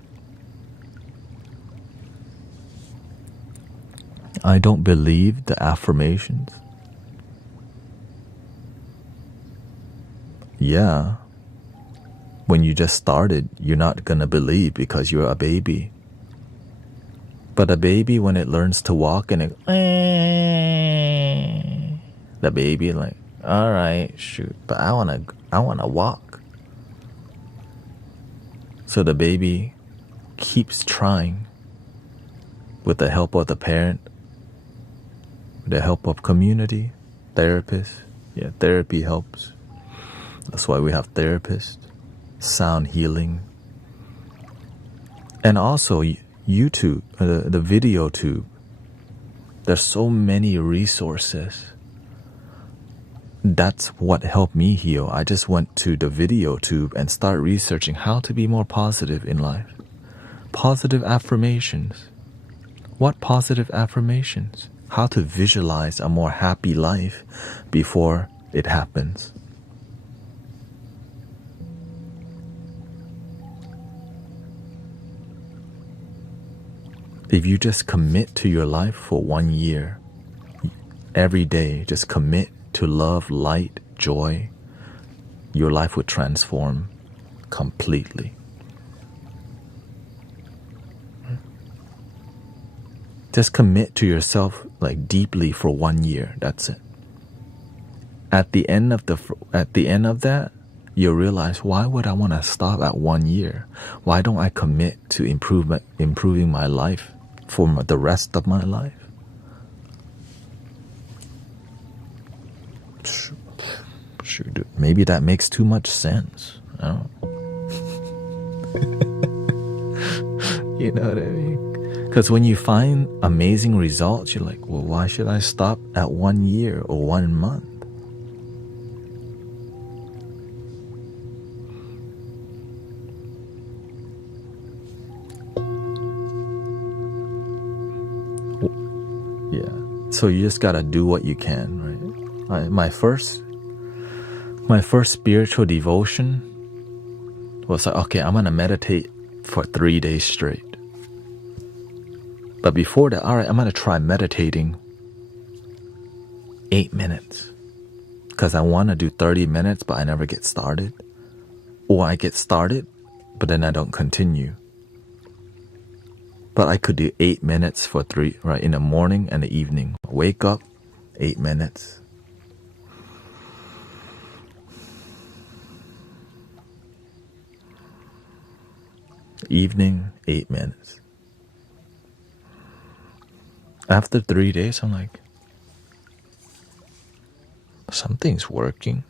I don't believe the affirmations. Yeah. When you just started, you're not gonna believe because you're a baby. But a baby, when it learns to walk and it, the baby like, all right, shoot, but I wanna walk. So the baby keeps trying with the help of the parent, with the help of community, therapists. Yeah, therapy helps. That's why we have therapists, sound healing, and also YouTube, the video tube. There's so many resources. That's what helped me heal. I just went to the video tube and started researching how to be more positive in life. Positive affirmations. What positive affirmations? How to visualize a more happy life before it happens. If you just commit to your life for 1 year, every day, just commit to love, light, joy, your life would transform completely. Just commit to yourself like deeply for 1 year. That's it. At the end of that, you'll realize, why would I want to stop at 1 year? Why don't I commit to improving my life for the rest of my life? Shoot, maybe that makes too much sense. I don't You know what I mean? Because when you find amazing results, you're like, well, why should I stop at 1 year or 1 month? Yeah. So you just gotta do what you can, right? My first spiritual devotion was like, okay, I'm gonna meditate for 3 days straight. But before that, all right, I'm gonna try meditating 8 minutes, because I want to do 30 minutes, but I never get started, or I get started, but then I don't continue. But I could do 8 minutes for 3, right, in the morning and the evening. Wake up, 8 minutes. Evening, 8 minutes. After 3 days, I'm like, something's working.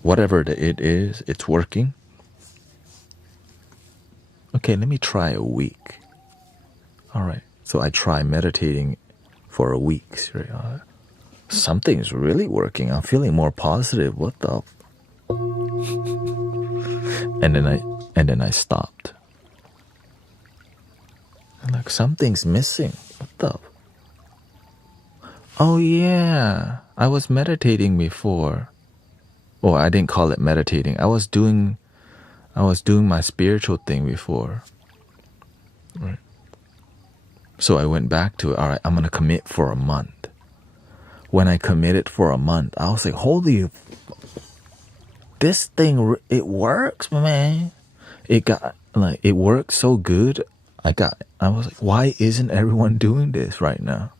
Whatever it is, it's working. Okay, let me try a week. All right, so I try meditating for a week. Something's really working. I'm feeling more positive. What the? And then I stopped. I'm like, something's missing. What the? Oh yeah, I was meditating before. Or I didn't call it meditating. I was doing my spiritual thing before. Right. So I went back to it. All right, I'm gonna commit for a month. When I committed for a month, I was like, holy, this thing, it works, man. It works so good. I was like, why isn't everyone doing this right now?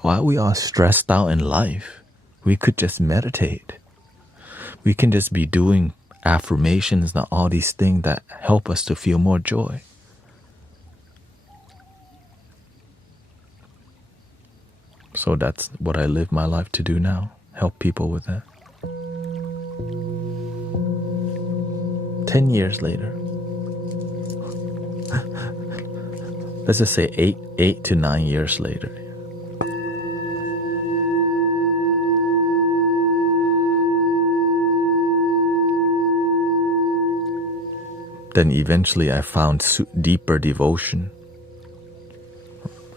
Why are we all stressed out in life? We could just meditate. We can just be doing affirmations and all these things that help us to feel more joy. So that's what I live my life to do now. Help people with that. 10 years later. Let's just say 8 to 9 years later. Then eventually I found deeper devotion.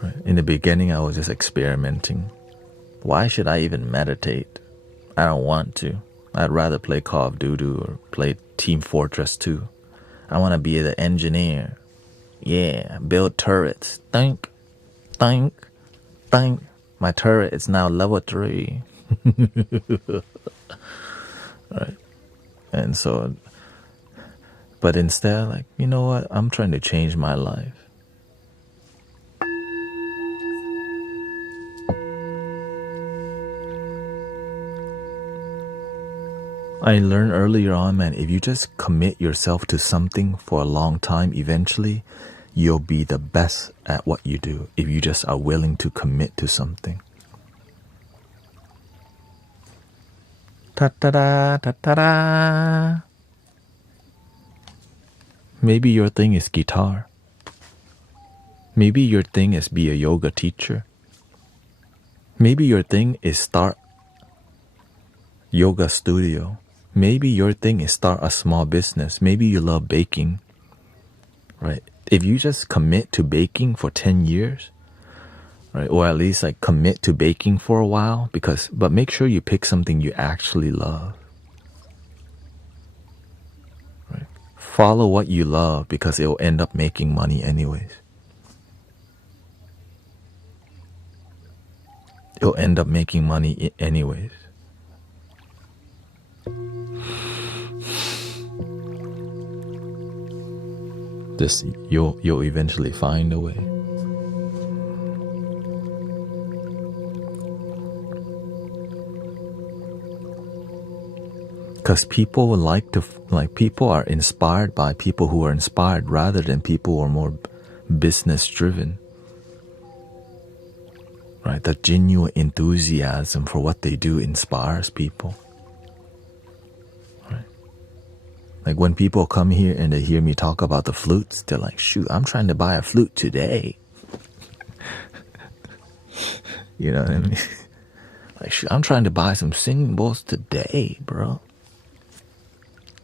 Right? In the beginning, I was just experimenting. Why should I even meditate? I don't want to. I'd rather play Call of Duty or play Team Fortress 2. I want to be the engineer. Yeah, build turrets. Think, think, think. My turret is now level 3. Right. And so, but instead, like, you know what? I'm trying to change my life. I learned earlier on, man, if you just commit yourself to something for a long time, eventually you'll be the best at what you do if you just are willing to commit to something. Ta-ta-da, ta-ta-da. Maybe your thing is guitar. Maybe your thing is be a yoga teacher. Maybe your thing is start yoga studio. Maybe your thing is start a small business. Maybe you love baking, right? If you just commit to baking for 10 years, right? Or at least like commit to baking for a while, but make sure you pick something you actually love, right? Follow what you love because it will end up making money anyways. It'll end up making money anyways. This you'll eventually find a way. Because people would people are inspired by people who are inspired rather than people who are more business driven. Right? The genuine enthusiasm for what they do inspires people. Right? Like when people come here and they hear me talk about the flutes, they're like, shoot, I'm trying to buy a flute today. You know what I mean? Like, shoot, I'm trying to buy some singing bowls today, bro.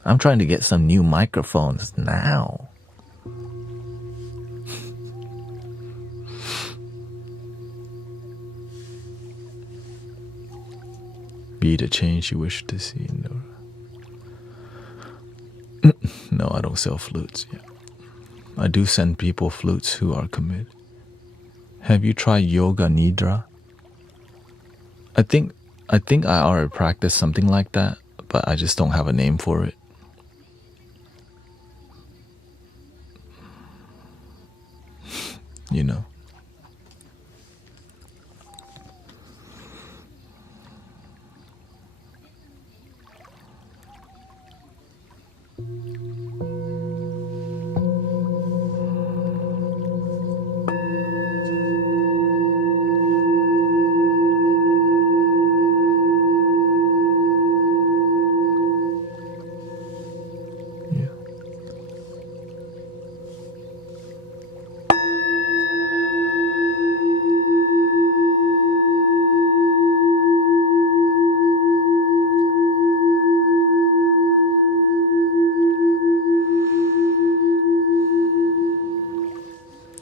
I'm trying to get some new microphones now. Be the change you wish to see. No, I don't sell flutes yet. I do send people flutes who are committed. Have you tried yoga nidra? I think I already practiced something like that, but I just don't have a name for it. You know.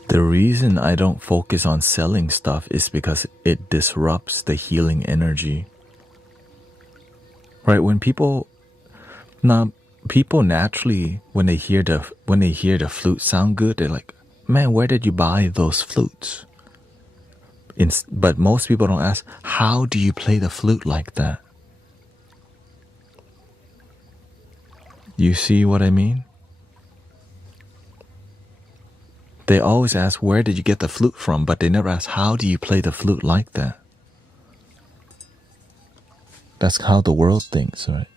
The reason I don't focus on selling stuff is because it disrupts the healing energy. Right? When people naturally when they hear the flute sound good, they're like, "Man, where did you buy those flutes?" But most people don't ask, "How do you play the flute like that?" You see what I mean? They always ask, where did you get the flute from? But they never ask, how do you play the flute like that? That's how the world thinks, right?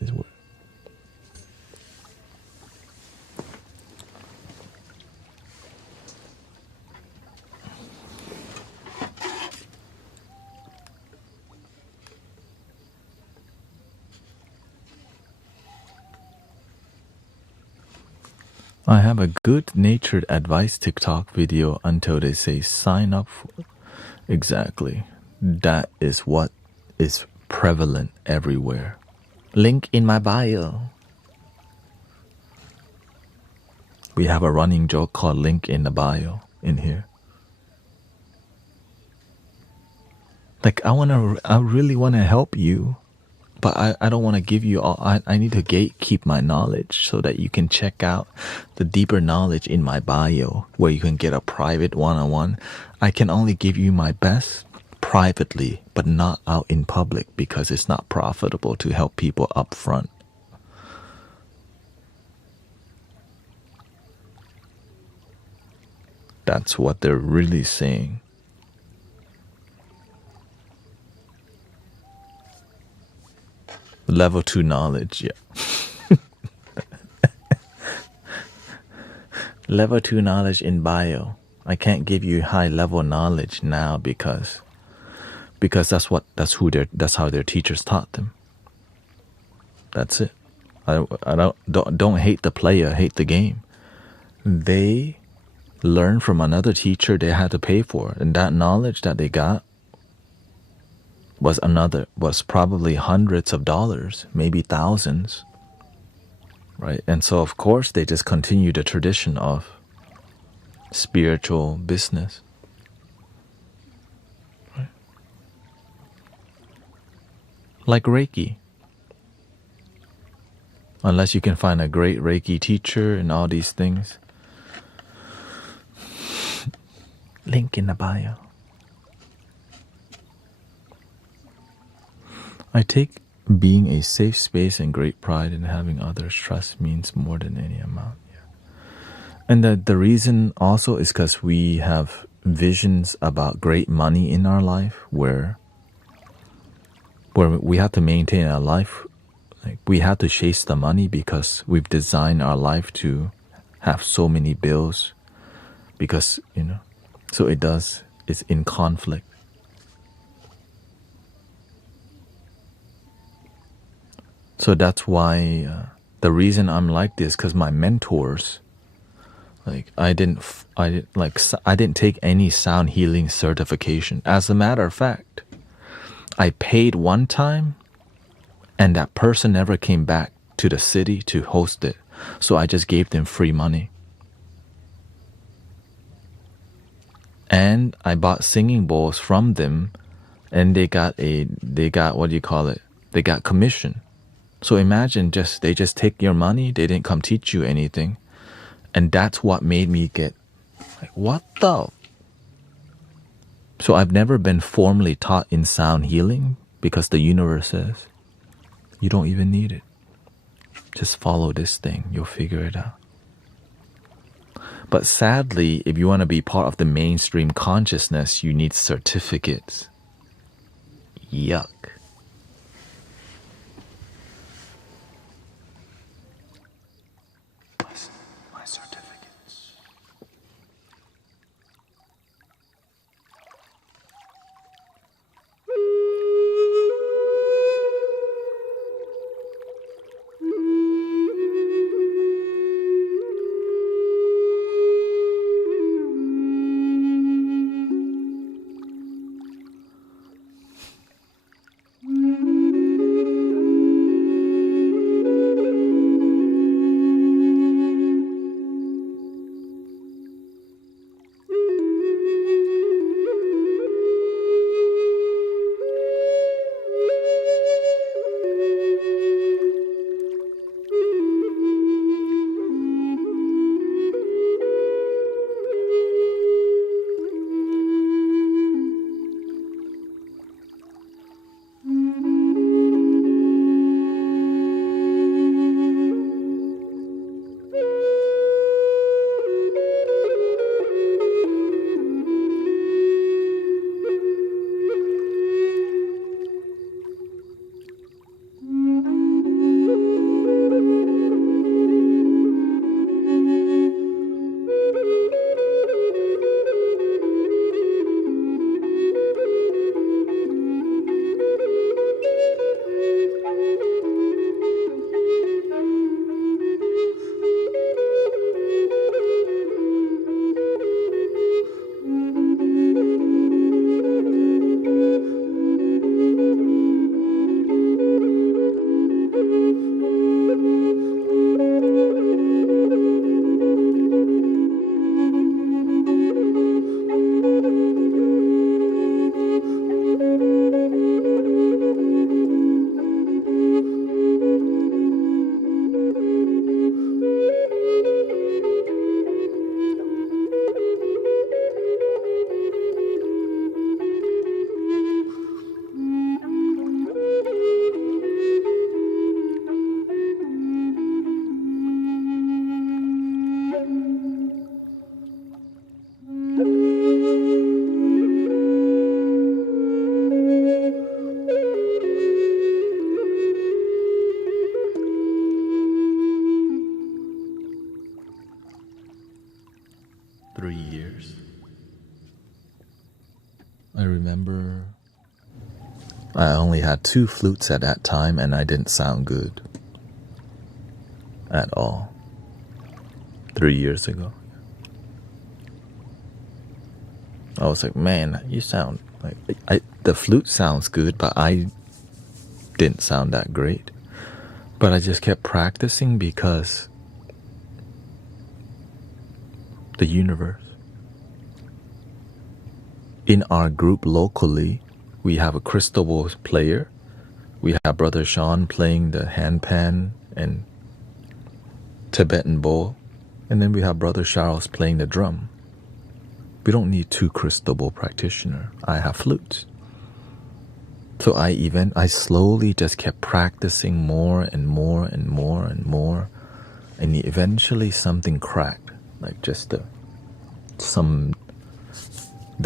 I have a good-natured advice TikTok video until they say sign up for. Exactly. That is what is prevalent everywhere. Link in my bio. We have a running joke called link in the bio in here. Like I really want to help you, but I don't want to give you all. I need to gatekeep my knowledge so that you can check out the deeper knowledge in my bio, where you can get a private one-on-one. I can only give you my best privately, but not out in public, because it's not profitable to help people up front. That's what they're really saying. Level 2 knowledge, yeah. Level 2 knowledge in bio. I can't give you high level knowledge now because that's how their teachers taught them. That's it. I don't hate the player, hate the game. They learned from another teacher they had to pay for, and that knowledge that they got was probably hundreds of dollars, maybe thousands. Right? And so of course they just continue the tradition of spiritual business. Right? Like Reiki. Unless you can find a great Reiki teacher and all these things. Link in the bio. I take being a safe space and great pride in having others trust means more than any amount. Yeah. And the reason also is because we have visions about great money in our life where we have to maintain our life. Like we have to chase the money because we've designed our life to have so many bills, because, so it's in conflict. So that's why the reason I'm like this, because my mentors, like I didn't take any sound healing certification. As a matter of fact, I paid one time, and that person never came back to the city to host it. So I just gave them free money. And I bought singing bowls from them, and they got what do you call it? They got commission. So imagine they just take your money, they didn't come teach you anything. And that's what made me get like, what the? So I've never been formally taught in sound healing, because the universe says, you don't even need it. Just follow this thing, you'll figure it out. But sadly, if you want to be part of the mainstream consciousness, you need certificates. Yuck. My certificates. 3 years. I remember I only had 2 flutes at that time and I didn't sound good at all. 3 years ago. I was like, man, you sound like the flute sounds good, but I didn't sound that great. But I just kept practicing because the universe. In our group locally, we have a crystal bowl player. We have Brother Sean playing the handpan and Tibetan bowl. And then we have Brother Charles playing the drum. We don't need 2 crystal bowl practitioners. I have flutes. So I slowly just kept practicing more and more and more and more. And eventually something cracked. Like just the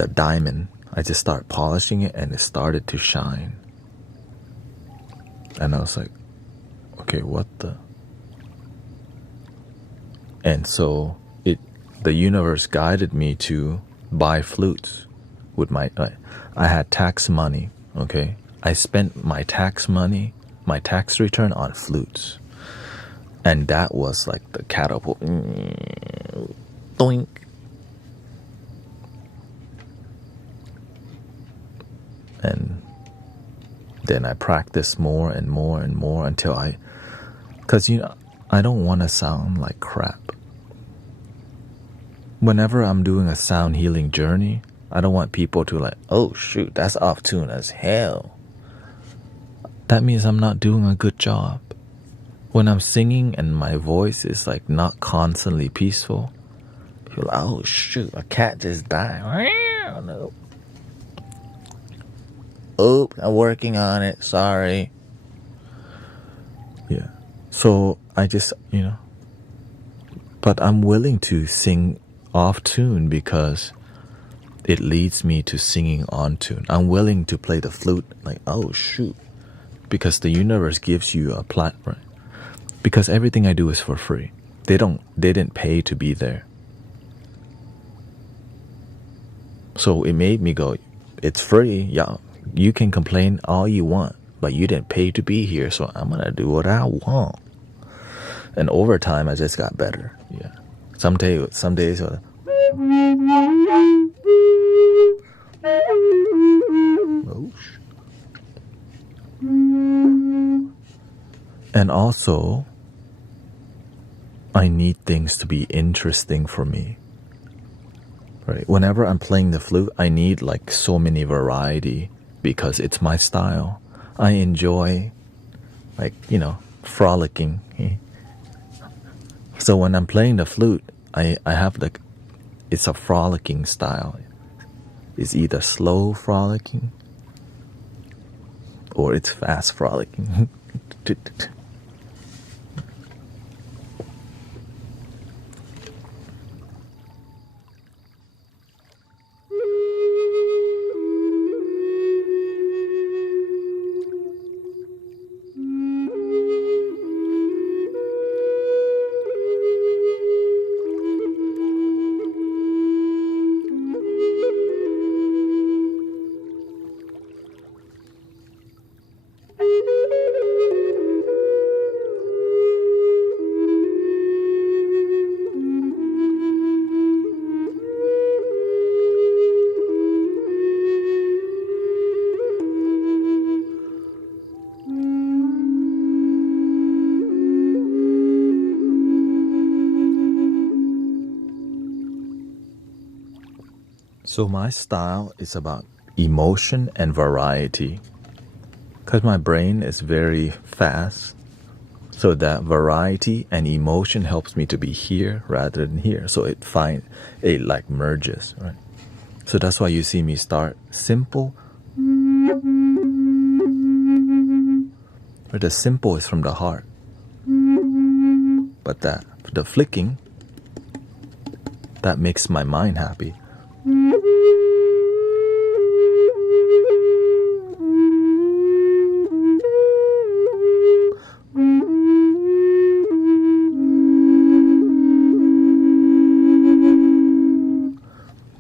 diamond. I just started polishing it and it started to shine. And I was like, okay, what the? And so the universe guided me to buy flutes with I had tax money, okay? I spent my tax money, my tax return on flutes. And that was like the catapult. Doink. And then I practiced more and more and more until because I don't want to sound like crap. Whenever I'm doing a sound healing journey, I don't want people to like, oh shoot, that's off tune as hell. That means I'm not doing a good job. When I'm singing and my voice is like not constantly peaceful, people are like, oh shoot, a cat just died. No. Oh, I'm working on it. Sorry. Yeah. So I just, but I'm willing to sing off tune because it leads me to singing on tune. I'm willing to play the flute like, oh shoot, because the universe gives you a platform. Because everything I do is for free. They didn't pay to be there. So it made me go, it's free, yeah. You can complain all you want, but you didn't pay to be here, so I'm gonna do what I want. And over time, I just got better. Yeah. Some days, and also, I need things to be interesting for me. Right. Whenever I'm playing the flute, I need like so many variety because it's my style. I enjoy like, frolicking. So when I'm playing the flute, I have like, it's a frolicking style. It's either slow frolicking or it's fast frolicking. So my style is about emotion and variety. Because my brain is very fast. So that variety and emotion helps me to be here rather than here. So it like merges, right? So that's why you see me start simple. Or the simple is from the heart. But the flicking, that makes my mind happy.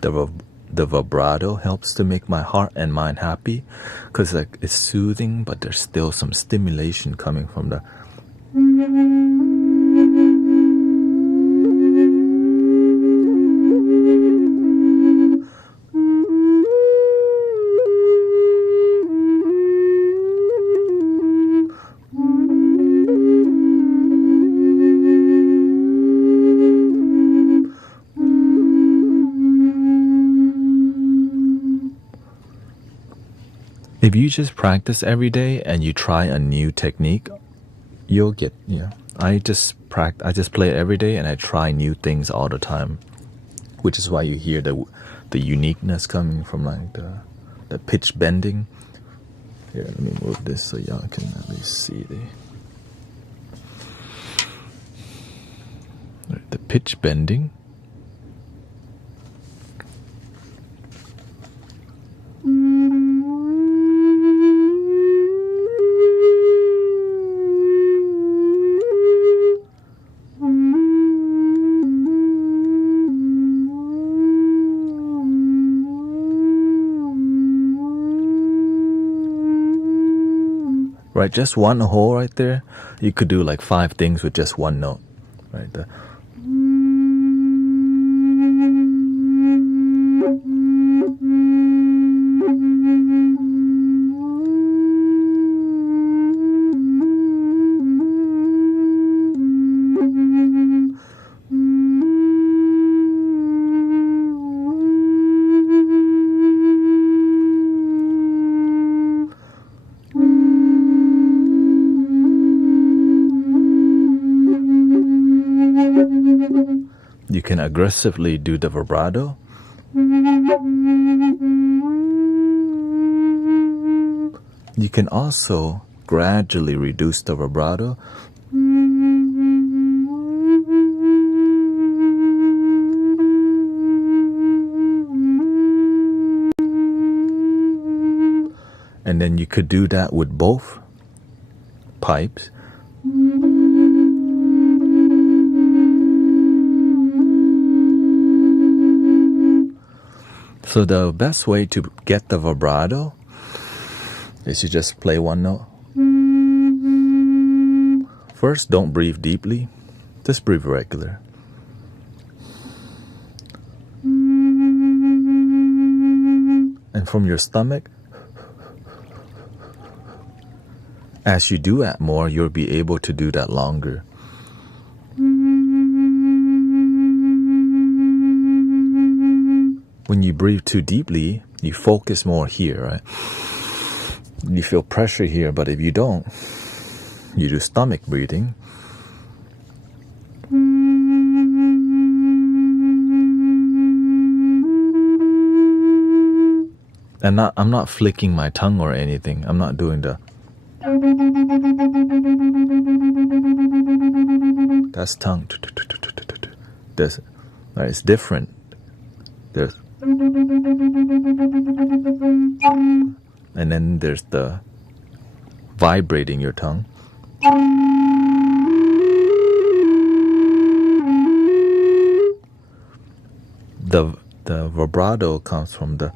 the vibrato helps to make my heart and mind happy, because like it's soothing, but there's still some stimulation coming from the. If you just practice every day and you try a new technique, you'll get, I just play it every day and I try new things all the time, which is why you hear the uniqueness coming from like the pitch bending. Here, let me move this so y'all can at least see the pitch bending. Right, just one hole right there. You could do like 5 things with just one note. Right, you can aggressively do the vibrato. You can also gradually reduce the vibrato. And then you could do that with both pipes. So the best way to get the vibrato is you just play one note. First, don't breathe deeply. Just breathe regular. And from your stomach, as you do that more, you'll be able to do that longer. When you breathe too deeply, you focus more here, right? You feel pressure here, but if you don't, you do stomach breathing. And I'm not flicking my tongue or anything. I'm not doing the. That's tongue. There's, right, it's different. There's. And then there's the vibrating your tongue. The vibrato comes from the.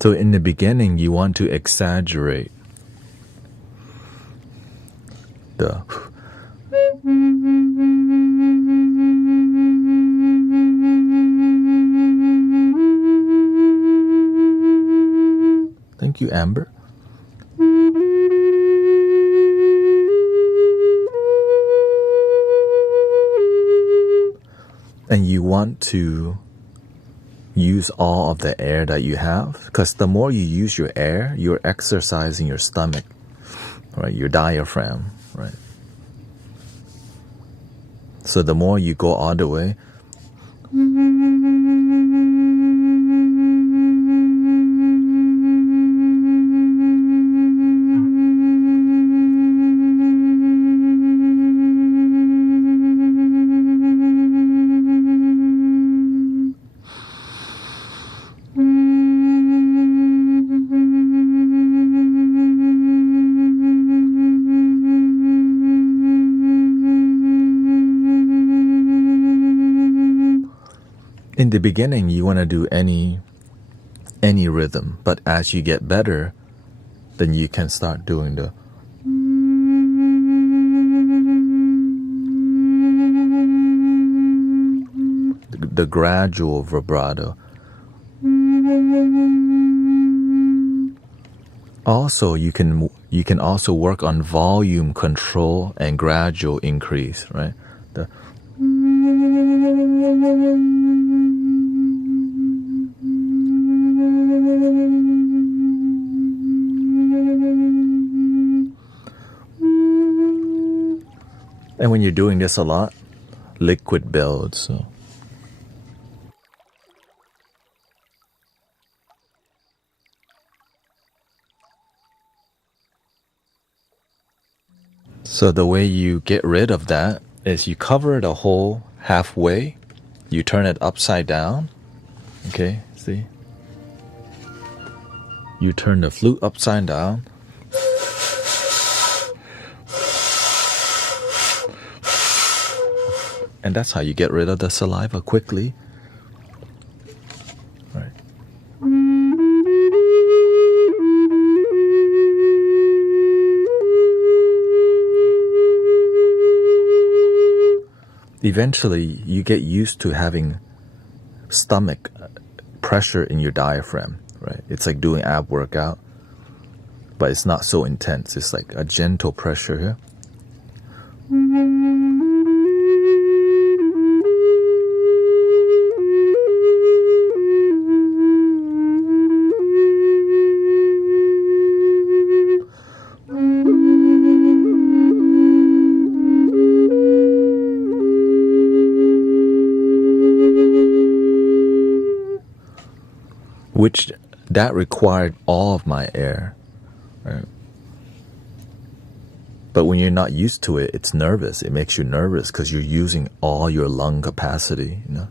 So in the beginning, you want to exaggerate the. Thank you, Amber. And you want to use all of the air that you have, because the more you use your air, you're exercising your stomach, right? Your diaphragm, right? So the more you go all the way, in the beginning you want to do any rhythm, but as you get better, then you can start doing the gradual vibrato. Also, you can also work on volume control and gradual increase, right? And when you're doing this a lot, liquid builds. So the way you get rid of that is you cover the hole halfway, you turn it upside down. Okay, see? You turn the flute upside down. And that's how you get rid of the saliva quickly. Right. Eventually, you get used to having stomach pressure in your diaphragm, right? It's like doing ab workout, but it's not so intense. It's like a gentle pressure here. Which that required all of my air, right? But when you're not used to it, it's nervous. It makes you nervous because you're using all your lung capacity, you know?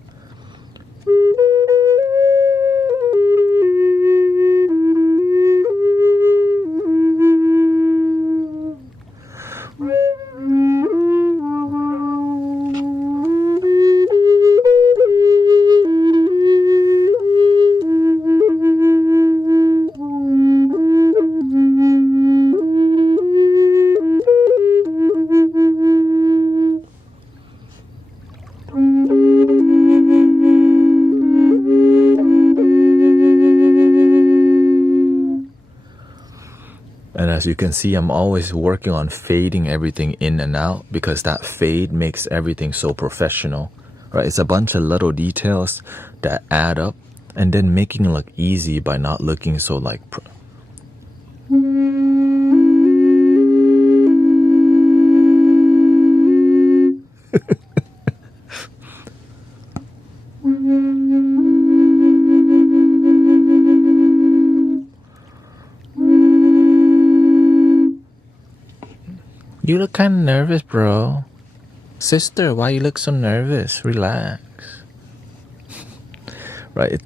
And as you can see, I'm always working on fading everything in and out because that fade makes everything so professional, right? It's a bunch of little details that add up and then making it look easy by not looking so like... You look kind of nervous, bro. Sister, why you look so nervous? Relax. Right,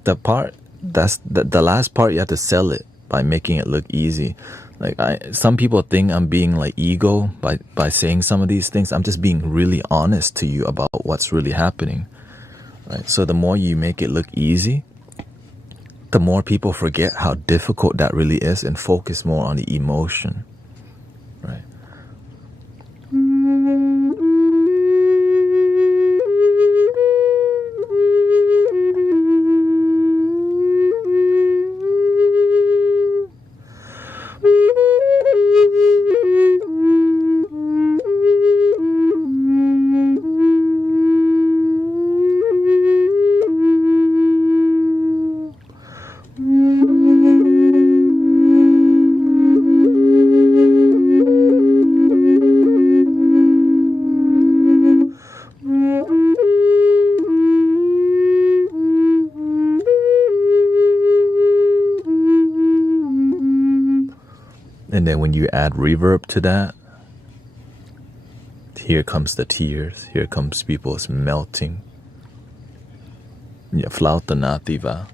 that's the last part. You have to sell it by making it look easy. Like some people think I'm being like ego by saying some of these things. I'm just being really honest to you about what's really happening. Right, so the more you make it look easy, the more people forget how difficult that really is and focus more on the emotion. Right. And then when you add reverb to that, here comes the tears. Here comes people's melting. Flauta nativa.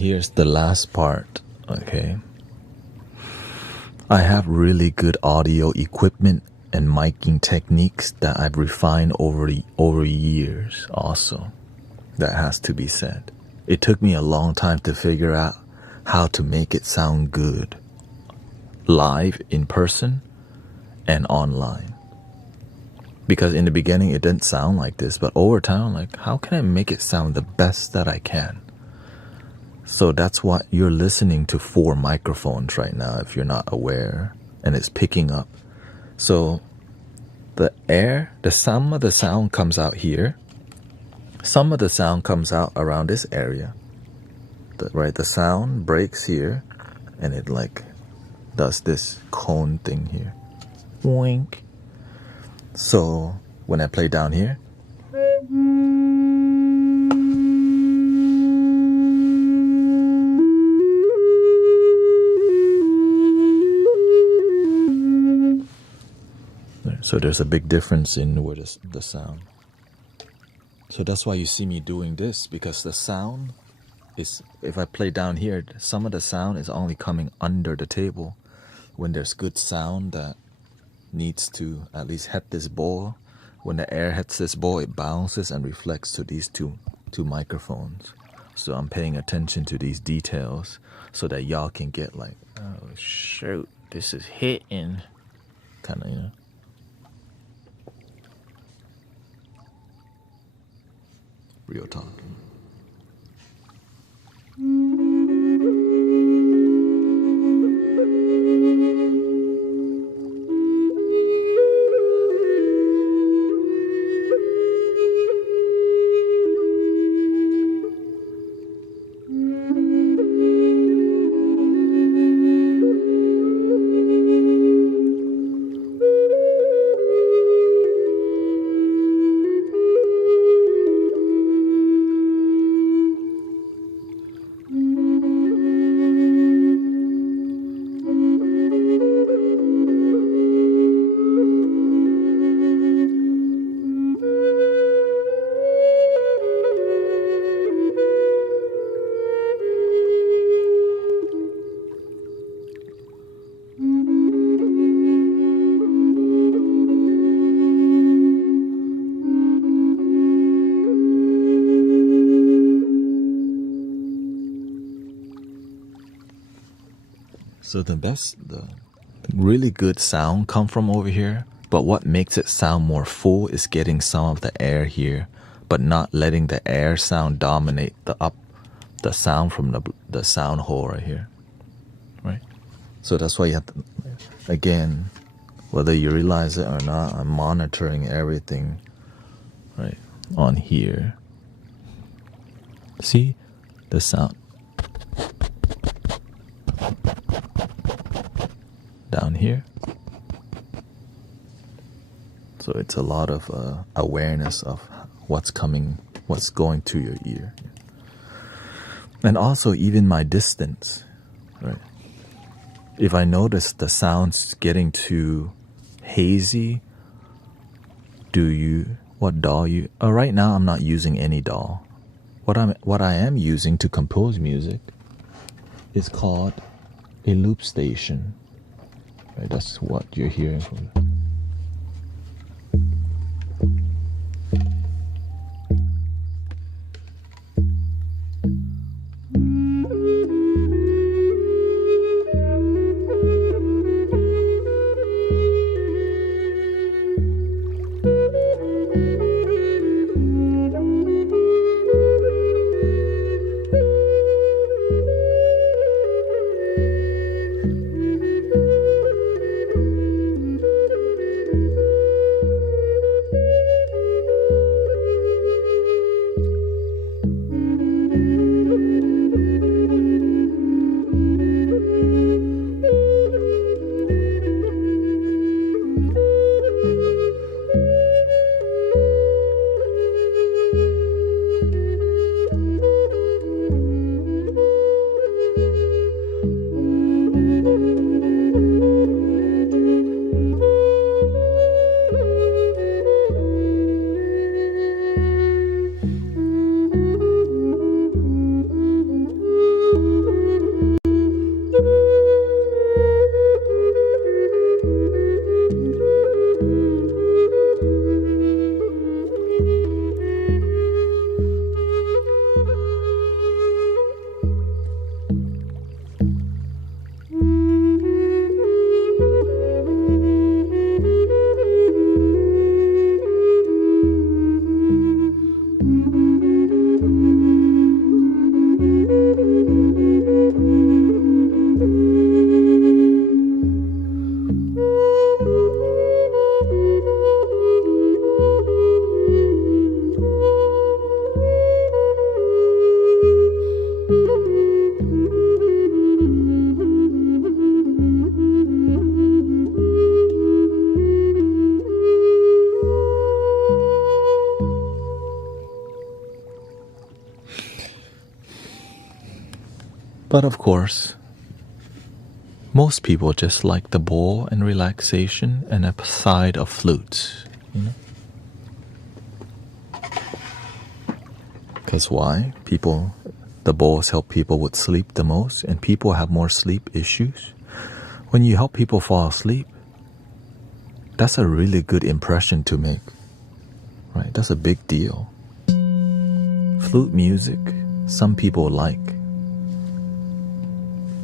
here's the last part, okay? I have really good audio equipment and miking techniques that I've refined over years also. That has to be said. It took me a long time to figure out how to make it sound good live in person and online. Because in the beginning it didn't sound like this, but over time I'm like, how can I make it sound the best that I can? So that's what you're listening to 4 microphones right now if you're not aware, and it's picking up. So some of the sound comes out here. Some of the sound comes out around this area. The sound breaks here and it like does this cone thing here. Wink. So when I play down here, so there's a big difference in where the sound. So that's why you see me doing this, because the sound is, if I play down here, some of the sound is only coming under the table. When there's good sound that needs to at least hit this bowl, when the air hits this bowl, it bounces and reflects to these two microphones. So I'm paying attention to these details so that y'all can get like, oh shoot, this is hitting, kind of, you know. Real talk. So the really good sound come from over here, but what makes it sound more full is getting some of the air here, but not letting the air sound dominate the sound from the sound hole right here, right? So that's why you have to, again, whether you realize it or not, I'm monitoring everything, right, on here. See the sound down here. So it's a lot of awareness of what's going to your ear. And also even my distance, right? If I notice the sound's getting too hazy, what DAW you, right now I'm not using any DAW. What I am using to compose music is called a loop station. Right, that's what you're hearing from. But of course, most people just like the bowl and relaxation and a side of flutes, you know? Because why? The bowls help people with sleep the most, and people have more sleep issues. When you help people fall asleep, that's a really good impression to make, right? That's a big deal. Flute music, some people like.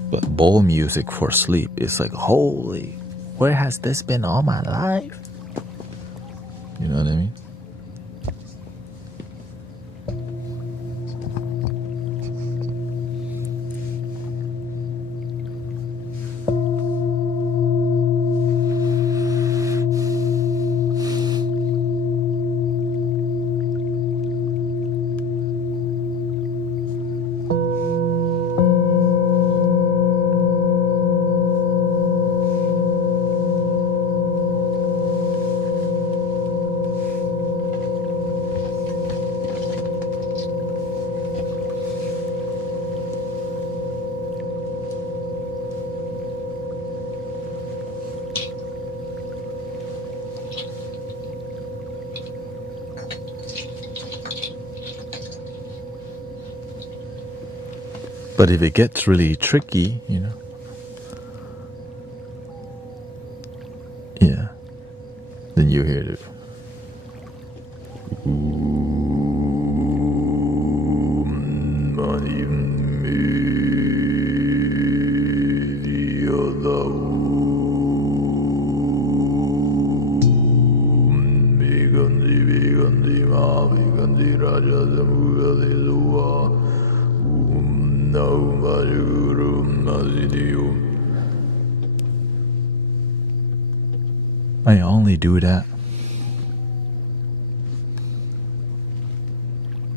But bowl music for sleep is like, holy, where has this been all my life? You know what I mean? But if it gets really tricky, you know, yeah, then you hear it. I only do that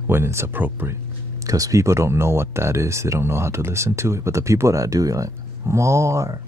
when it's appropriate, because people don't know what that is. They don't know how to listen to it. But the people that do, you're like, more.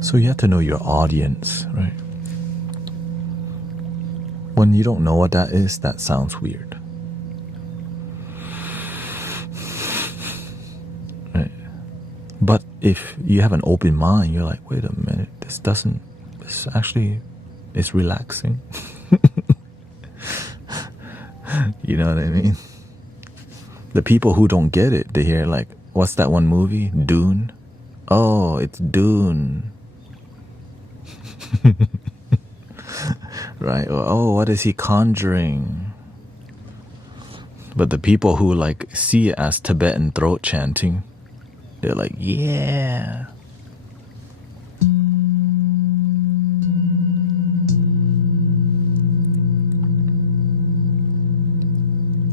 So you have to know your audience, right? When you don't know what that is, that sounds weird. Right? But if you have an open mind, you're like, wait a minute, this actually is relaxing. You know what I mean? The people who don't get it, they hear like, what's that one movie? Dune? Oh, it's Dune. Right? Or, oh, what is he conjuring? But the people who like see it as Tibetan throat chanting, they're like, yeah.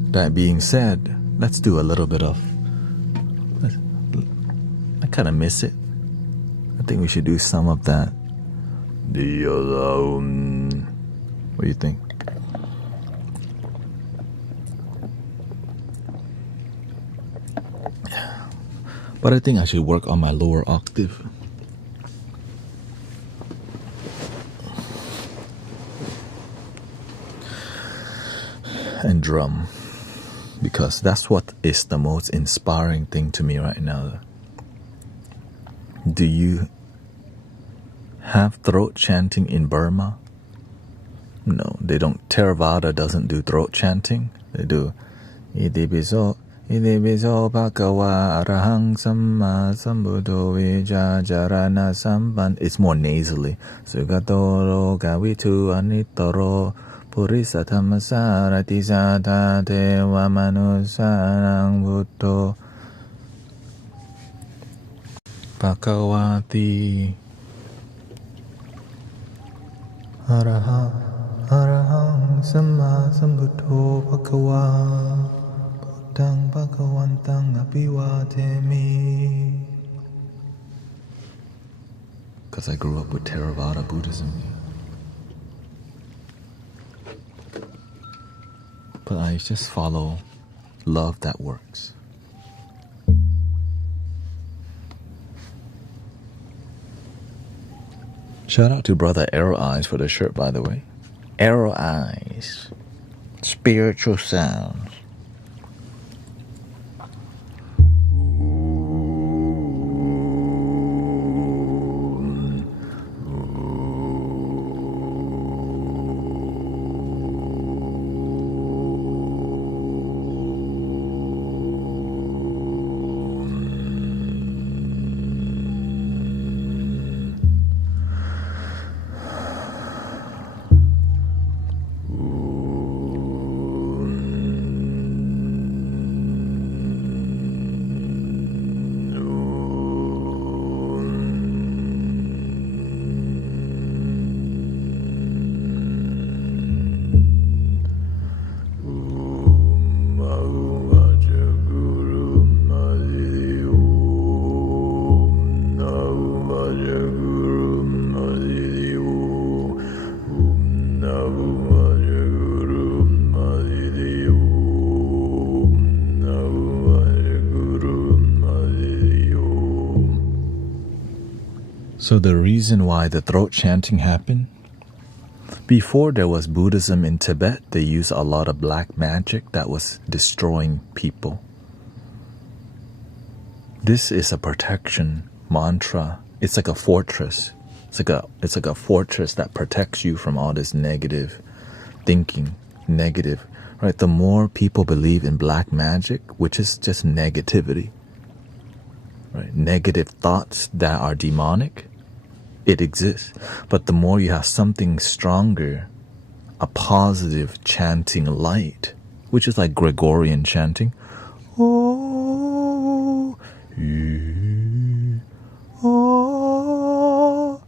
That being said, let's do a little bit of, I kind of miss it. I think we should do some of that. What do you think? But I think I should work on my lower octave. and drum, because that's what is the most inspiring thing to me right now. Do you have throat chanting in Burma? No, they don't. Theravada doesn't do throat chanting. They do Idibiso Bhagava Arahang Samma Sambuddho Vijajarana Samban. It's more nasally. Sugatoro Gavitu Anitoro Purisa Thammasarati Sata Deva Manusarang Buddho Bhagavati Arahang Samma Sambuddho Bhagava Buddhang Bhagavantang Abhivatemi. Because I grew up with Theravada Buddhism. But I just follow love that works. Shout out to brother Arrow Eyes for the shirt, by the way. Arrow Eyes. Spiritual sounds. So the reason why the throat chanting happened, before there was Buddhism in Tibet, they used a lot of black magic that was destroying people. This is a protection mantra. It's like a fortress. It's like a fortress that protects you from all this negative thinking, negative, right? The more people believe in black magic, which is just negativity, right? Negative thoughts that are demonic, it exists. But the more you have something stronger, a positive chanting light, which is like Gregorian chanting, oh, oh,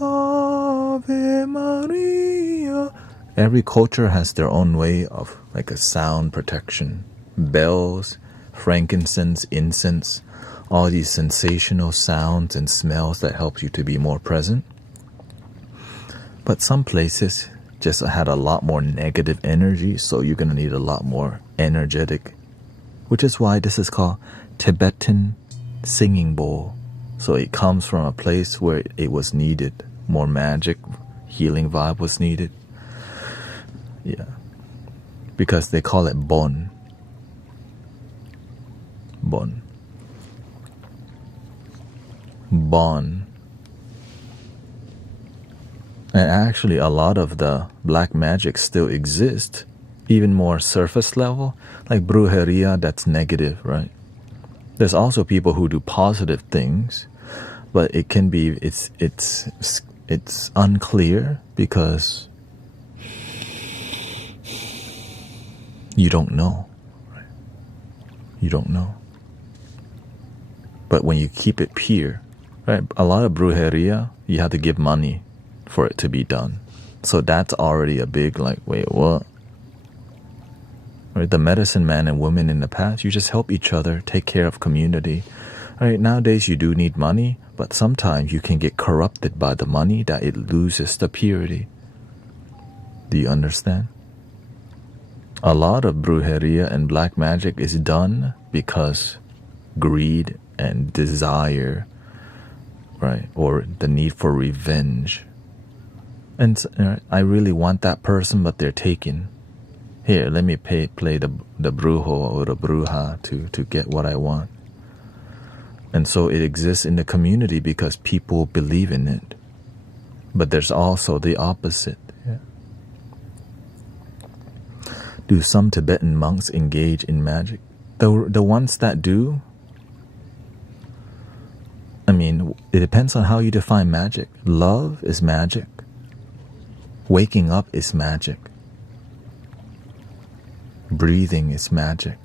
Ave Maria. Every culture has their own way of like a sound protection. Bells, frankincense, incense, all these sensational sounds and smells that help you to be more present. But some places just had a lot more negative energy, so you're going to need a lot more energetic, which is why this is called Tibetan singing bowl. So it comes from a place where it was needed. More magic, healing vibe was needed. Yeah. Because they call it bon. Bon. Bon. And actually a lot of the black magic still exists, even more surface level, like brujeria, that's negative, right? There's also people who do positive things, but it can be, it's unclear because you don't know, right? You don't know. But when you keep it pure, right? A lot of brujeria, you have to give money for it to be done. So that's already a big like, wait, what? Right? The medicine man and women in the past, you just help each other, take care of community. Right? Nowadays you do need money, but sometimes you can get corrupted by the money that it loses the purity. Do you understand? A lot of brujeria and black magic is done because greed and desire, right? Or the need for revenge. And I really want that person, but they're taken. Here, let me play the brujo or the bruja to get what I want. And so it exists in the community because people believe in it. But there's also the opposite. Yeah. Do some Tibetan monks engage in magic? The ones that do, I mean, it depends on how you define magic. Love is magic. Waking up is magic. Breathing is magic.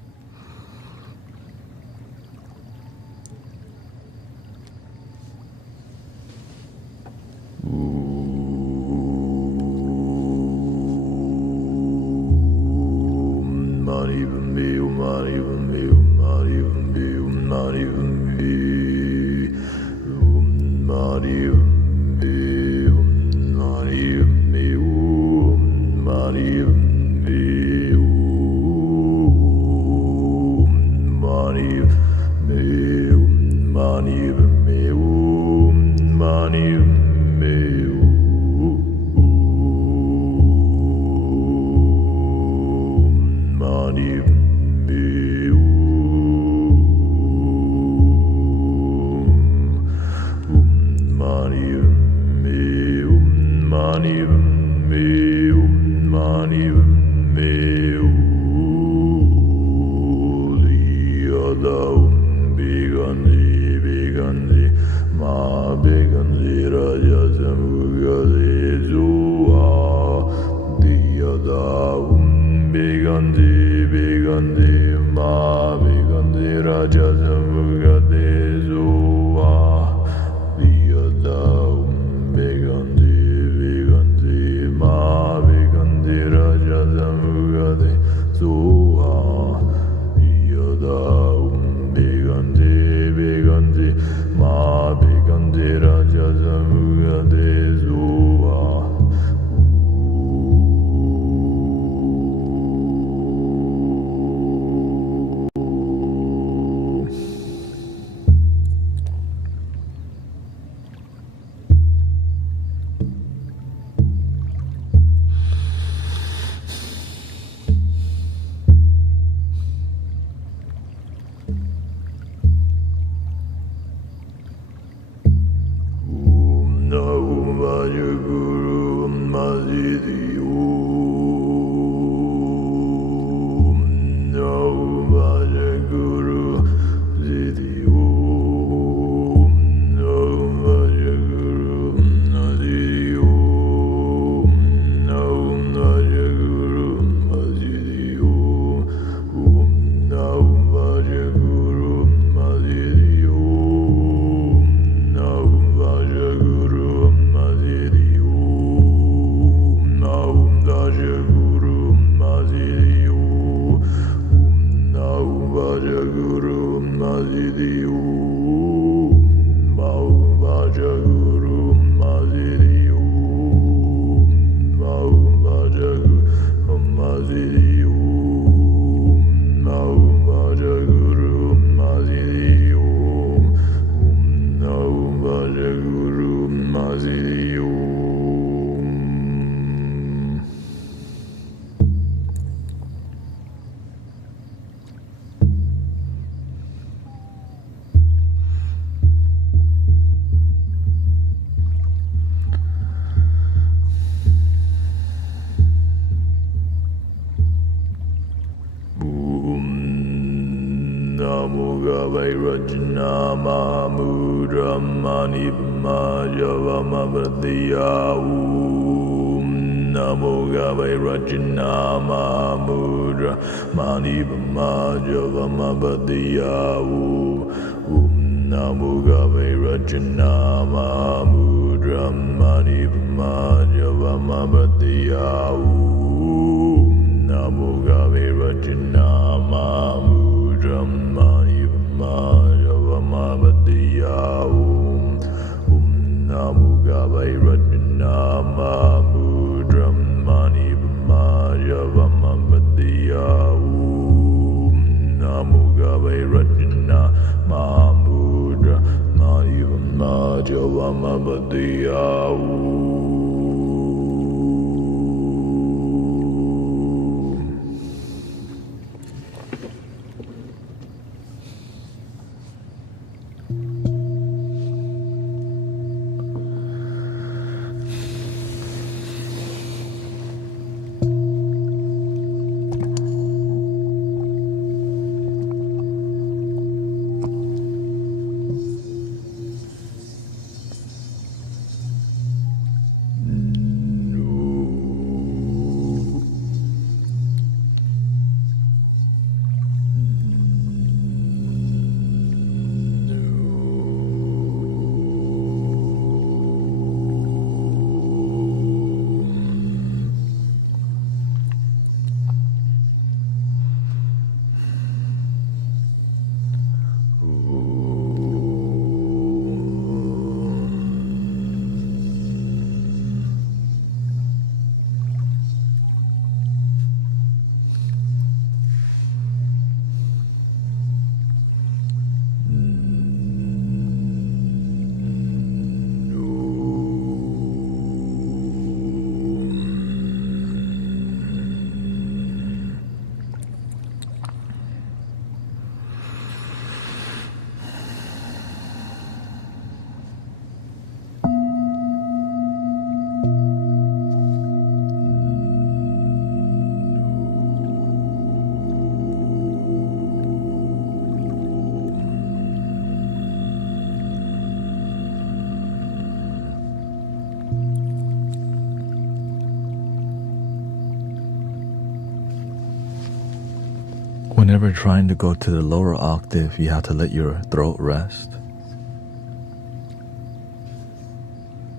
Whenever trying to go to the lower octave, you have to let your throat rest.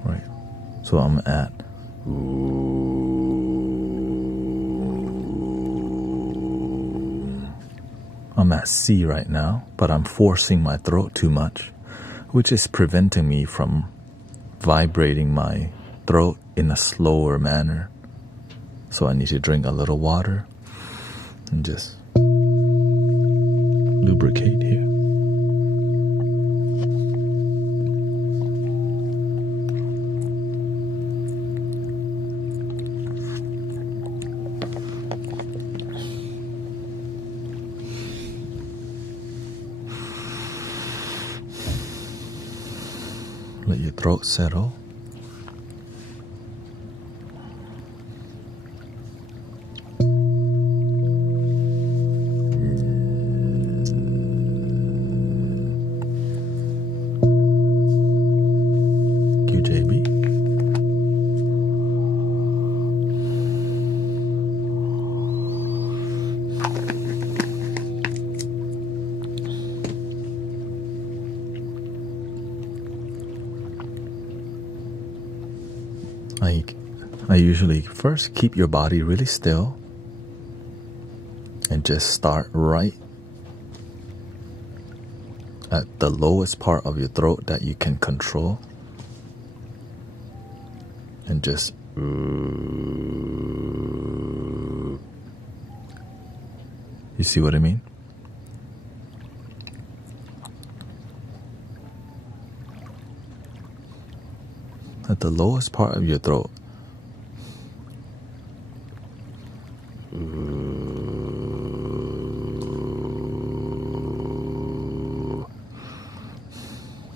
Right. So I'm at C right now, but I'm forcing my throat too much, which is preventing me from vibrating my throat in a slower manner. So I need to drink a little water and just lubricate here. Let your throat settle. QJB. I usually first keep your body really still and just start right at the lowest part of your throat that you can control, and just you see what I mean? At the lowest part of your throat.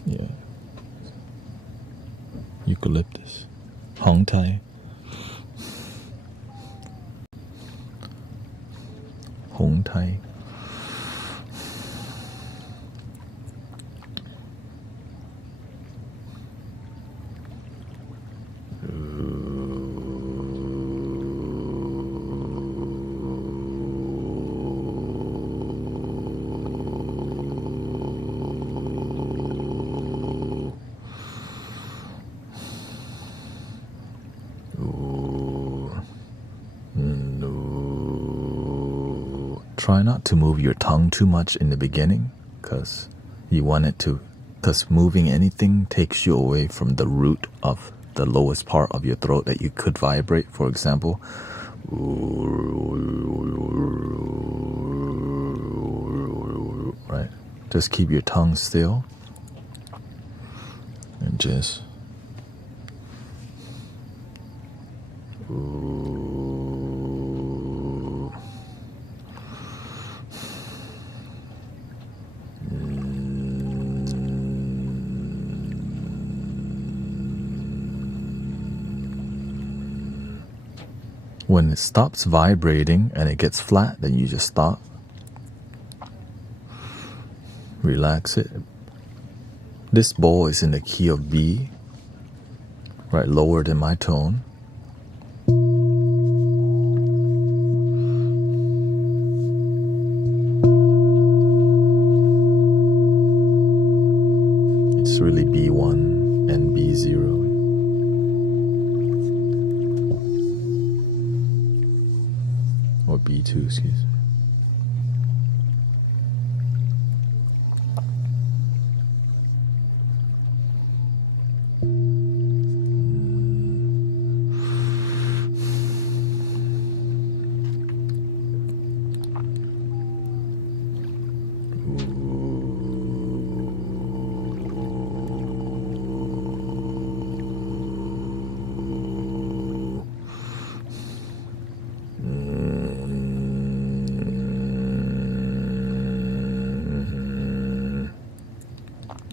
Yeah. Eucalyptus. Hong Tai. Hong Tai. Try not to move your tongue too much in the beginning, because you want it to, because moving anything takes you away from the root of the lowest part of your throat that you could vibrate. For example, right? Just keep your tongue still and just when it stops vibrating and it gets flat, then you just stop. Relax it. This bowl is in the key of B, right, lower than my tone. It's really B1 and B0. Or B2, excuse me.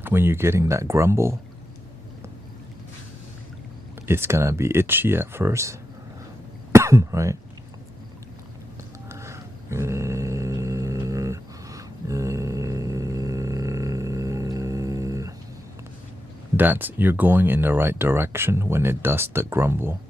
When you're getting that grumble, it's gonna be itchy at first, right? That's, you're going in the right direction when it does the grumble.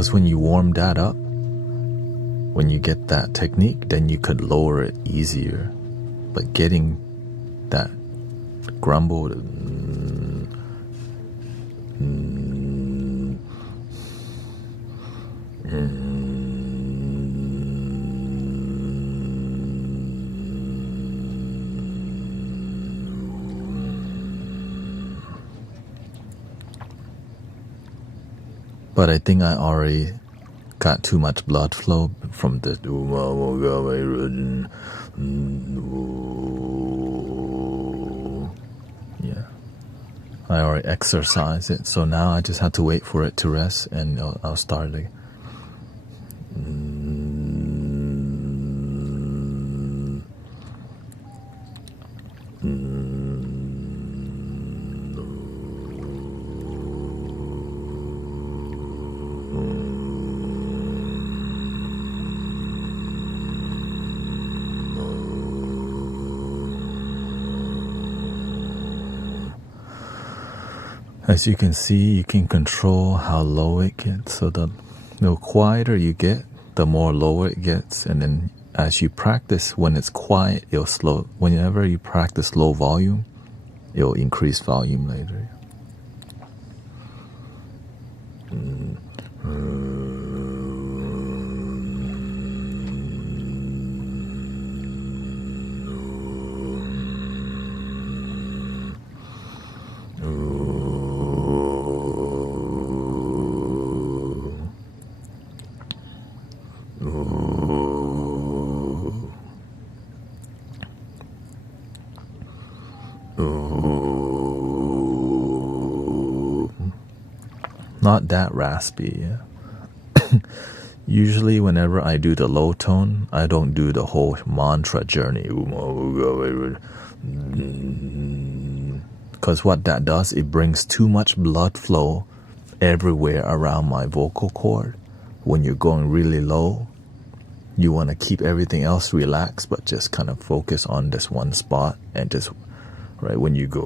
Because when you warm that up, when you get that technique, then you could lower it easier. But getting that grumble, but I think I already got too much blood flow from the yeah. I already exercised it, so now I just have to wait for it to rest, and I'll start again. As you can see, you can control how low it gets. So the quieter you get, the more lower it gets. And then as you practice, when it's quiet, it'll slow. Whenever you practice low volume, it'll increase volume later. Not that raspy, yeah. Usually whenever I do the low tone, I don't do the whole mantra journey. Because what that does, it brings too much blood flow everywhere around my vocal cord. When you're going really low, you want to keep everything else relaxed, but just kind of focus on this one spot. And just, right, when you go,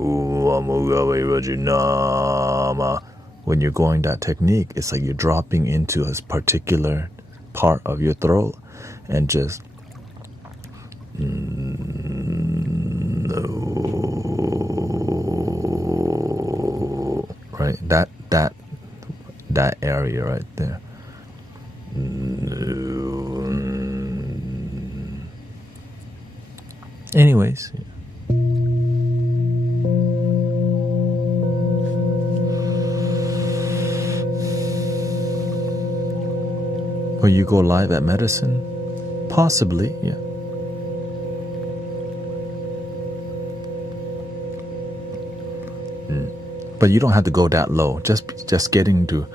when you're going that technique, it's like you're dropping into a particular part of your throat and just right, that area right there. Anyways, or you go live at medicine? Possibly, yeah. But you don't have to go that low. Just getting to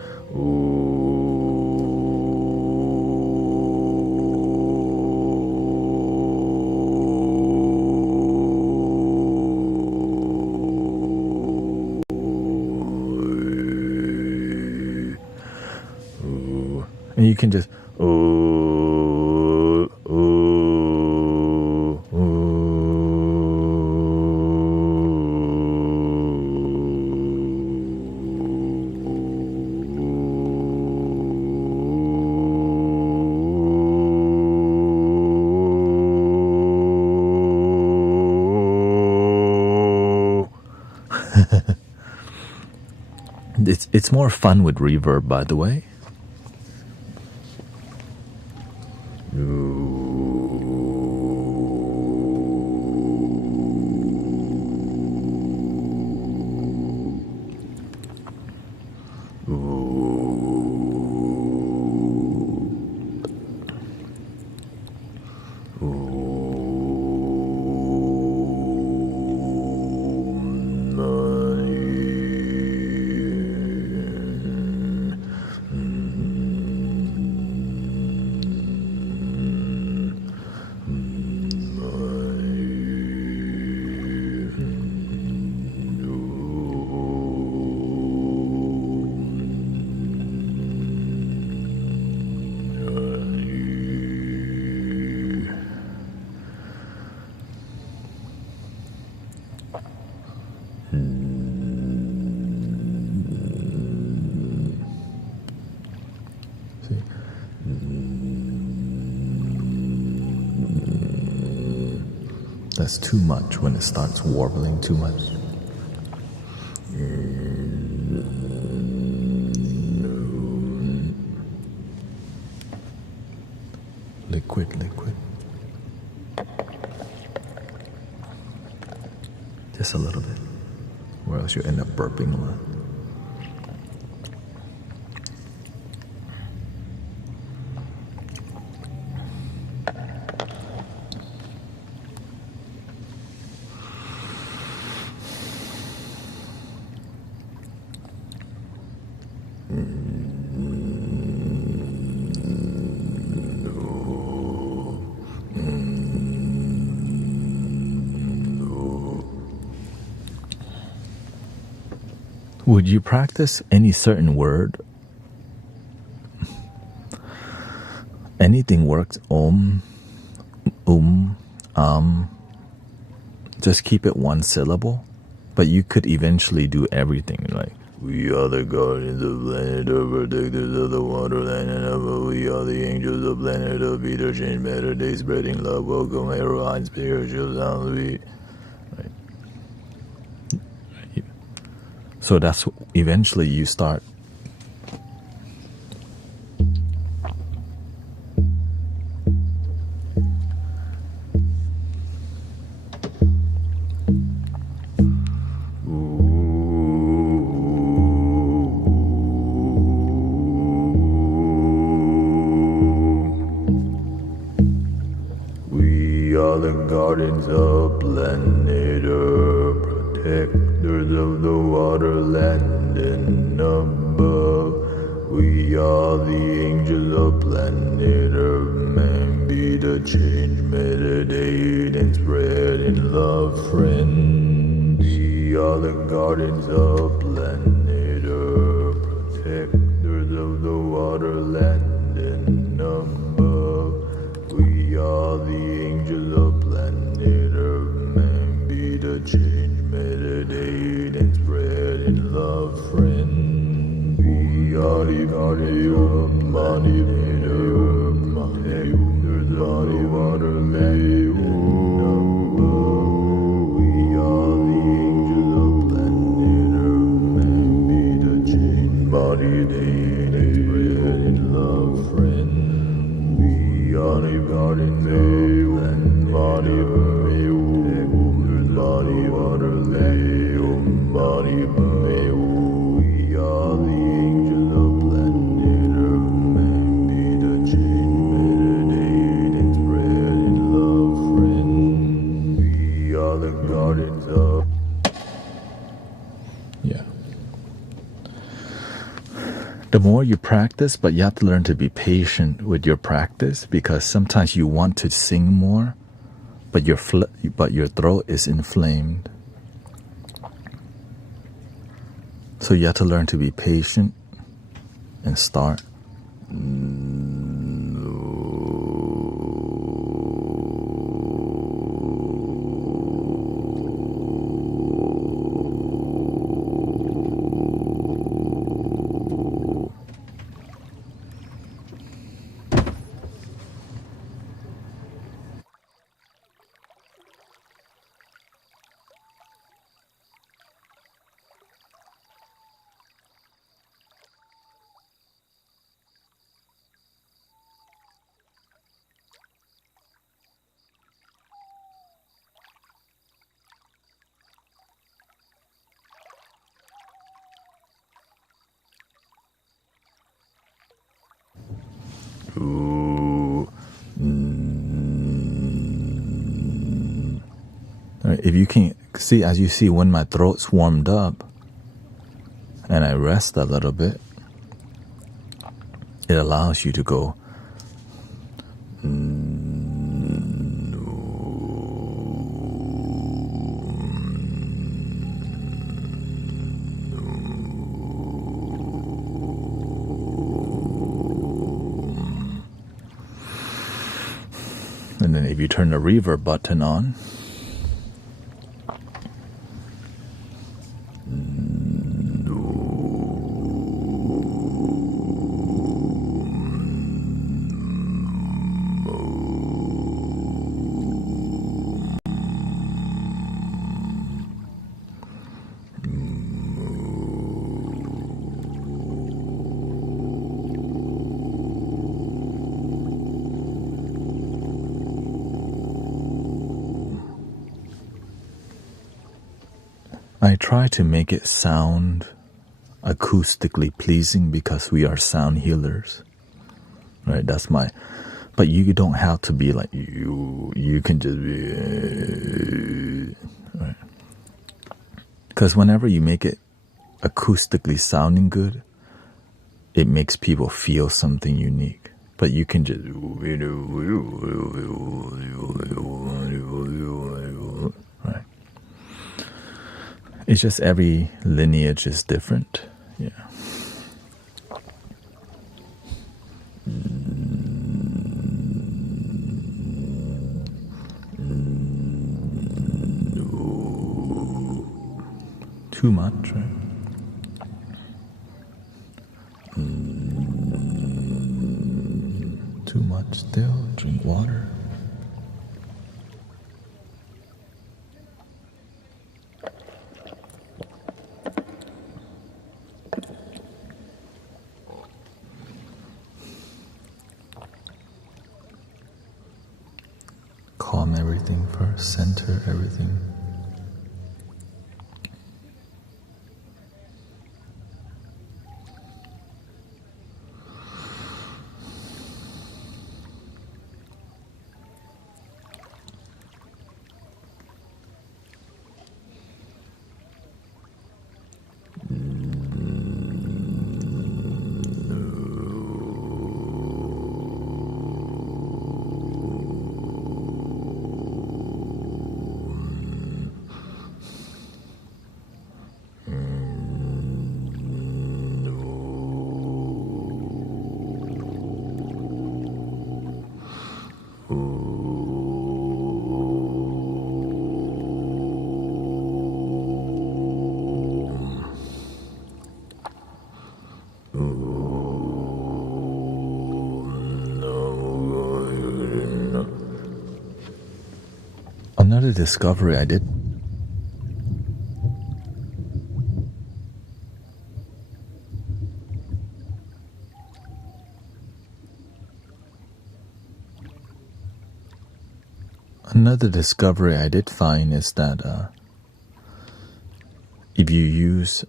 and you can just it's more fun with reverb, by the way. That's too much when it starts warbling too much. Liquid. Just a little bit, or else you end up burping a lot. Would you practice any certain word? Anything works. Just keep it one syllable. But you could eventually do everything. Like, we are the guardians of planet, the protectors of the waterland, and above we are the angels of planet of either change better day, spreading love, welcome, heroine, spiritual sounds. Right. So that's eventually you start. We are the guardians of planet Earth, protectors of the waterland and above. We are the angels of planet Earth, man be the change, meditate and spread in love, friend. We are the guardians of planet Earth, protectors of the waterland and above. We are the angels of planet Earth, man be the change, meditate and spread in love, friend. We are the guardians of planet Earth, protectors of the waterland and above. We are the angels of planet Earth, man be the change, meditate and spread in love, friend. We are the guardians of planet Earth, body, water, body, we are the angels of planet Earth, man be the change, meditate and spread in love, friend. We are the guardians of. Yeah. The more you practice, but you have to learn to be patient with your practice, because sometimes you want to sing more, but your throat is inflamed. So you have to learn to be patient and start. If you can see, as you see, when my throat's warmed up and I rest a little bit, it allows you to go. And then if you turn the reverb button on, I try to make it sound acoustically pleasing because we are sound healers, right? That's my, but you don't have to be like you can just be, right? Because whenever you make it acoustically sounding good, it makes people feel something unique. But you can just, right? It's just every lineage is different. Yeah. Too much, right? Too much still. Drink water. Calm everything first. Center everything. Another discovery I did. Another discovery I did find is that if you use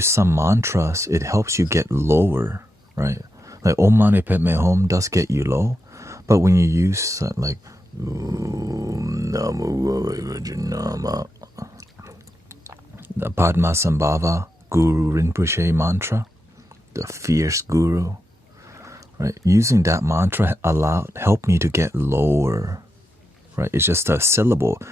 some mantras, it helps you get lower, right? Like Om Mani Padme Hum does get you low, but when you use like the Padmasambhava Guru Rinpoche mantra, the fierce guru, right? Using that mantra helped me to get lower, right? It's just a syllable.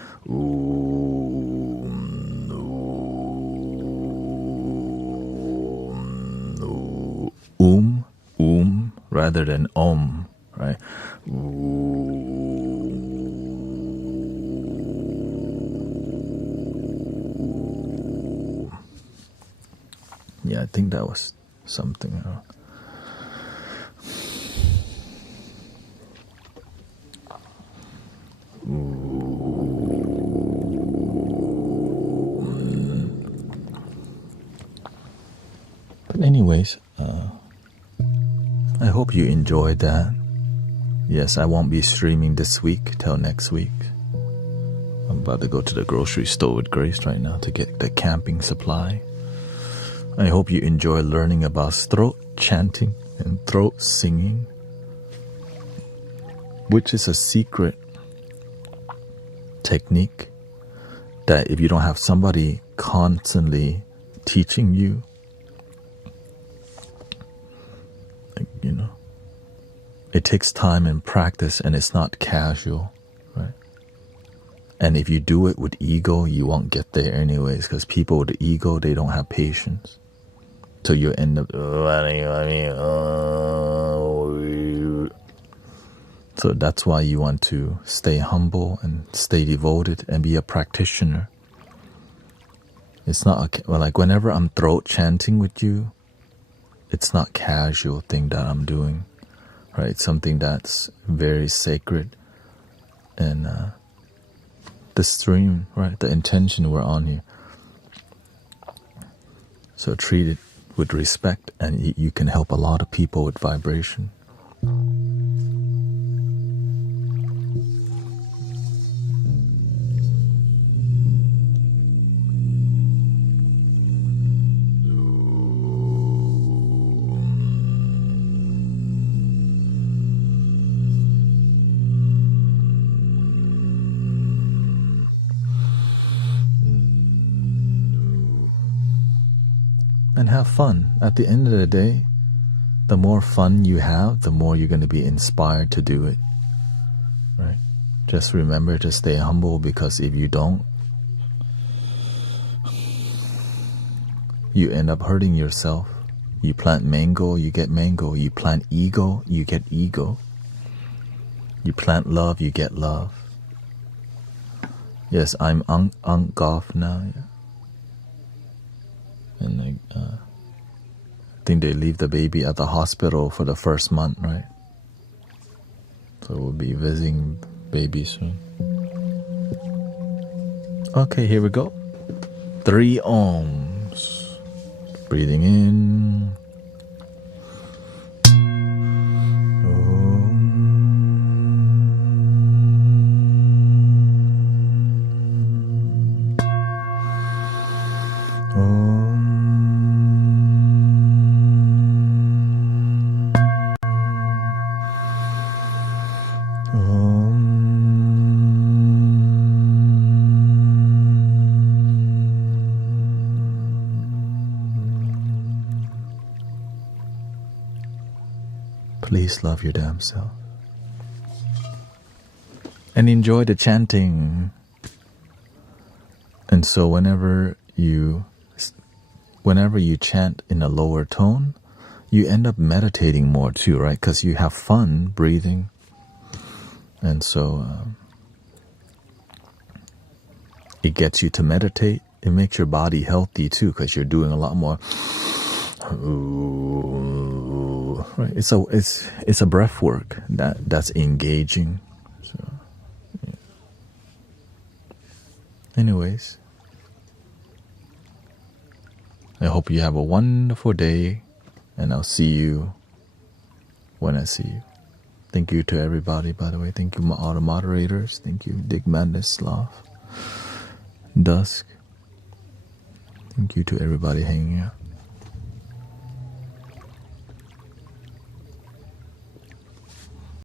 Rather than om, right? Yeah, I think that was something. But anyways, I hope you enjoyed that. Yes, I won't be streaming this week till next week. I'm about to go to the grocery store with Grace right now to get the camping supply. I hope you enjoy learning about throat chanting and throat singing, which is a secret technique that if you don't have somebody constantly teaching you, it takes time and practice, and it's not casual, right? And if you do it with ego, you won't get there anyways, because people with ego, they don't have patience. So you end up, so that's why you want to stay humble and stay devoted and be a practitioner. It's not like whenever I'm throat chanting with you, it's not casual thing that I'm doing, right? It's something that's very sacred, and the stream, right? The intention we're on here. So treat it with respect, and you can help a lot of people with vibration. and have fun. At the end of the day, the more fun you have, the more you're going to be inspired to do it, right? Just remember to stay humble, because if you don't, you end up hurting yourself. You plant mango, you get mango. You plant ego, you get ego. You plant love, you get love. Yes, I'm golf now. Yeah. And I think they leave the baby at the hospital for the first month, right? So we'll be visiting baby soon. Okay, here we go. 3 ohms. Breathing in. Please love your damn self. And enjoy the chanting. And so whenever you chant in a lower tone, you end up meditating more too, right? Because you have fun breathing. And so it gets you to meditate. It makes your body healthy too, because you're doing a lot more. Right, it's a breath work that's engaging. So, yeah. Anyways, I hope you have a wonderful day, and I'll see you when I see you. Thank you to everybody, by the way. Thank you, all the moderators. Thank you, Dick Madness, Sloth, Dusk. Thank you to everybody hanging out.